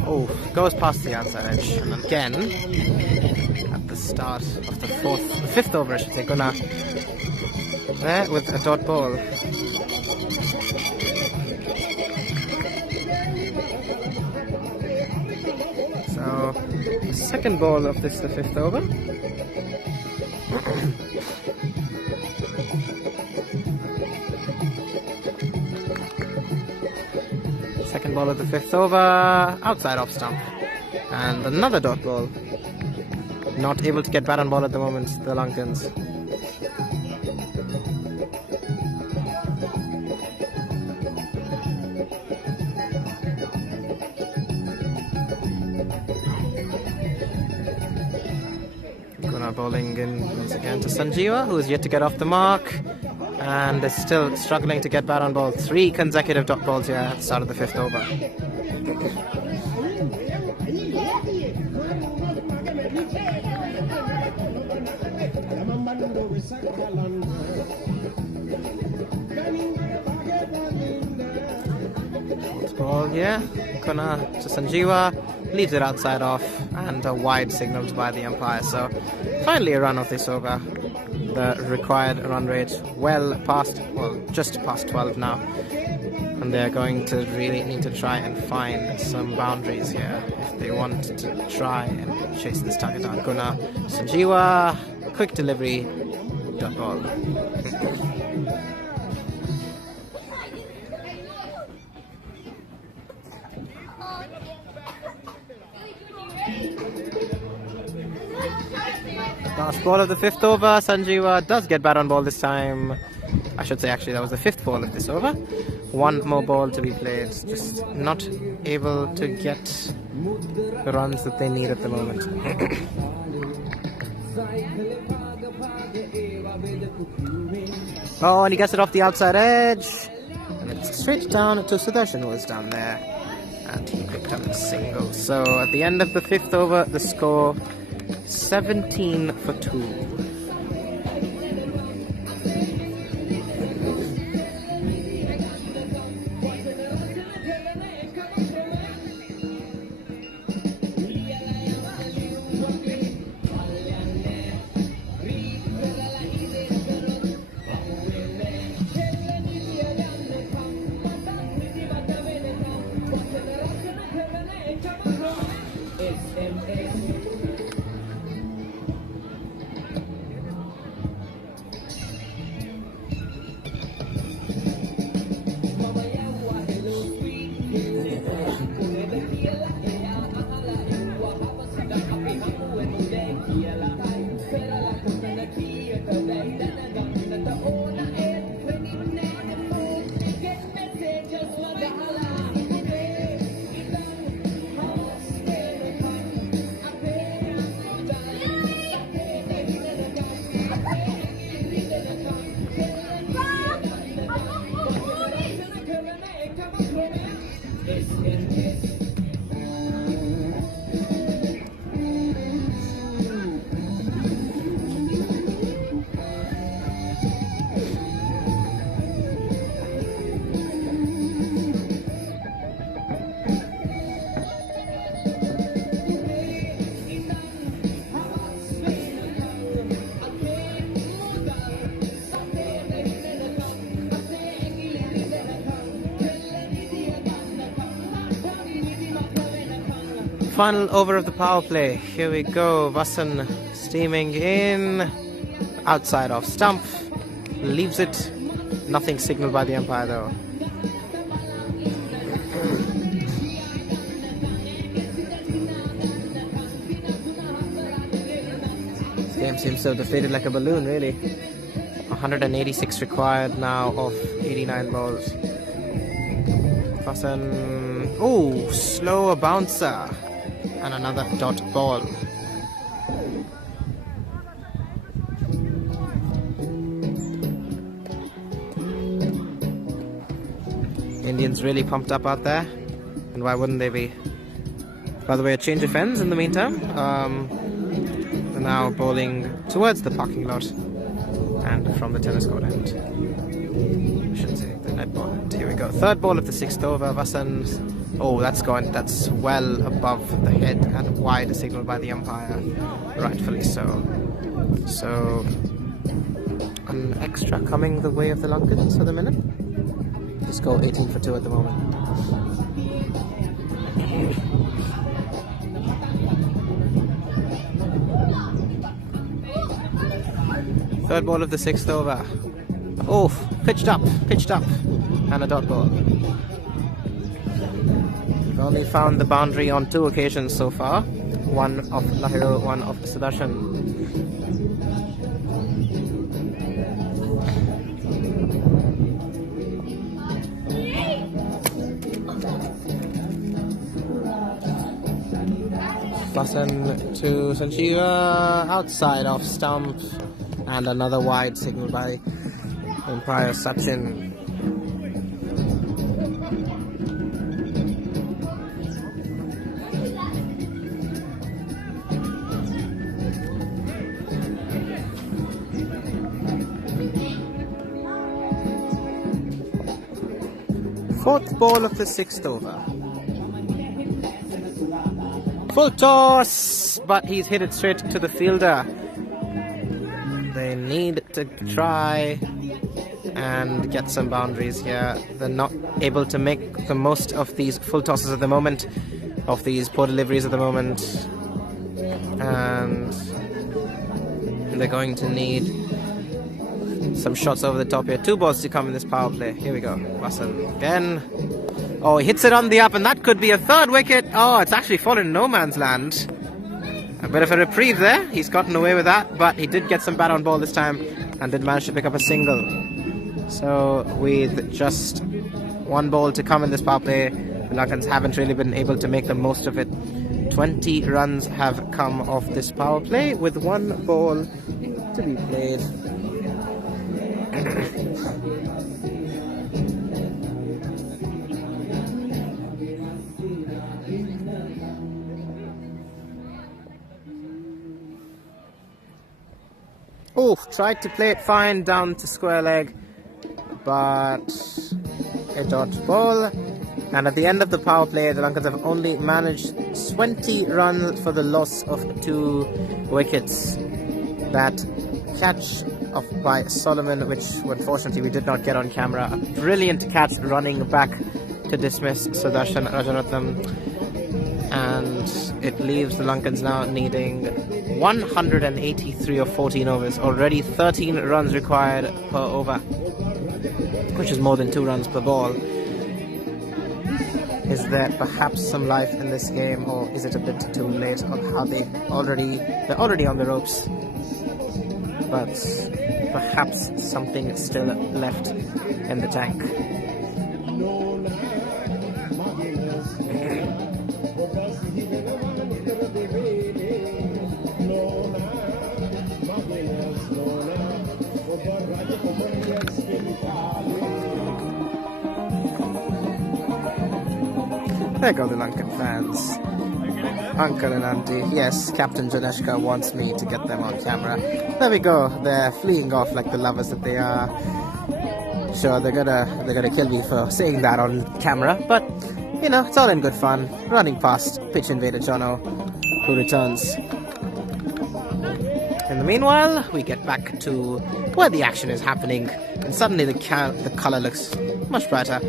Oh, goes past the outside edge. And again, at the start of the fifth over, I should say, Gunnar there with a dot ball. So, the second ball of this, the fifth over. Second ball of the fifth over, outside off stump. And another dot ball. Not able to get bat on ball at the moment, the Lankans. Gunnar bowling in once again to Sanjeeva, who is yet to get off the mark and is still struggling to get bat on ball. 3 consecutive dot balls here at the start of the fifth over. Ball here, Gunnar to Sanjeeva, leaves it outside off, and a wide signalled by the umpire. So finally a run of this over. The required run rate just past 12 now, and they're going to really need to try and find some boundaries here if they want to try and chase this target down. Gunnar, Sanjeeva, quick delivery, dot ball. Last ball of the fifth over, Sanjeeva does get bat on ball this time. I should say actually that was the fifth ball of this over. 1 more ball to be played, just not able to get the runs that they need at the moment. Oh, and he gets it off the outside edge. And it's straight down to Sudarshan, who is down there. And he picked up a single. So at the end of the fifth over, the score 17 for 2. Final over of the power play. Here we go. Vasan steaming in. Outside off stump. Leaves it. Nothing signaled by the umpire though. This game seems so deflated like a balloon, really. 186 required now of 89 balls. Vasan. Oh, slower bouncer. And another dot ball. Indians really pumped up out there, and why wouldn't they be? By the way, a change of ends in the meantime. They're now bowling towards the parking lot and from the tennis court end. I should say the netball end. go. Third ball of the 6th over. Vasan. Oh, that's well above the head and wide, signaled by the umpire. Rightfully so. So, an extra coming the way of the Lankans for the minute. Just go 18 for 2 at the moment. Third ball of the 6th over. Oh, pitched up, and a dot ball. We've only found the boundary on 2 occasions so far. One of Lahiro, one of Sudarshan. Button to Sanjeeva, outside off stump, and another wide signal by umpire Sachin. Fourth ball of the 6th over. Full toss, but he's hit it straight to the fielder. They need to try and get some boundaries here. They're not able to make the most of these full tosses at the moment, of these poor deliveries at the moment, and they're going to need some shots over the top here. 2 balls to come in this power play. Here we go. Vasan again. Oh, he hits it on the up, and that could be a 3rd wicket. Oh, it's actually fallen in no man's land. A bit of a reprieve there. He's gotten away with that, but he did get some bat on ball this time and did manage to pick up a single. So with just 1 ball to come in this power play, the Lankans haven't really been able to make the most of it. 20 runs have come off this power play with 1 ball to be played. Oh, tried to play it fine down to square leg, but a dot ball. And at the end of the power play, the Lankans have only managed 20 runs for the loss of 2 wickets. That catch by Solomon, which unfortunately we did not get on camera. A brilliant catch running back to dismiss Sudarshan Rajaratnam. And it leaves the Lankans now needing 183 or 14 overs. Already 13 runs required per over, which is more than 2 runs per ball. Is there perhaps some life in this game, or is it a bit too late? Or are they're already on the ropes? But perhaps something is still left in the tank. There go the Lankan fans. Uncle and Auntie. Yes, Captain Janeshka wants me to get them on camera. There we go. They're fleeing off like the lovers that they are. Sure, they're gonna kill me for saying that on camera, but you know, it's all in good fun. Running past pitch invader Jono, who returns. In the meanwhile, we get back to where the action is happening, and suddenly the colour looks much brighter.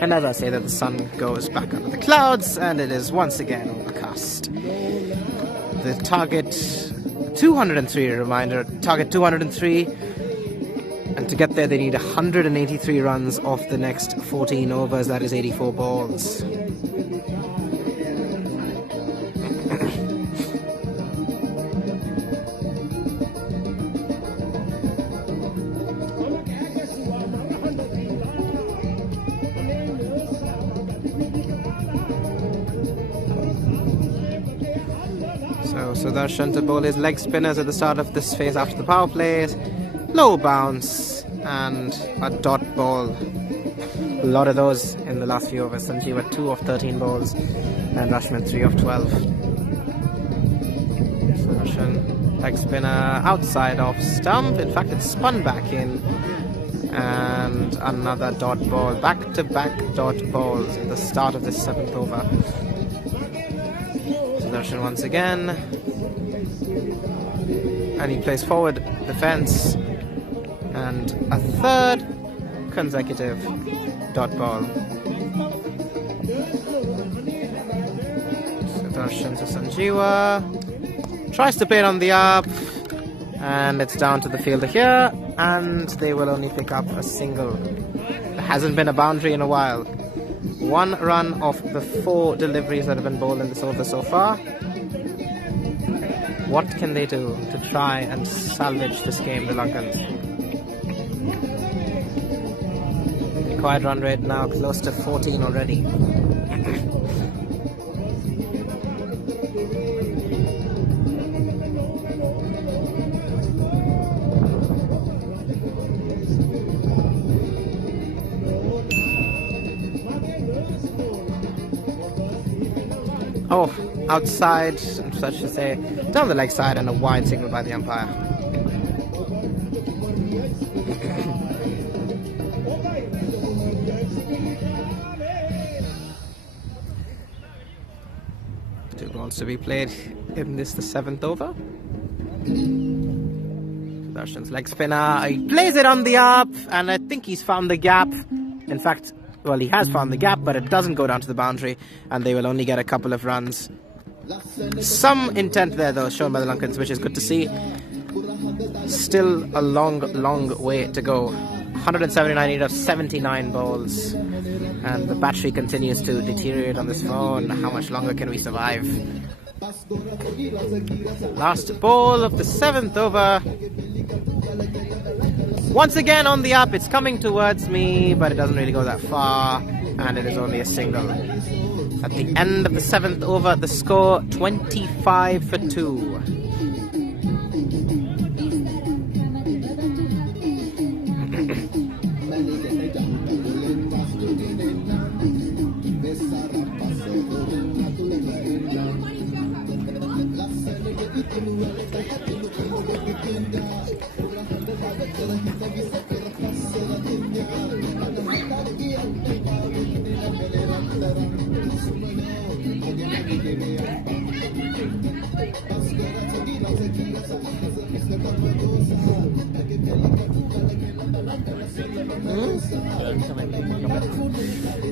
And as I say that, the sun goes back under the clouds, and it is once again overcast. The target 203, a reminder, target 203, and to get there they need 183 runs off the next 14 overs, that is 84 balls. So Sudarshan to bowl his leg spinners at the start of this phase after the power plays. Low bounce and a dot ball. A lot of those in the last few overs. Sanjeeva 2 of 13 balls and Rashman 3 of 12. Sudarshan leg spinner outside off stump. In fact, it's spun back in And another dot ball. Back-to-back dot balls in the start of this 7th over. Sudarshan once again. And he plays forward defense. And a third consecutive dot ball. Sudarshan to Sanjeewa. Tries to play it on the up. And it's down to the fielder here. And they will only pick up a single. There hasn't been a boundary in a while. 1 run off the 4 deliveries that have been bowled in this over so far. What can they do to try and salvage this game, the Lankans? Required run rate now close to 14 already. Oh, outside, so I should say, down the leg side, and a wide signal by the umpire. Two balls to be played in this, the 7th over. Sudarshan's leg spinner, he plays it on the up, and I think he's found the gap. In fact, well, he has found the gap, but it doesn't go down to the boundary, and they will only get a couple of runs. Some intent there, though, shown by the Lankans, which is good to see. Still a long, long way to go. 179 out of 79 balls. And the battery continues to deteriorate on this phone. How much longer can we survive? Last ball of the 7th over. Once again on the up, it's coming towards me, but it doesn't really go that far, and it is only a single. At the end of the 7th over, the score 25 for 2.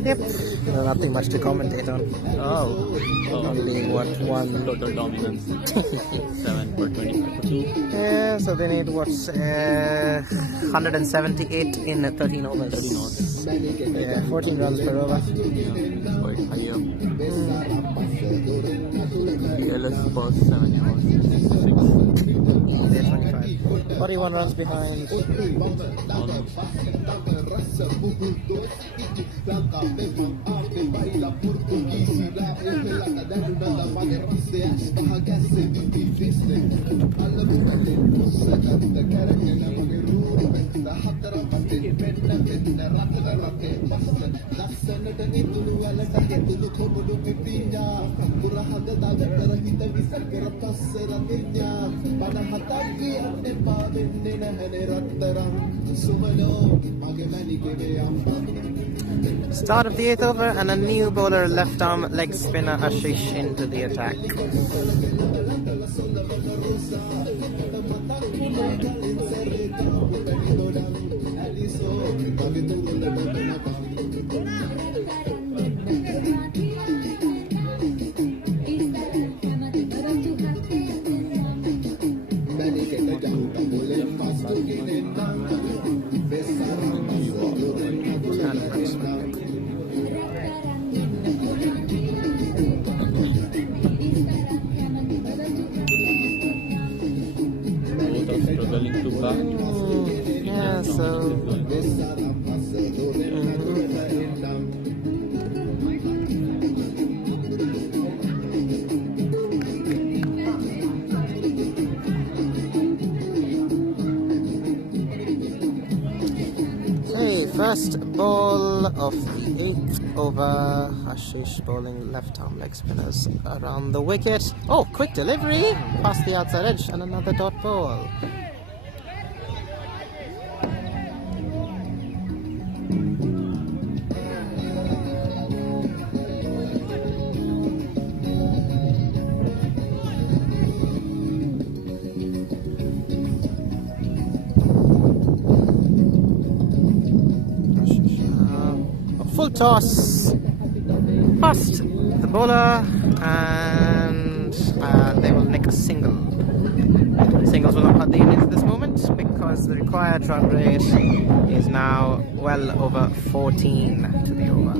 Yep, no, nothing much to commentate on. Oh. Only what, 1 Total dominance. 7 for 22. Yeah, so they need what, 178 in 13 overs. 13 overs. Yeah, 14 runs per over. Quite higher. LS for 7 overs. 25. 41 runs behind. Start of the 8th over, and a new bowler, left arm leg spinner Ashish into the attack. Yeah, so first ball of the 8th over. Ashish bowling left arm leg spinners around the wicket. Oh, quick delivery past the outside edge, and another dot ball. toss past the bowler, and they will nick a single. Singles will not hurt the Indians at this moment because the required run rate is now well over 14 to the over.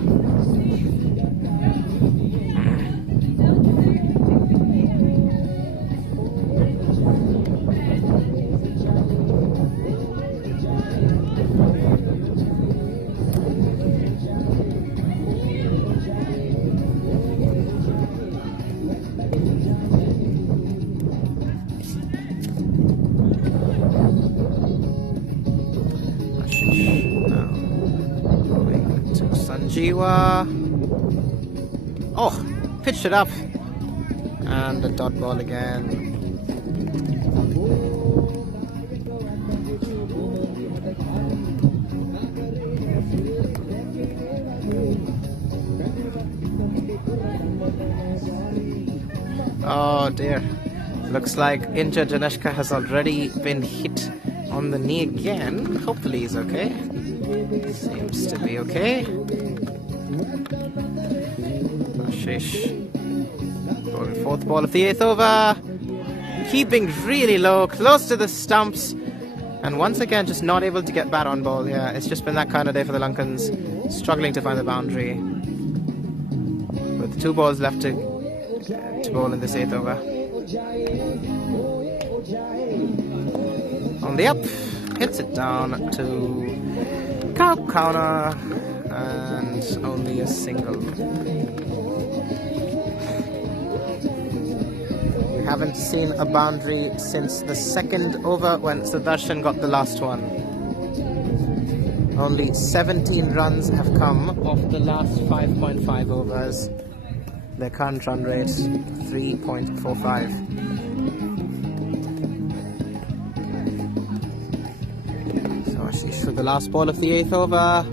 Jiwa. Oh, pitched it up. And a dot ball again. Oh dear. Looks like injured Janeshka has already been hit on the knee again. Hopefully he's okay. Seems to be okay. Bowling fourth ball of the 8th over. Keeping really low, close to the stumps. And once again, just not able to get bat on ball. Yeah, it's just been that kind of day for the Lankans. Struggling to find the boundary. With 2 balls left to bowl in this 8th over. On the up, hits it down to counter, and only a single. We haven't seen a boundary since the 2nd over when Sudarshan got the last one. Only 17 runs have come off the last 5.5 overs. Their current run rate 3.45. So the last ball of the 8th over,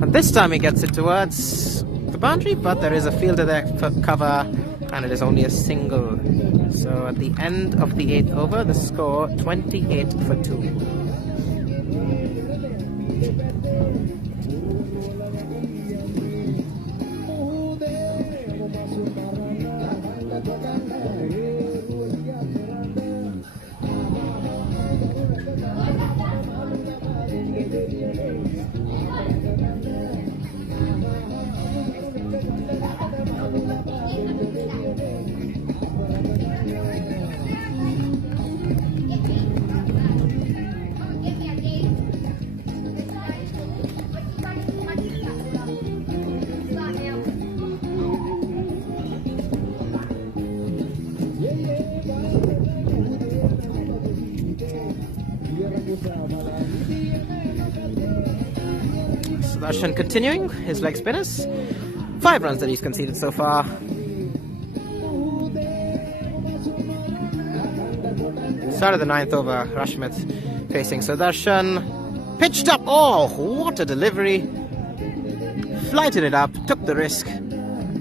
and this time he gets it towards the boundary, but there is a fielder there for cover, and it is only a single. So at the end of the 8th over, the score 28 for 2. Sudarshan continuing his leg spinners. 5 runs that he's conceded so far. Start of the 9th over, Rashmit facing Sudarshan. Pitched up. Oh, what a delivery. Flighted it up, took the risk.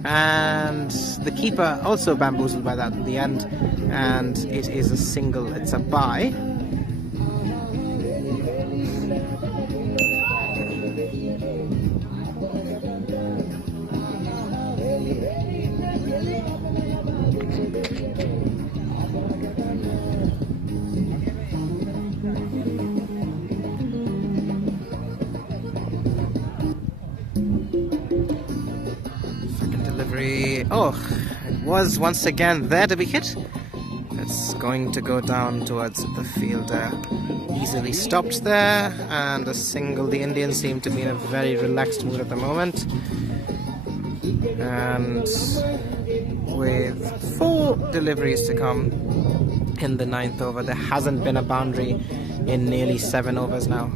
And the keeper also bamboozled by that in the end. And it is a single. It's a bye. Oh, it was once again there to be hit. It's going to go down towards the fielder. Easily stopped there, and a single. The Indians seem to be in a very relaxed mood at the moment. And with 4 deliveries to come in the 9th over, there hasn't been a boundary in nearly 7 overs now.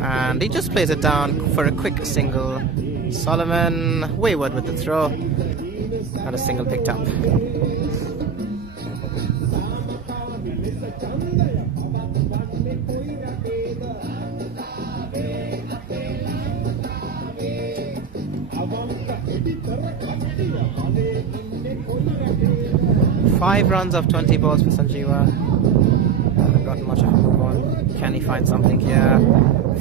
And he just plays it down for a quick single. Solomon wayward with the throw, and a single picked up. Five runs off 20 balls for Sanjeewa. Haven't gotten much of a move on. Can he find something here?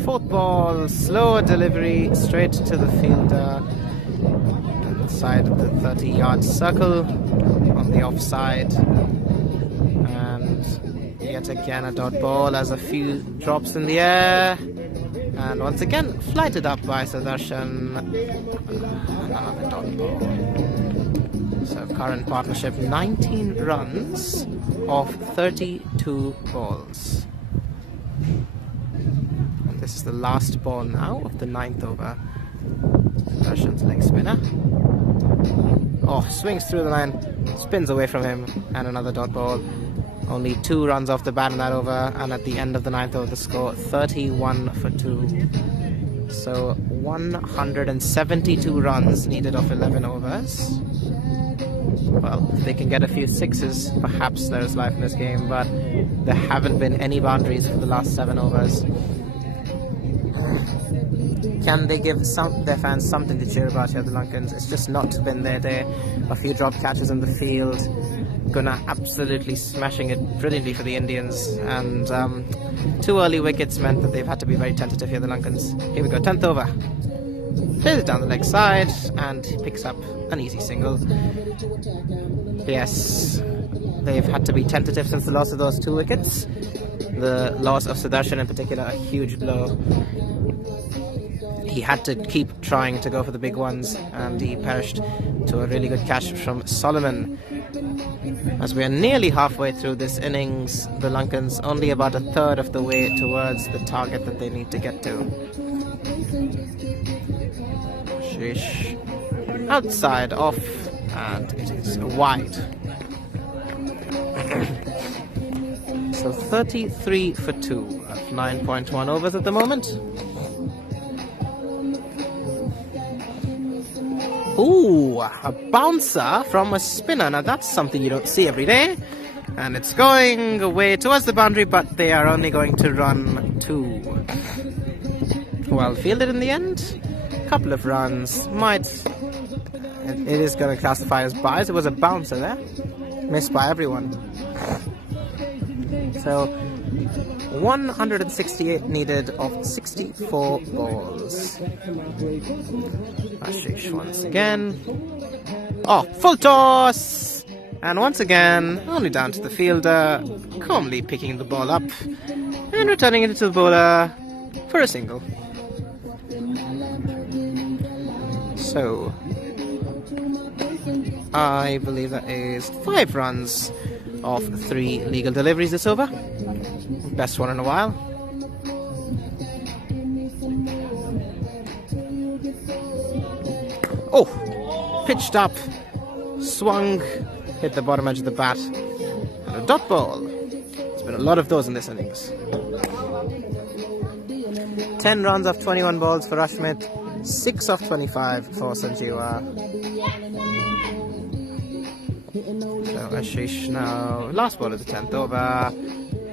Fourth ball, slower delivery, straight to the fielder. Inside of the 30-yard circle on the offside. And yet again a dot ball as a few drops in the air. And once again, flighted up by Sudarshan. Another dot ball. So current partnership, 19 runs off 32 balls. And this is the last ball now of the 9th over. Sudarshan's leg spinner. Oh, swings through the line, spins away from him, and another dot ball. Only 2 runs off the bat in that over, and at the end of the 9th over, the score 31 for 2. So 172 runs needed off 11 overs. Well, if they can get a few sixes, perhaps there is life in this game, but there haven't been any boundaries for the last 7 overs. Can they give their fans something to cheer about here, the Lankans? It's just not been their day. A few drop catches in the field. Gunnar absolutely smashing it brilliantly for the Indians, and 2 early wickets meant that they've had to be very tentative here, the Lankans. Here we go, 10th over. Plays it down the leg side and picks up an easy single. Yes, they've had to be tentative since the loss of those 2 wickets. The loss of Sudarshan in particular, a huge blow. He had to keep trying to go for the big ones, and he perished to a really good catch from Solomon. As we are nearly halfway through this innings, the Lankans only about a third of the way towards the target that they need to get to. Sheesh. Outside, off, and it is wide. So 33 for 2 at 9.1 overs at the moment. Ooh, a bouncer from a spinner. Now that's something you don't see every day. And it's going away towards the boundary, but they are only going to run 2. Well fielded in the end. Couple of runs. It is going to classify as buys. It was a bouncer there. Missed by everyone. So 168 needed of 64 balls. Ashish once again. Oh, full toss! And once again, only down to the fielder, calmly picking the ball up and returning it to the bowler for a single. So, I believe that is 5 runs of 3 legal deliveries this over. Best one in a while. Oh, pitched up, swung, hit the bottom edge of the bat, and a dot ball. There's been a lot of those in this innings. 10 runs off 21 balls for Ashmit, 6 off 25 for Sanjeewa. So Ashish now, last ball of the 10th over,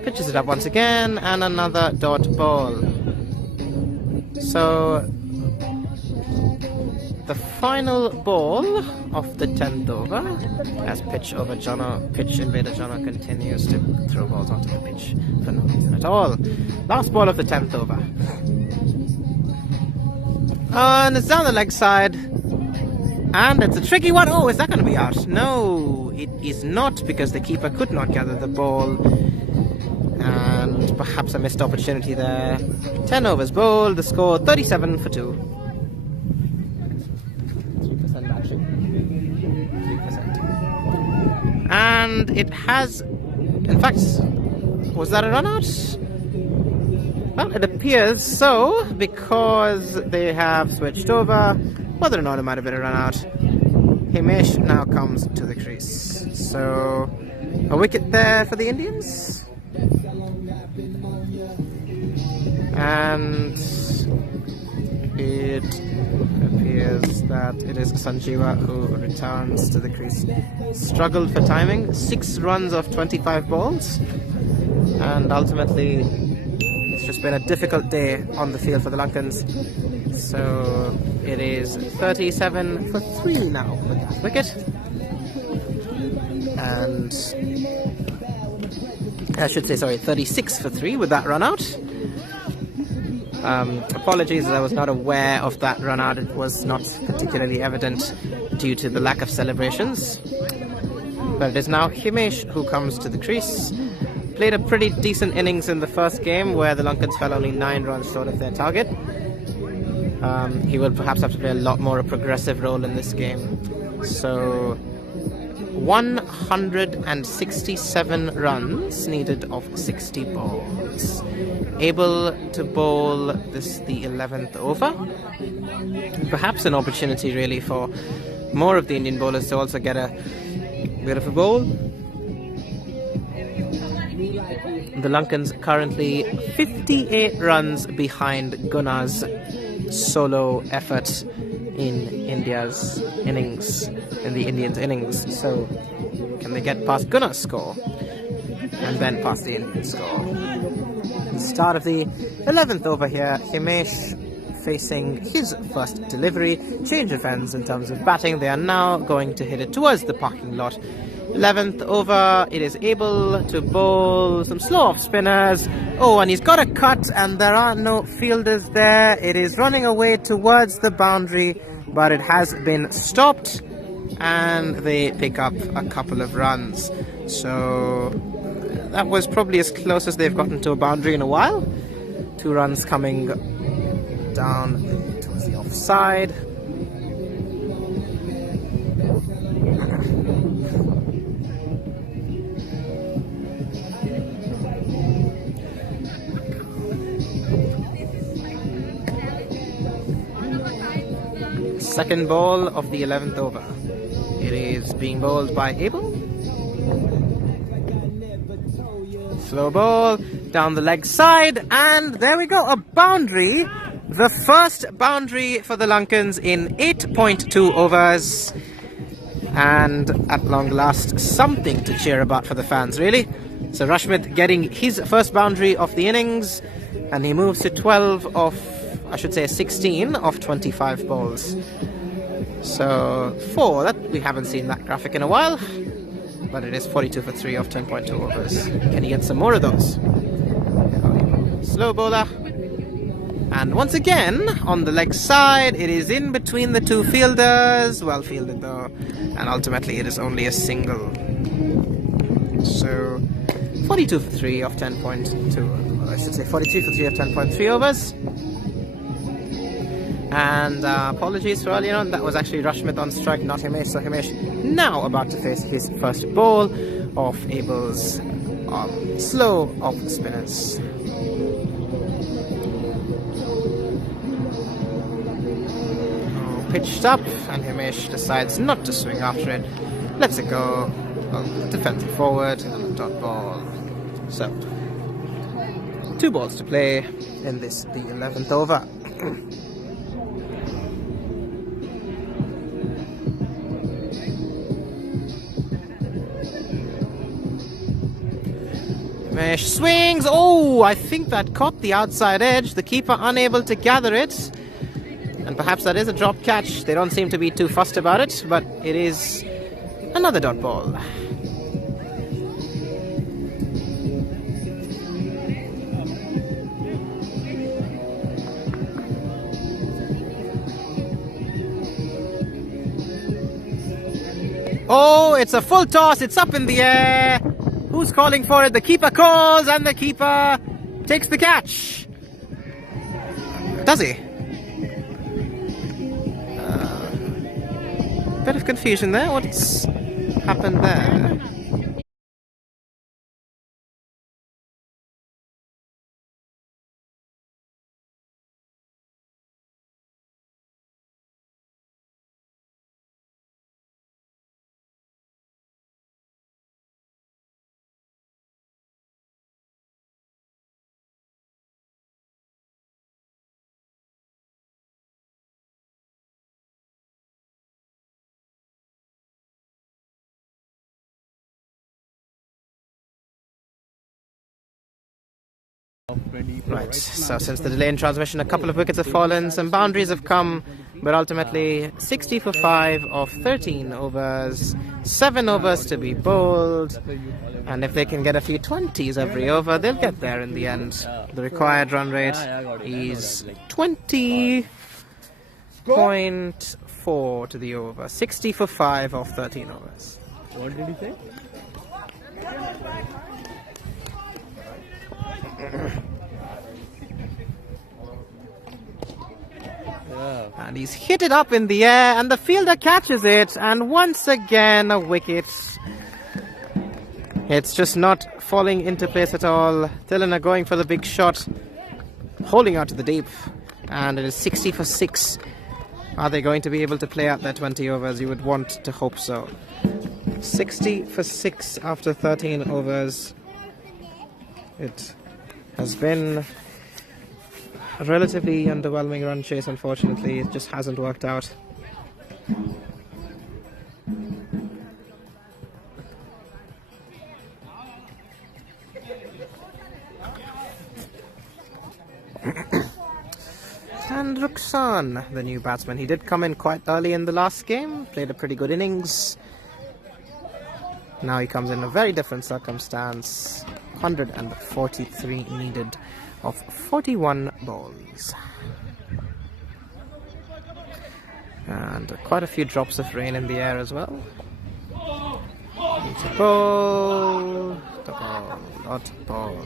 pitches it up once again, and another dot ball. So the final ball of the 10th over, as pitch invader Jono continues to throw balls onto the pitch for no reason at all. Last ball of the 10th over. And it's down the leg side. And it's a tricky one. Oh, is that going to be out? No, it is not, because the keeper could not gather the ball. And perhaps a missed opportunity there. 10 overs bowled, the score 37 for 2. 3% battery. 3%. And it has, in fact, was that a run out? Well, it appears so, because they have switched over. Whether or not it might have been a run out, Himesh now comes to the crease. So, a wicket there for the Indians. And it appears that it is Sanjeewa who returns to the crease. Struggled for timing, 6 runs of 25 balls, and ultimately it's just been a difficult day on the field for the Lankans. So it is 37 for 3 now with that wicket. And I should say, sorry, 36 for 3 with that run out. Apologies, as I was not aware of that run out. It was not particularly evident due to the lack of celebrations. But it is now Himesh who comes to the crease. Played a pretty decent innings in the first game where the Lankans fell only 9 runs short of their target. He will perhaps have to play a lot more a progressive role in this game. So 167 runs needed of 60 balls. Able to bowl this the 11th over. Perhaps an opportunity really for more of the Indian bowlers to also get a bit of a bowl. The Lankans currently 58 runs behind Guna's solo effort in India's innings, in the Indians' innings. So, can they get past Guna's score and then past the Indian score? Start of the 11th over here. Himesh facing his first delivery. Change of ends in terms of batting. They are now going to hit it towards the parking lot. 11th over, it is able to bowl some slow off spinners. Oh, and he's got a cut and there are no fielders there. It is running away towards the boundary, but it has been stopped and they pick up a couple of runs. So that was probably as close as they've gotten to a boundary in a while. 2 runs coming down towards the offside. Second ball of the 11th over. It is being bowled by Abel. Slow ball down the leg side, and there we go, a boundary. The first boundary for the Lankans in 8.2 overs. And at long last, something to cheer about for the fans, really. So Rashmit getting his first boundary of the innings, and he moves to 12 of, I should say 16 of 25 balls. So 4, that we haven't seen that graphic in a while, but it is 42 for 3 of 10.2 overs. Can he get some more of those? Slow bowler. And once again, on the leg side, it is in between the 2 fielders. Well fielded though. And ultimately it is only a single. So 42 for 3 of 10.2. I should say 42 for 3 of 10.3 overs. And apologies for earlier on, that was actually Rashmit on strike, not Himesh. So Himesh now about to face his first ball of Abel's slow off the spinners. Pitched up, and Himesh decides not to swing after it. Lets it go. Defensive forward and a dot ball. So 2 balls to play in this, the 11th over. Himesh swings. Oh, I think that caught the outside edge. The keeper unable to gather it. And perhaps that is a drop catch. They don't seem to be too fussed about it, but it is another dot ball. Oh, it's a full toss. It's up in the air. Who's calling for it? The keeper calls, and the keeper takes the catch. Does he? Bit of confusion there. What's happened there? Right, so since the delay in transmission, a couple of wickets have fallen, some boundaries have come, but ultimately 60 for 5 of 13 overs, 7 overs to be bowled, and if they can get a few 20s every over, they'll get there in the end. The required run rate is 20.4 to the over, 60 for 5 of 13 overs. What did he say? And he's hit it up in the air, and the fielder catches it, and once again a wicket. It's just not falling into place at all. Thillaner are going for the big shot, holding out to the deep, and it is 60 for 6. Are they going to be able to play out their 20 overs? You would want to hope so. 60 for 6 after 13 overs. It has been a relatively underwhelming run chase, unfortunately. It just hasn't worked out. And Ruksan, the new batsman, he did come in quite early in the last game, played a pretty good innings. Now he comes in a very different circumstance. 143 needed of 41 balls. And quite a few drops of rain in the air as well. It's a ball, the ball, not ball.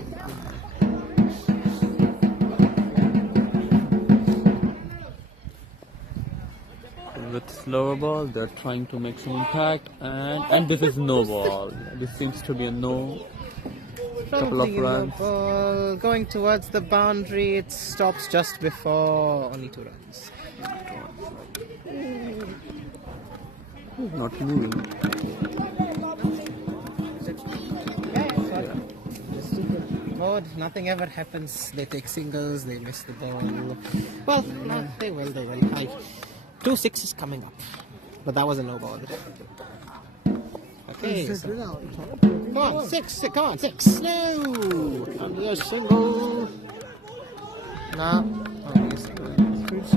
With slower ball, they're trying to make some impact, and this is no ball. This seems to be a no. Couple of runs. Ball going towards the boundary. It stops just before only 2 runs. Not moving. Mode, nothing ever happens. They take singles, they miss the ball. Well, no, they will. 2 6s coming up, but that was a no ball. Okay, so. Come on, 6, come on, 6. No! And a single. No. Only a single. It's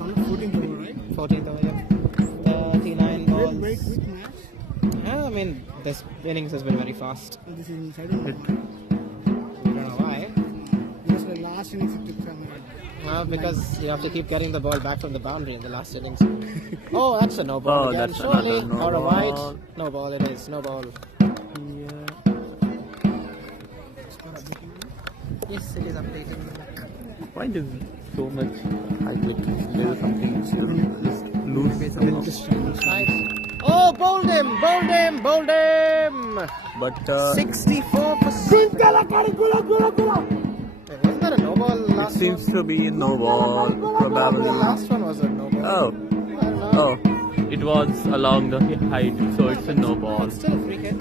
on the 14th over, right? 14th over, yeah. 39 balls. Very quick match. Yeah, I mean, this innings has been very fast. This innings, I I don't know why. because the last innings it took some. Well, because you have to keep getting the ball back from the boundary in the last innings. Oh, that's a no ball Oh, again, that's surely. another no Or a ball. wide. No ball, it is. No ball. Yes, it is updated. Why do so much height? There is something loose somehow. Oh, bowled him! Bowled him! Bowled him! But 64 for 6. Wasn't that a no ball it last seems one? to be no ball. Probably. The last one was a no ball. Oh, I don't know. it was along the height, so it's a no ball. It's still a free hit.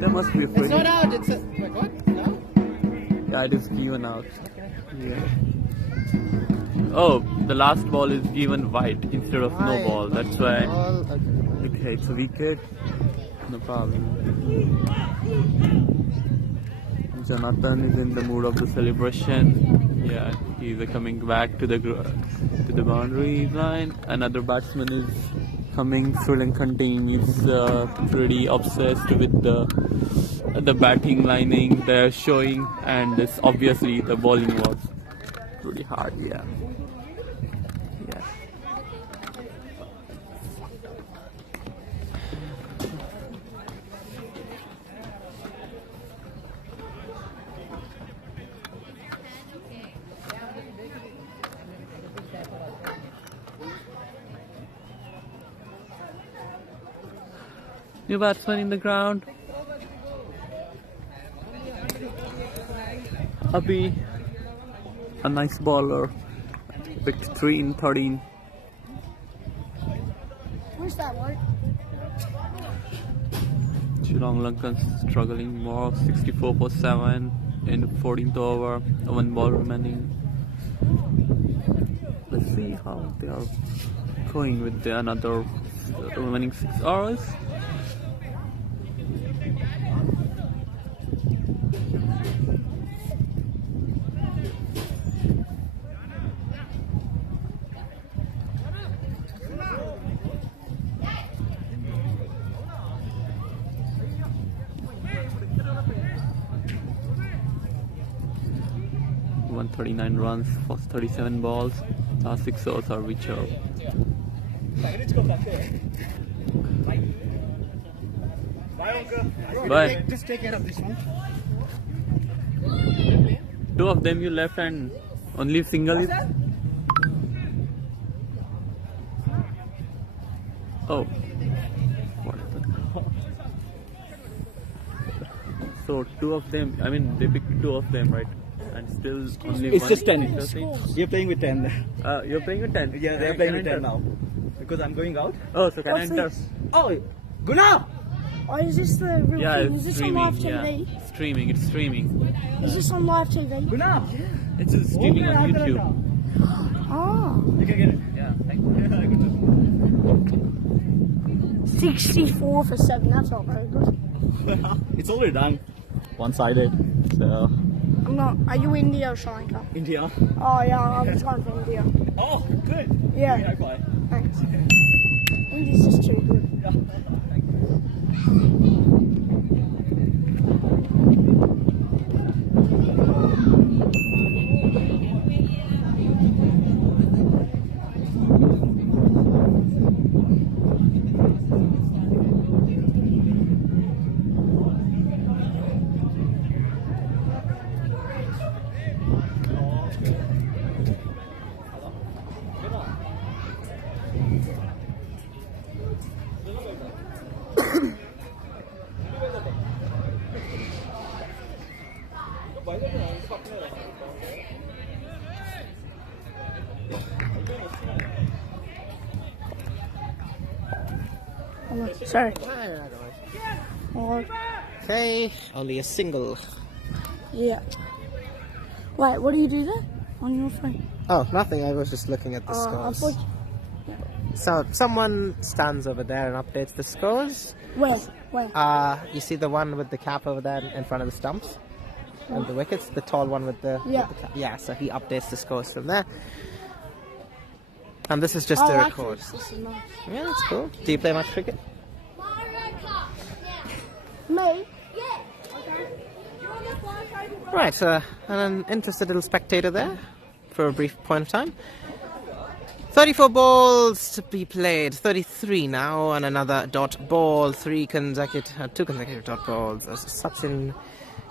There must be a It's free. not out. It's a. Wait, what? No? Yeah, it is given out. Yeah. Oh, the last ball is given wide instead of no Wide, ball. not That's why. ball. Okay, it's a wicket. No problem. Jonathan is in the mood of the celebration. Yeah, he's coming back to the boundary line. Another batsman is coming. Sri Lankan team is pretty obsessed with the batting lining they're showing, and this obviously the bowling was pretty hard. Yeah. New batsman in the ground. Abhi, a nice bowler. Picked 3 in 13. Where's that one? Geelong Lankans struggling more. 64 for 7 in the 14th over. 1 ball remaining. Let's see how they are going with the another remaining 6 hours. 139 runs for 37 balls. Last 6 overs are which are. Bye. Just take care of this one. 2 of them you left and only single is. Oh. What happened? So 2 of them, I mean they picked 2 of them, right? And still only It's one. just 10. Interesting. You're playing with 10. You're playing with 10? Yeah, they're playing with 10 now. Because I'm going out. Oh, so can I What's enter? this? Oh, Guna! Oh, is this the real Yeah, thing? it's Is this on live streaming. TV? Yeah, streaming. It's streaming. Is this on live TV? Guna! It's streaming on YouTube. Oh, You can get it. Yeah, thank you. 64 for 7. That's not very good. It's already done. One-sided. So, I'm not. Are you India or Sri Lanka? India. Oh, yeah, I'm trying from India. Oh, good. Yeah, Yeah, quite. thanks. India's just too good. Oh, sorry. Oh, Okay, only a single. yeah. Wait, what do you do there? On your phone? Oh, nothing. I was just looking at the I scores. thought. So someone stands over there and updates the scores. Where? Where? You see the one with the cap over there in front of the stumps and the wickets, the tall one with the Yeah. with the cap. Yeah. So he updates the scores from there. And this is just I a like record. this. This is nice. Yeah, that's cool. Do you play much cricket? Me? Right, an interested little spectator there for a brief point of time. 34 balls to be played, 33 now, and another dot ball, 2 consecutive dot balls. As Sachin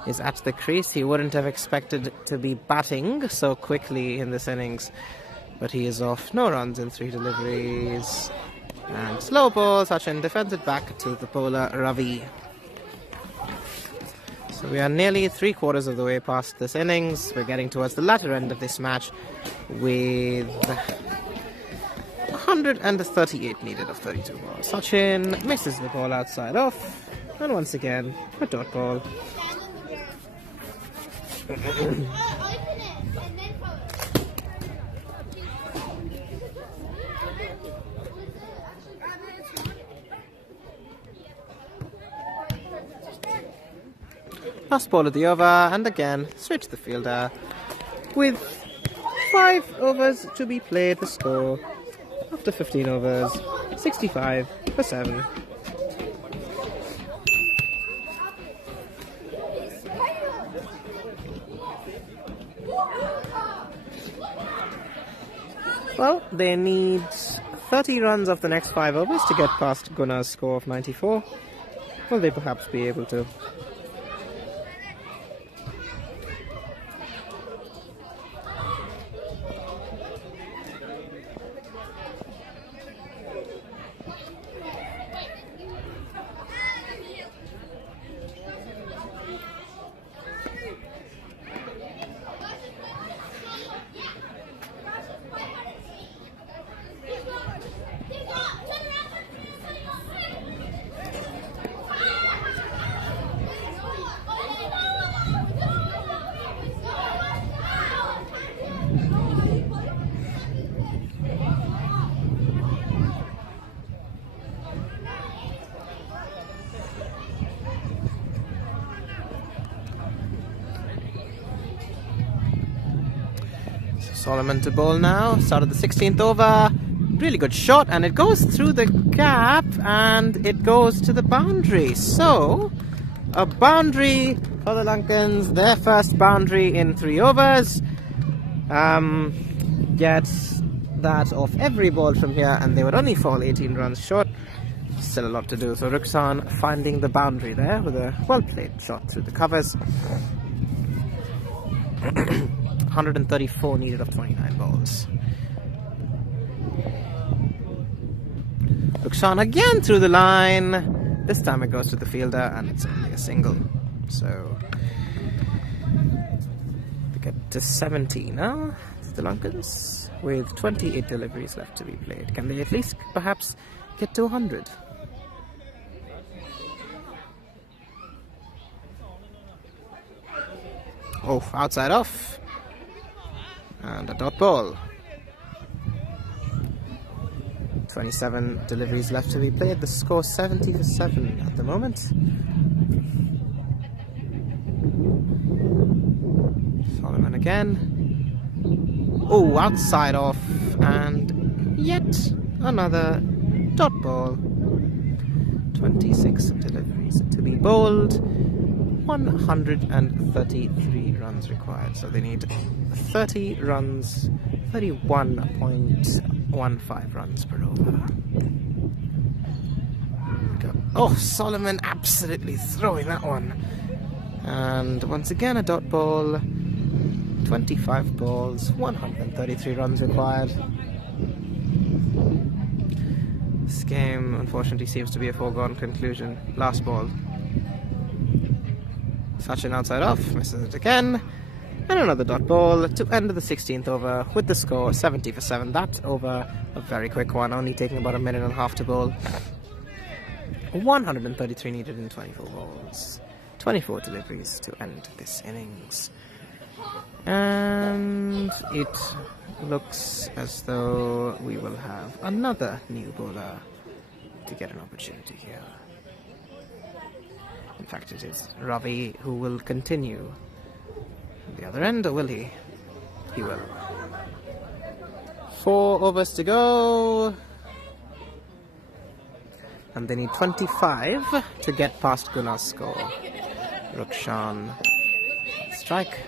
is at the crease, he wouldn't have expected to be batting so quickly in this innings, but he is off. No runs in 3 deliveries. And slow ball, Sachin defends it back to the bowler Ravi. So we are nearly 3/4 of the way past this innings. We're getting towards the latter end of this match with 138 needed of 32 balls. Sachin misses the ball outside off, and once again a dot ball. Last ball of the over, and again switch the fielder with 5 overs to be played. The score after 15 overs, 65 for 7. Well, they need 30 runs of the next 5 overs to get past Guna's score of 94. Will they perhaps be able to? Solomon to bowl now. Started the 16th over. Really good shot, and it goes through the gap and it goes to the boundary. So, a boundary for the Lankans, their first boundary in 3 overs. get that off every ball from here, and they would only fall 18 runs short. Still a lot to do. So Ruksan finding the boundary there with a well-played shot through the covers. 134 needed of 29 balls. Ruksan again through the line. This time it goes to the fielder, and it's only a single. So they get to 70 now, the Lankans, with 28 deliveries left to be played. Can they at least perhaps get to 100? Oh, outside off. And a dot ball. 27 deliveries left to be played. The score 70-7 at the moment. Solomon again. Oh, outside off. And yet another dot ball. 26 deliveries to be bowled. 133 runs required, so they need 30 runs, 31.15 runs per over. Oh, Solomon absolutely throwing that one. And once again a dot ball, 25 balls, 133 runs required. This game unfortunately seems to be a foregone conclusion. Last ball. Sachin outside off, misses it again, and another dot ball to end the 16th over with the score 70-7. That over a very quick one, only taking about a minute and a half to bowl. 133 needed in 24 balls. 24 deliveries to end this innings. And it looks as though we will have another new bowler to get an opportunity here. In fact, it is Ravi who will continue at the other end, or will he? He will. 4 overs to go. And they need 25 to get past Guna's score. Rukshan strike.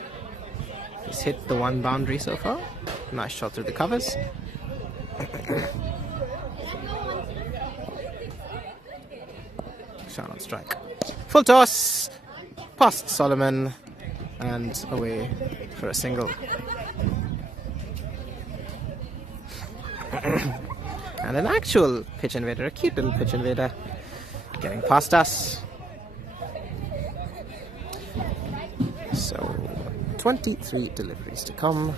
He's hit the one boundary so far. Nice shot through the covers. Rukshan on strike. Full toss, past Solomon, and away for a single. And an actual pitch invader, a cute little pitch invader, getting past us. So, 23 deliveries to come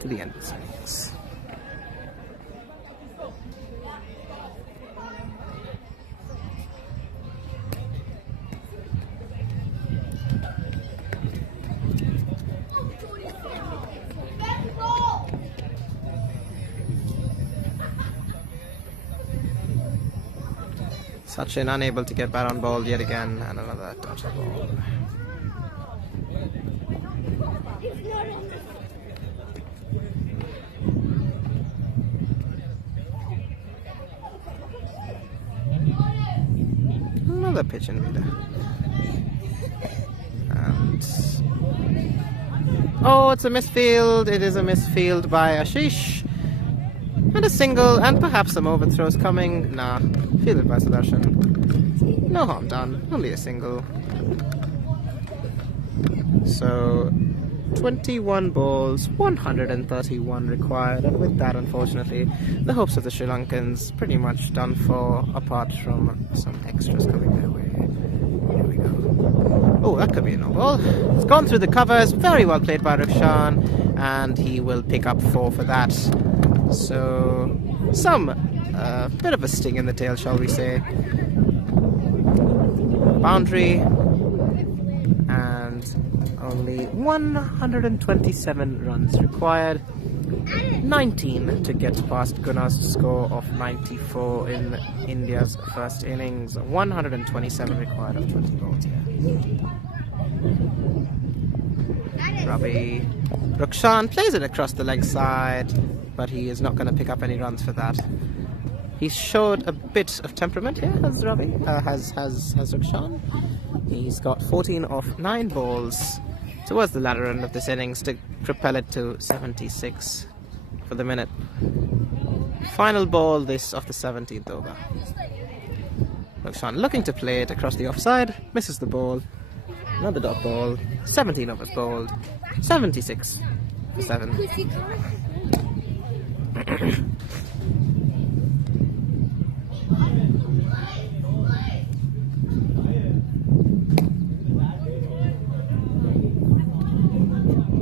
to the end of the innings. Sachin unable to get bat on ball yet again, and another dot ball. Another pitch invader. And oh, it's a misfield. It is a misfield by Ashish. And a single, and perhaps some overthrows coming. Nah, fielded by Sudarshan. No harm done, only a single. So, 21 balls, 131 required, and with that, unfortunately, the hopes of the Sri Lankans pretty much done for, apart from some extras coming their way. Here we go. Oh, that could be a no ball. It's gone through the covers, very well played by Rukshan, and he will pick up 4 for that. So, some bit of a sting in the tail, shall we say. Boundary, and only 127 runs required. 19 to get past Guna's score of 94 in India's first innings. 127 required of 20 balls here. Ravi Rukshan plays it across the leg side, but he is not going to pick up any runs for that. He showed a bit of temperament here, has Ravi, has Rukshan. He's got 14 of 9 balls towards the latter end of this innings to propel it to 76 for the minute. Final ball this of the 17th over. Lakshan looking to play it across the offside, misses the ball. Another dot ball, 17 overs bowled, 76 for 7.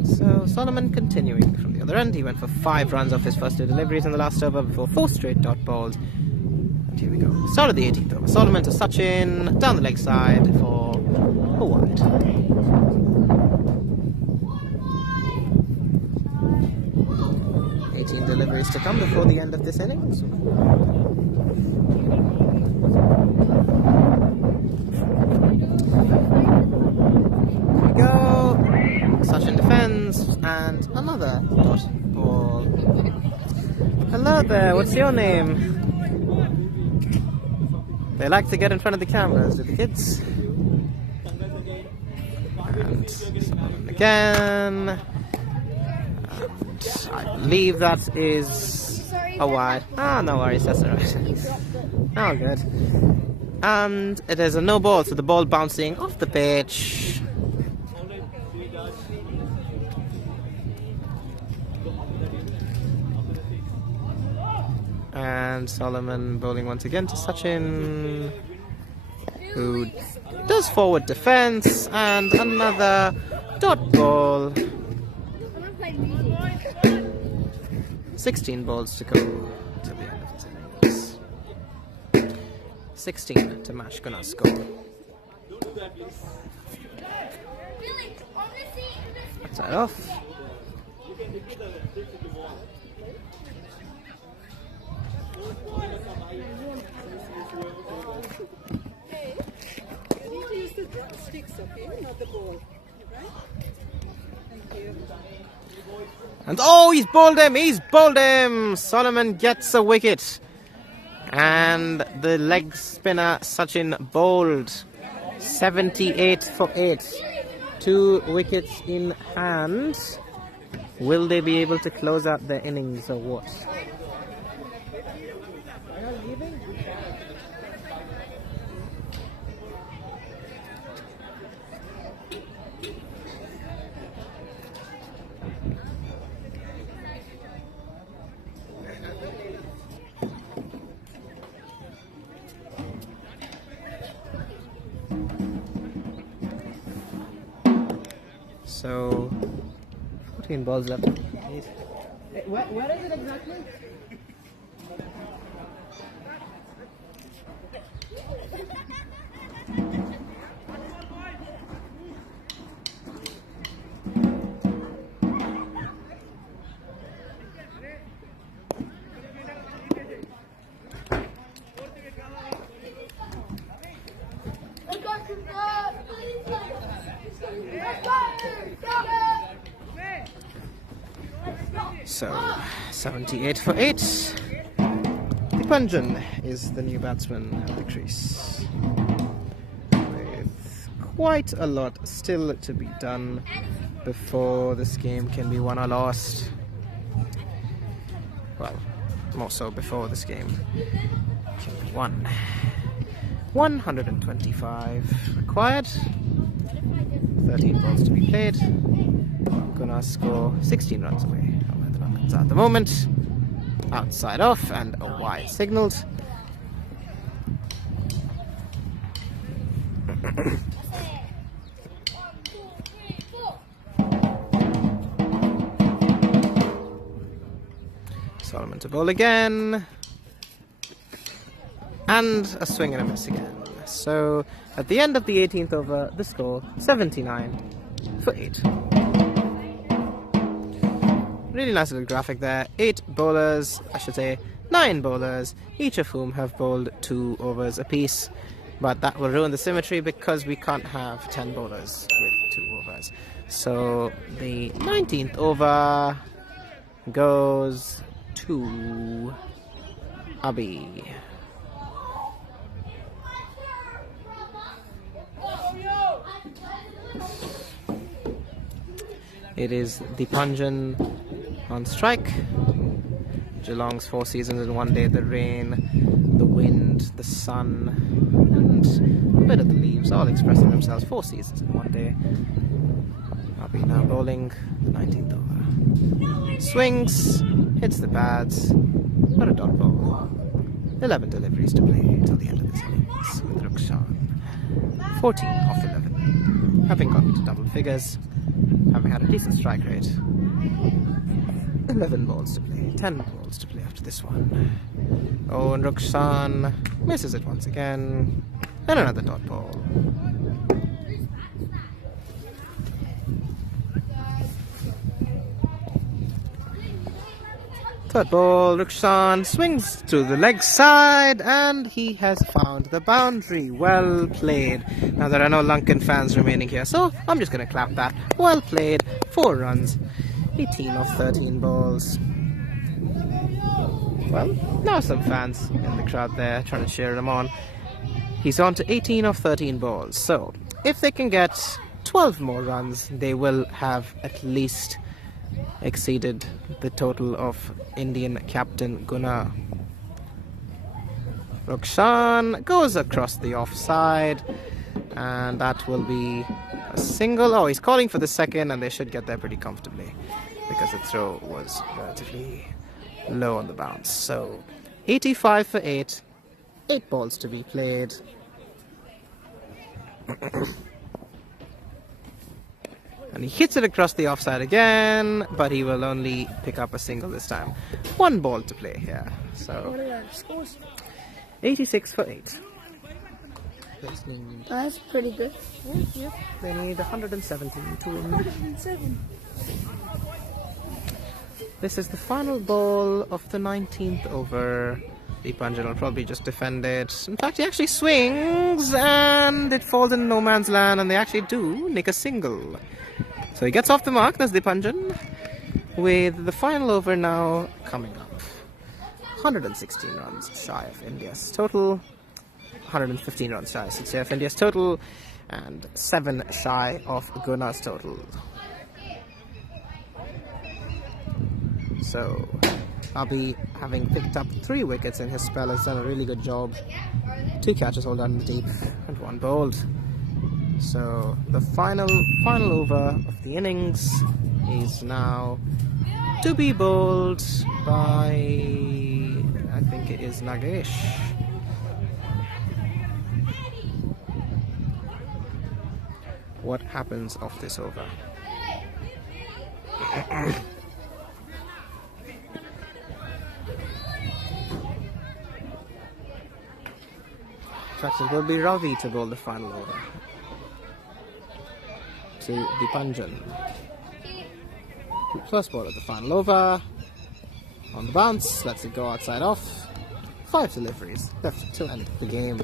So Solomon continuing from the other end. He went for 5 runs off his first 2 deliveries in the last over before 4 straight dot balls. And here we go. Start of the 18th over. Solomon to Sachin, down the leg side for a wide. Deliveries to come before the end of this innings. Here we go. Sachin defends and another dot ball. Hello there, what's your name? They like to get in front of the cameras, do the kids? And Solomon again. I believe that is a wide. Ah, no worries, that's alright. Oh, good. And it is a no ball, so the ball bouncing off the pitch. And Solomon bowling once again to Sachin, who does forward defense, and another dot ball. 16 balls to go to the end of the innings. 16 to match Guna's score. Outside off. You need to use the sticks, okay? Not the ball. Right? Thank you. And oh, he's bowled him! He's bowled him! Solomon gets a wicket. And the leg spinner Sachin bowled 78 for 8. 2 wickets in hand. Will they be able to close out their innings or what? So, 14 balls left. Where is it exactly? So, 78 for 8. Dipanjan is the new batsman at the crease. With quite a lot still to be done before this game can be won or lost. Well, more so before this game can be won. 125 required. 13 balls to be played. Gonna score 16 runs away. At the moment, outside off and a wide signalled. Solomon to bowl again, and a swing and a miss again. So at the end of the 18th over, the score 79 for 8. Really nice little graphic there. 8 bowlers, I should say 9 bowlers, each of whom have bowled 2 overs apiece. But that will ruin the symmetry because we can't have 10 bowlers with 2 overs. So the 19th over goes to Abhi. It is Dipanjan on strike. Geelong's 4 seasons in one day. The rain, the wind, the sun, and a bit of the leaves, all expressing themselves. 4 seasons in one day. I'll be now bowling the 19th over. Swings, hits the pads, but a dot ball. 11 deliveries to play till the end of this innings with Rukshan. 14 off 11. Having got to double figures, having had a decent strike rate. 11 balls to play, 10 balls to play after this one. Oh, and Rukshan misses it once again. And another dot ball. Third ball, Rukshan swings to the leg side and he has found the boundary. Well played. Now there are no Lankan fans remaining here, so I'm just going to clap that. Well played. 4 runs. 18 of 13 balls. Well, now some fans in the crowd there trying to cheer him on. He's on to 18 of 13 balls. So if they can get 12 more runs, they will have at least exceeded the total of Indian captain Guna. Rukshan goes across the offside and that will be a single. Oh, he's calling for the second and they should get there pretty comfortably because the throw was relatively low on the bounce. So 85 for 8, 8 balls to be played. And he hits it across the offside again, but he will only pick up a single this time. 1 ball to play here. So 86 for 8. That's pretty good. Yep. They need 117 to win. 107. This is the final ball of the 19th over. Dipanjan will probably just defend it. In fact, he actually swings and it falls in no man's land and they actually do nick a single. So he gets off the mark, that's Dipanjan, with the final over now coming up. 116 runs shy of India's total, 115 runs shy of India's total, and 7 shy of Guna's total. So Abhi, having picked up 3 wickets in his spell, has done a really good job. 2 catches all done in the deep and 1 bowled. So the final over of the innings is now to be bowled by, I think it is Nagesh. What happens off this over? In fact, it will be Ravi to bowl the final over. To Dipanjan. First ball of the final over. On the bounce, lets it go outside off. 5 deliveries left to end the game.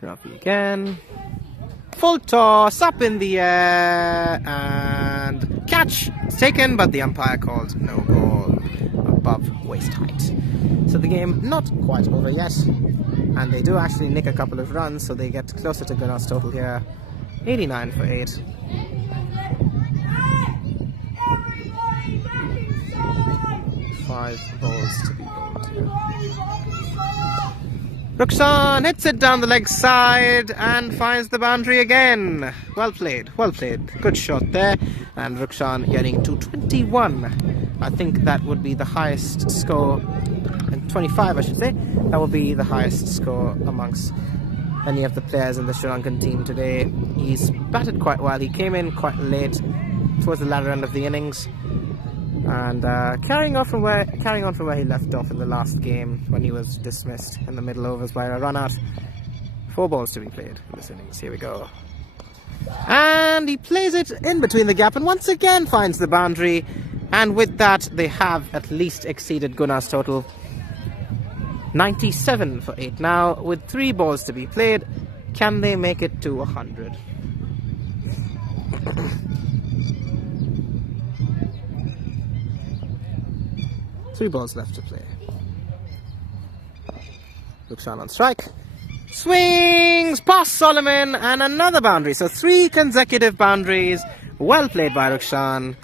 Ravi again. Full toss up in the air and catch taken, but the umpire called no ball above waist height. So the game not quite over yet, and they do actually nick a couple of runs, so they get closer to Guna's total here. 89 for 8. Five balls to be bowled here. Rukshan hits it down the leg side and finds the boundary again. Well played, well played. Good shot there. And Rukshan getting to 21. I think that would be the highest score, and 25 I should say. That would be the highest score amongst any of the players in the Sri Lankan team today. He's batted quite well. He came in quite late towards the latter end of the innings. And carrying on from where he left off in the last game when he was dismissed in the middle overs by a run out. 4 balls to be played in this innings. Here we go. And he plays it in between the gap and once again finds the boundary. And with that, they have at least exceeded Guna's total. 97 for 8 now. With 3 balls to be played, can they make it to 100? Three balls left to play. Rukshan on strike. Swings past Solomon and another boundary. So 3 consecutive boundaries. Well played by Rukshan.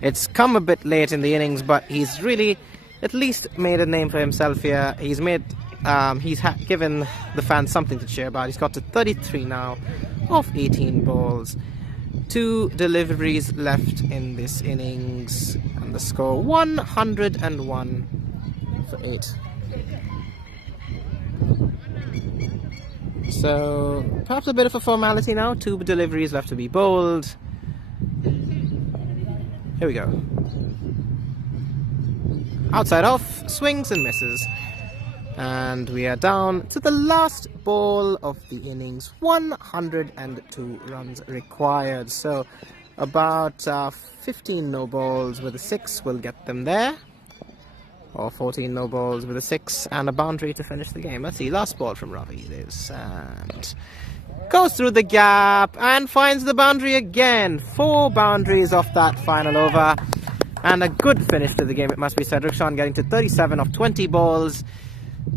It's come a bit late in the innings, but he's really at least made a name for himself here. He's made, given the fans something to cheer about. He's got to 33 now of 18 balls. 2 deliveries left in this innings, and the score 101 for 8. So perhaps a bit of a formality now. 2 deliveries left to be bowled. Here we go. Outside off, swings and misses. And we are down to the last ball of the innings. 102 runs required. So about 15 no balls with a 6 will get them there. Or 14 no balls with a 6 and a boundary to finish the game. Let's see, last ball from Ravi is, and goes through the gap and finds the boundary again. 4 boundaries off that final over. And a good finish to the game, it must be said. Rukshan getting to 37 of 20 balls.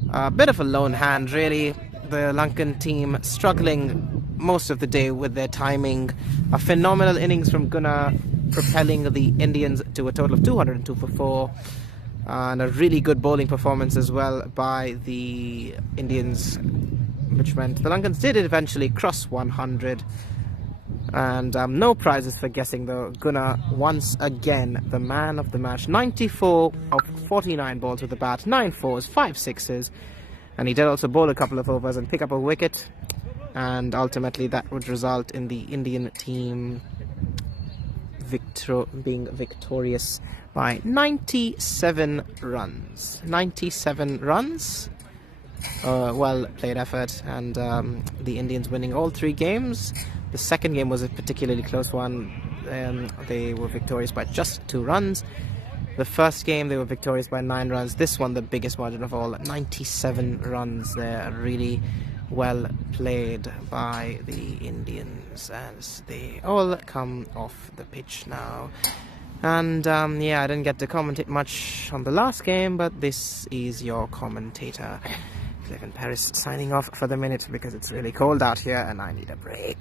A bit of a lone hand, really. The Lankan team struggling most of the day with their timing. A phenomenal innings from Guna, propelling the Indians to a total of 202 for 4. And a really good bowling performance as well by the Indians, which meant the Lankans did eventually cross 100. And no prizes for guessing though. Guna once again the man of the match. 94 of 49 balls with the bat, 9 4s, 5 6s, and he did also bowl a couple of overs and pick up a wicket, and ultimately that would result in the Indian team being victorious by 97 runs. 97 runs. Well played effort, and the Indians winning all 3 games. The second game was a particularly close one. They were victorious by just 2 runs. The first game they were victorious by 9 runs. This one the biggest margin of all, 97 runs there. Really well played by the Indians as they all come off the pitch now. And yeah, I didn't get to commentate much on the last game, but this is your commentator, Kevin Paris, signing off for the minute because it's really cold out here and I need a break.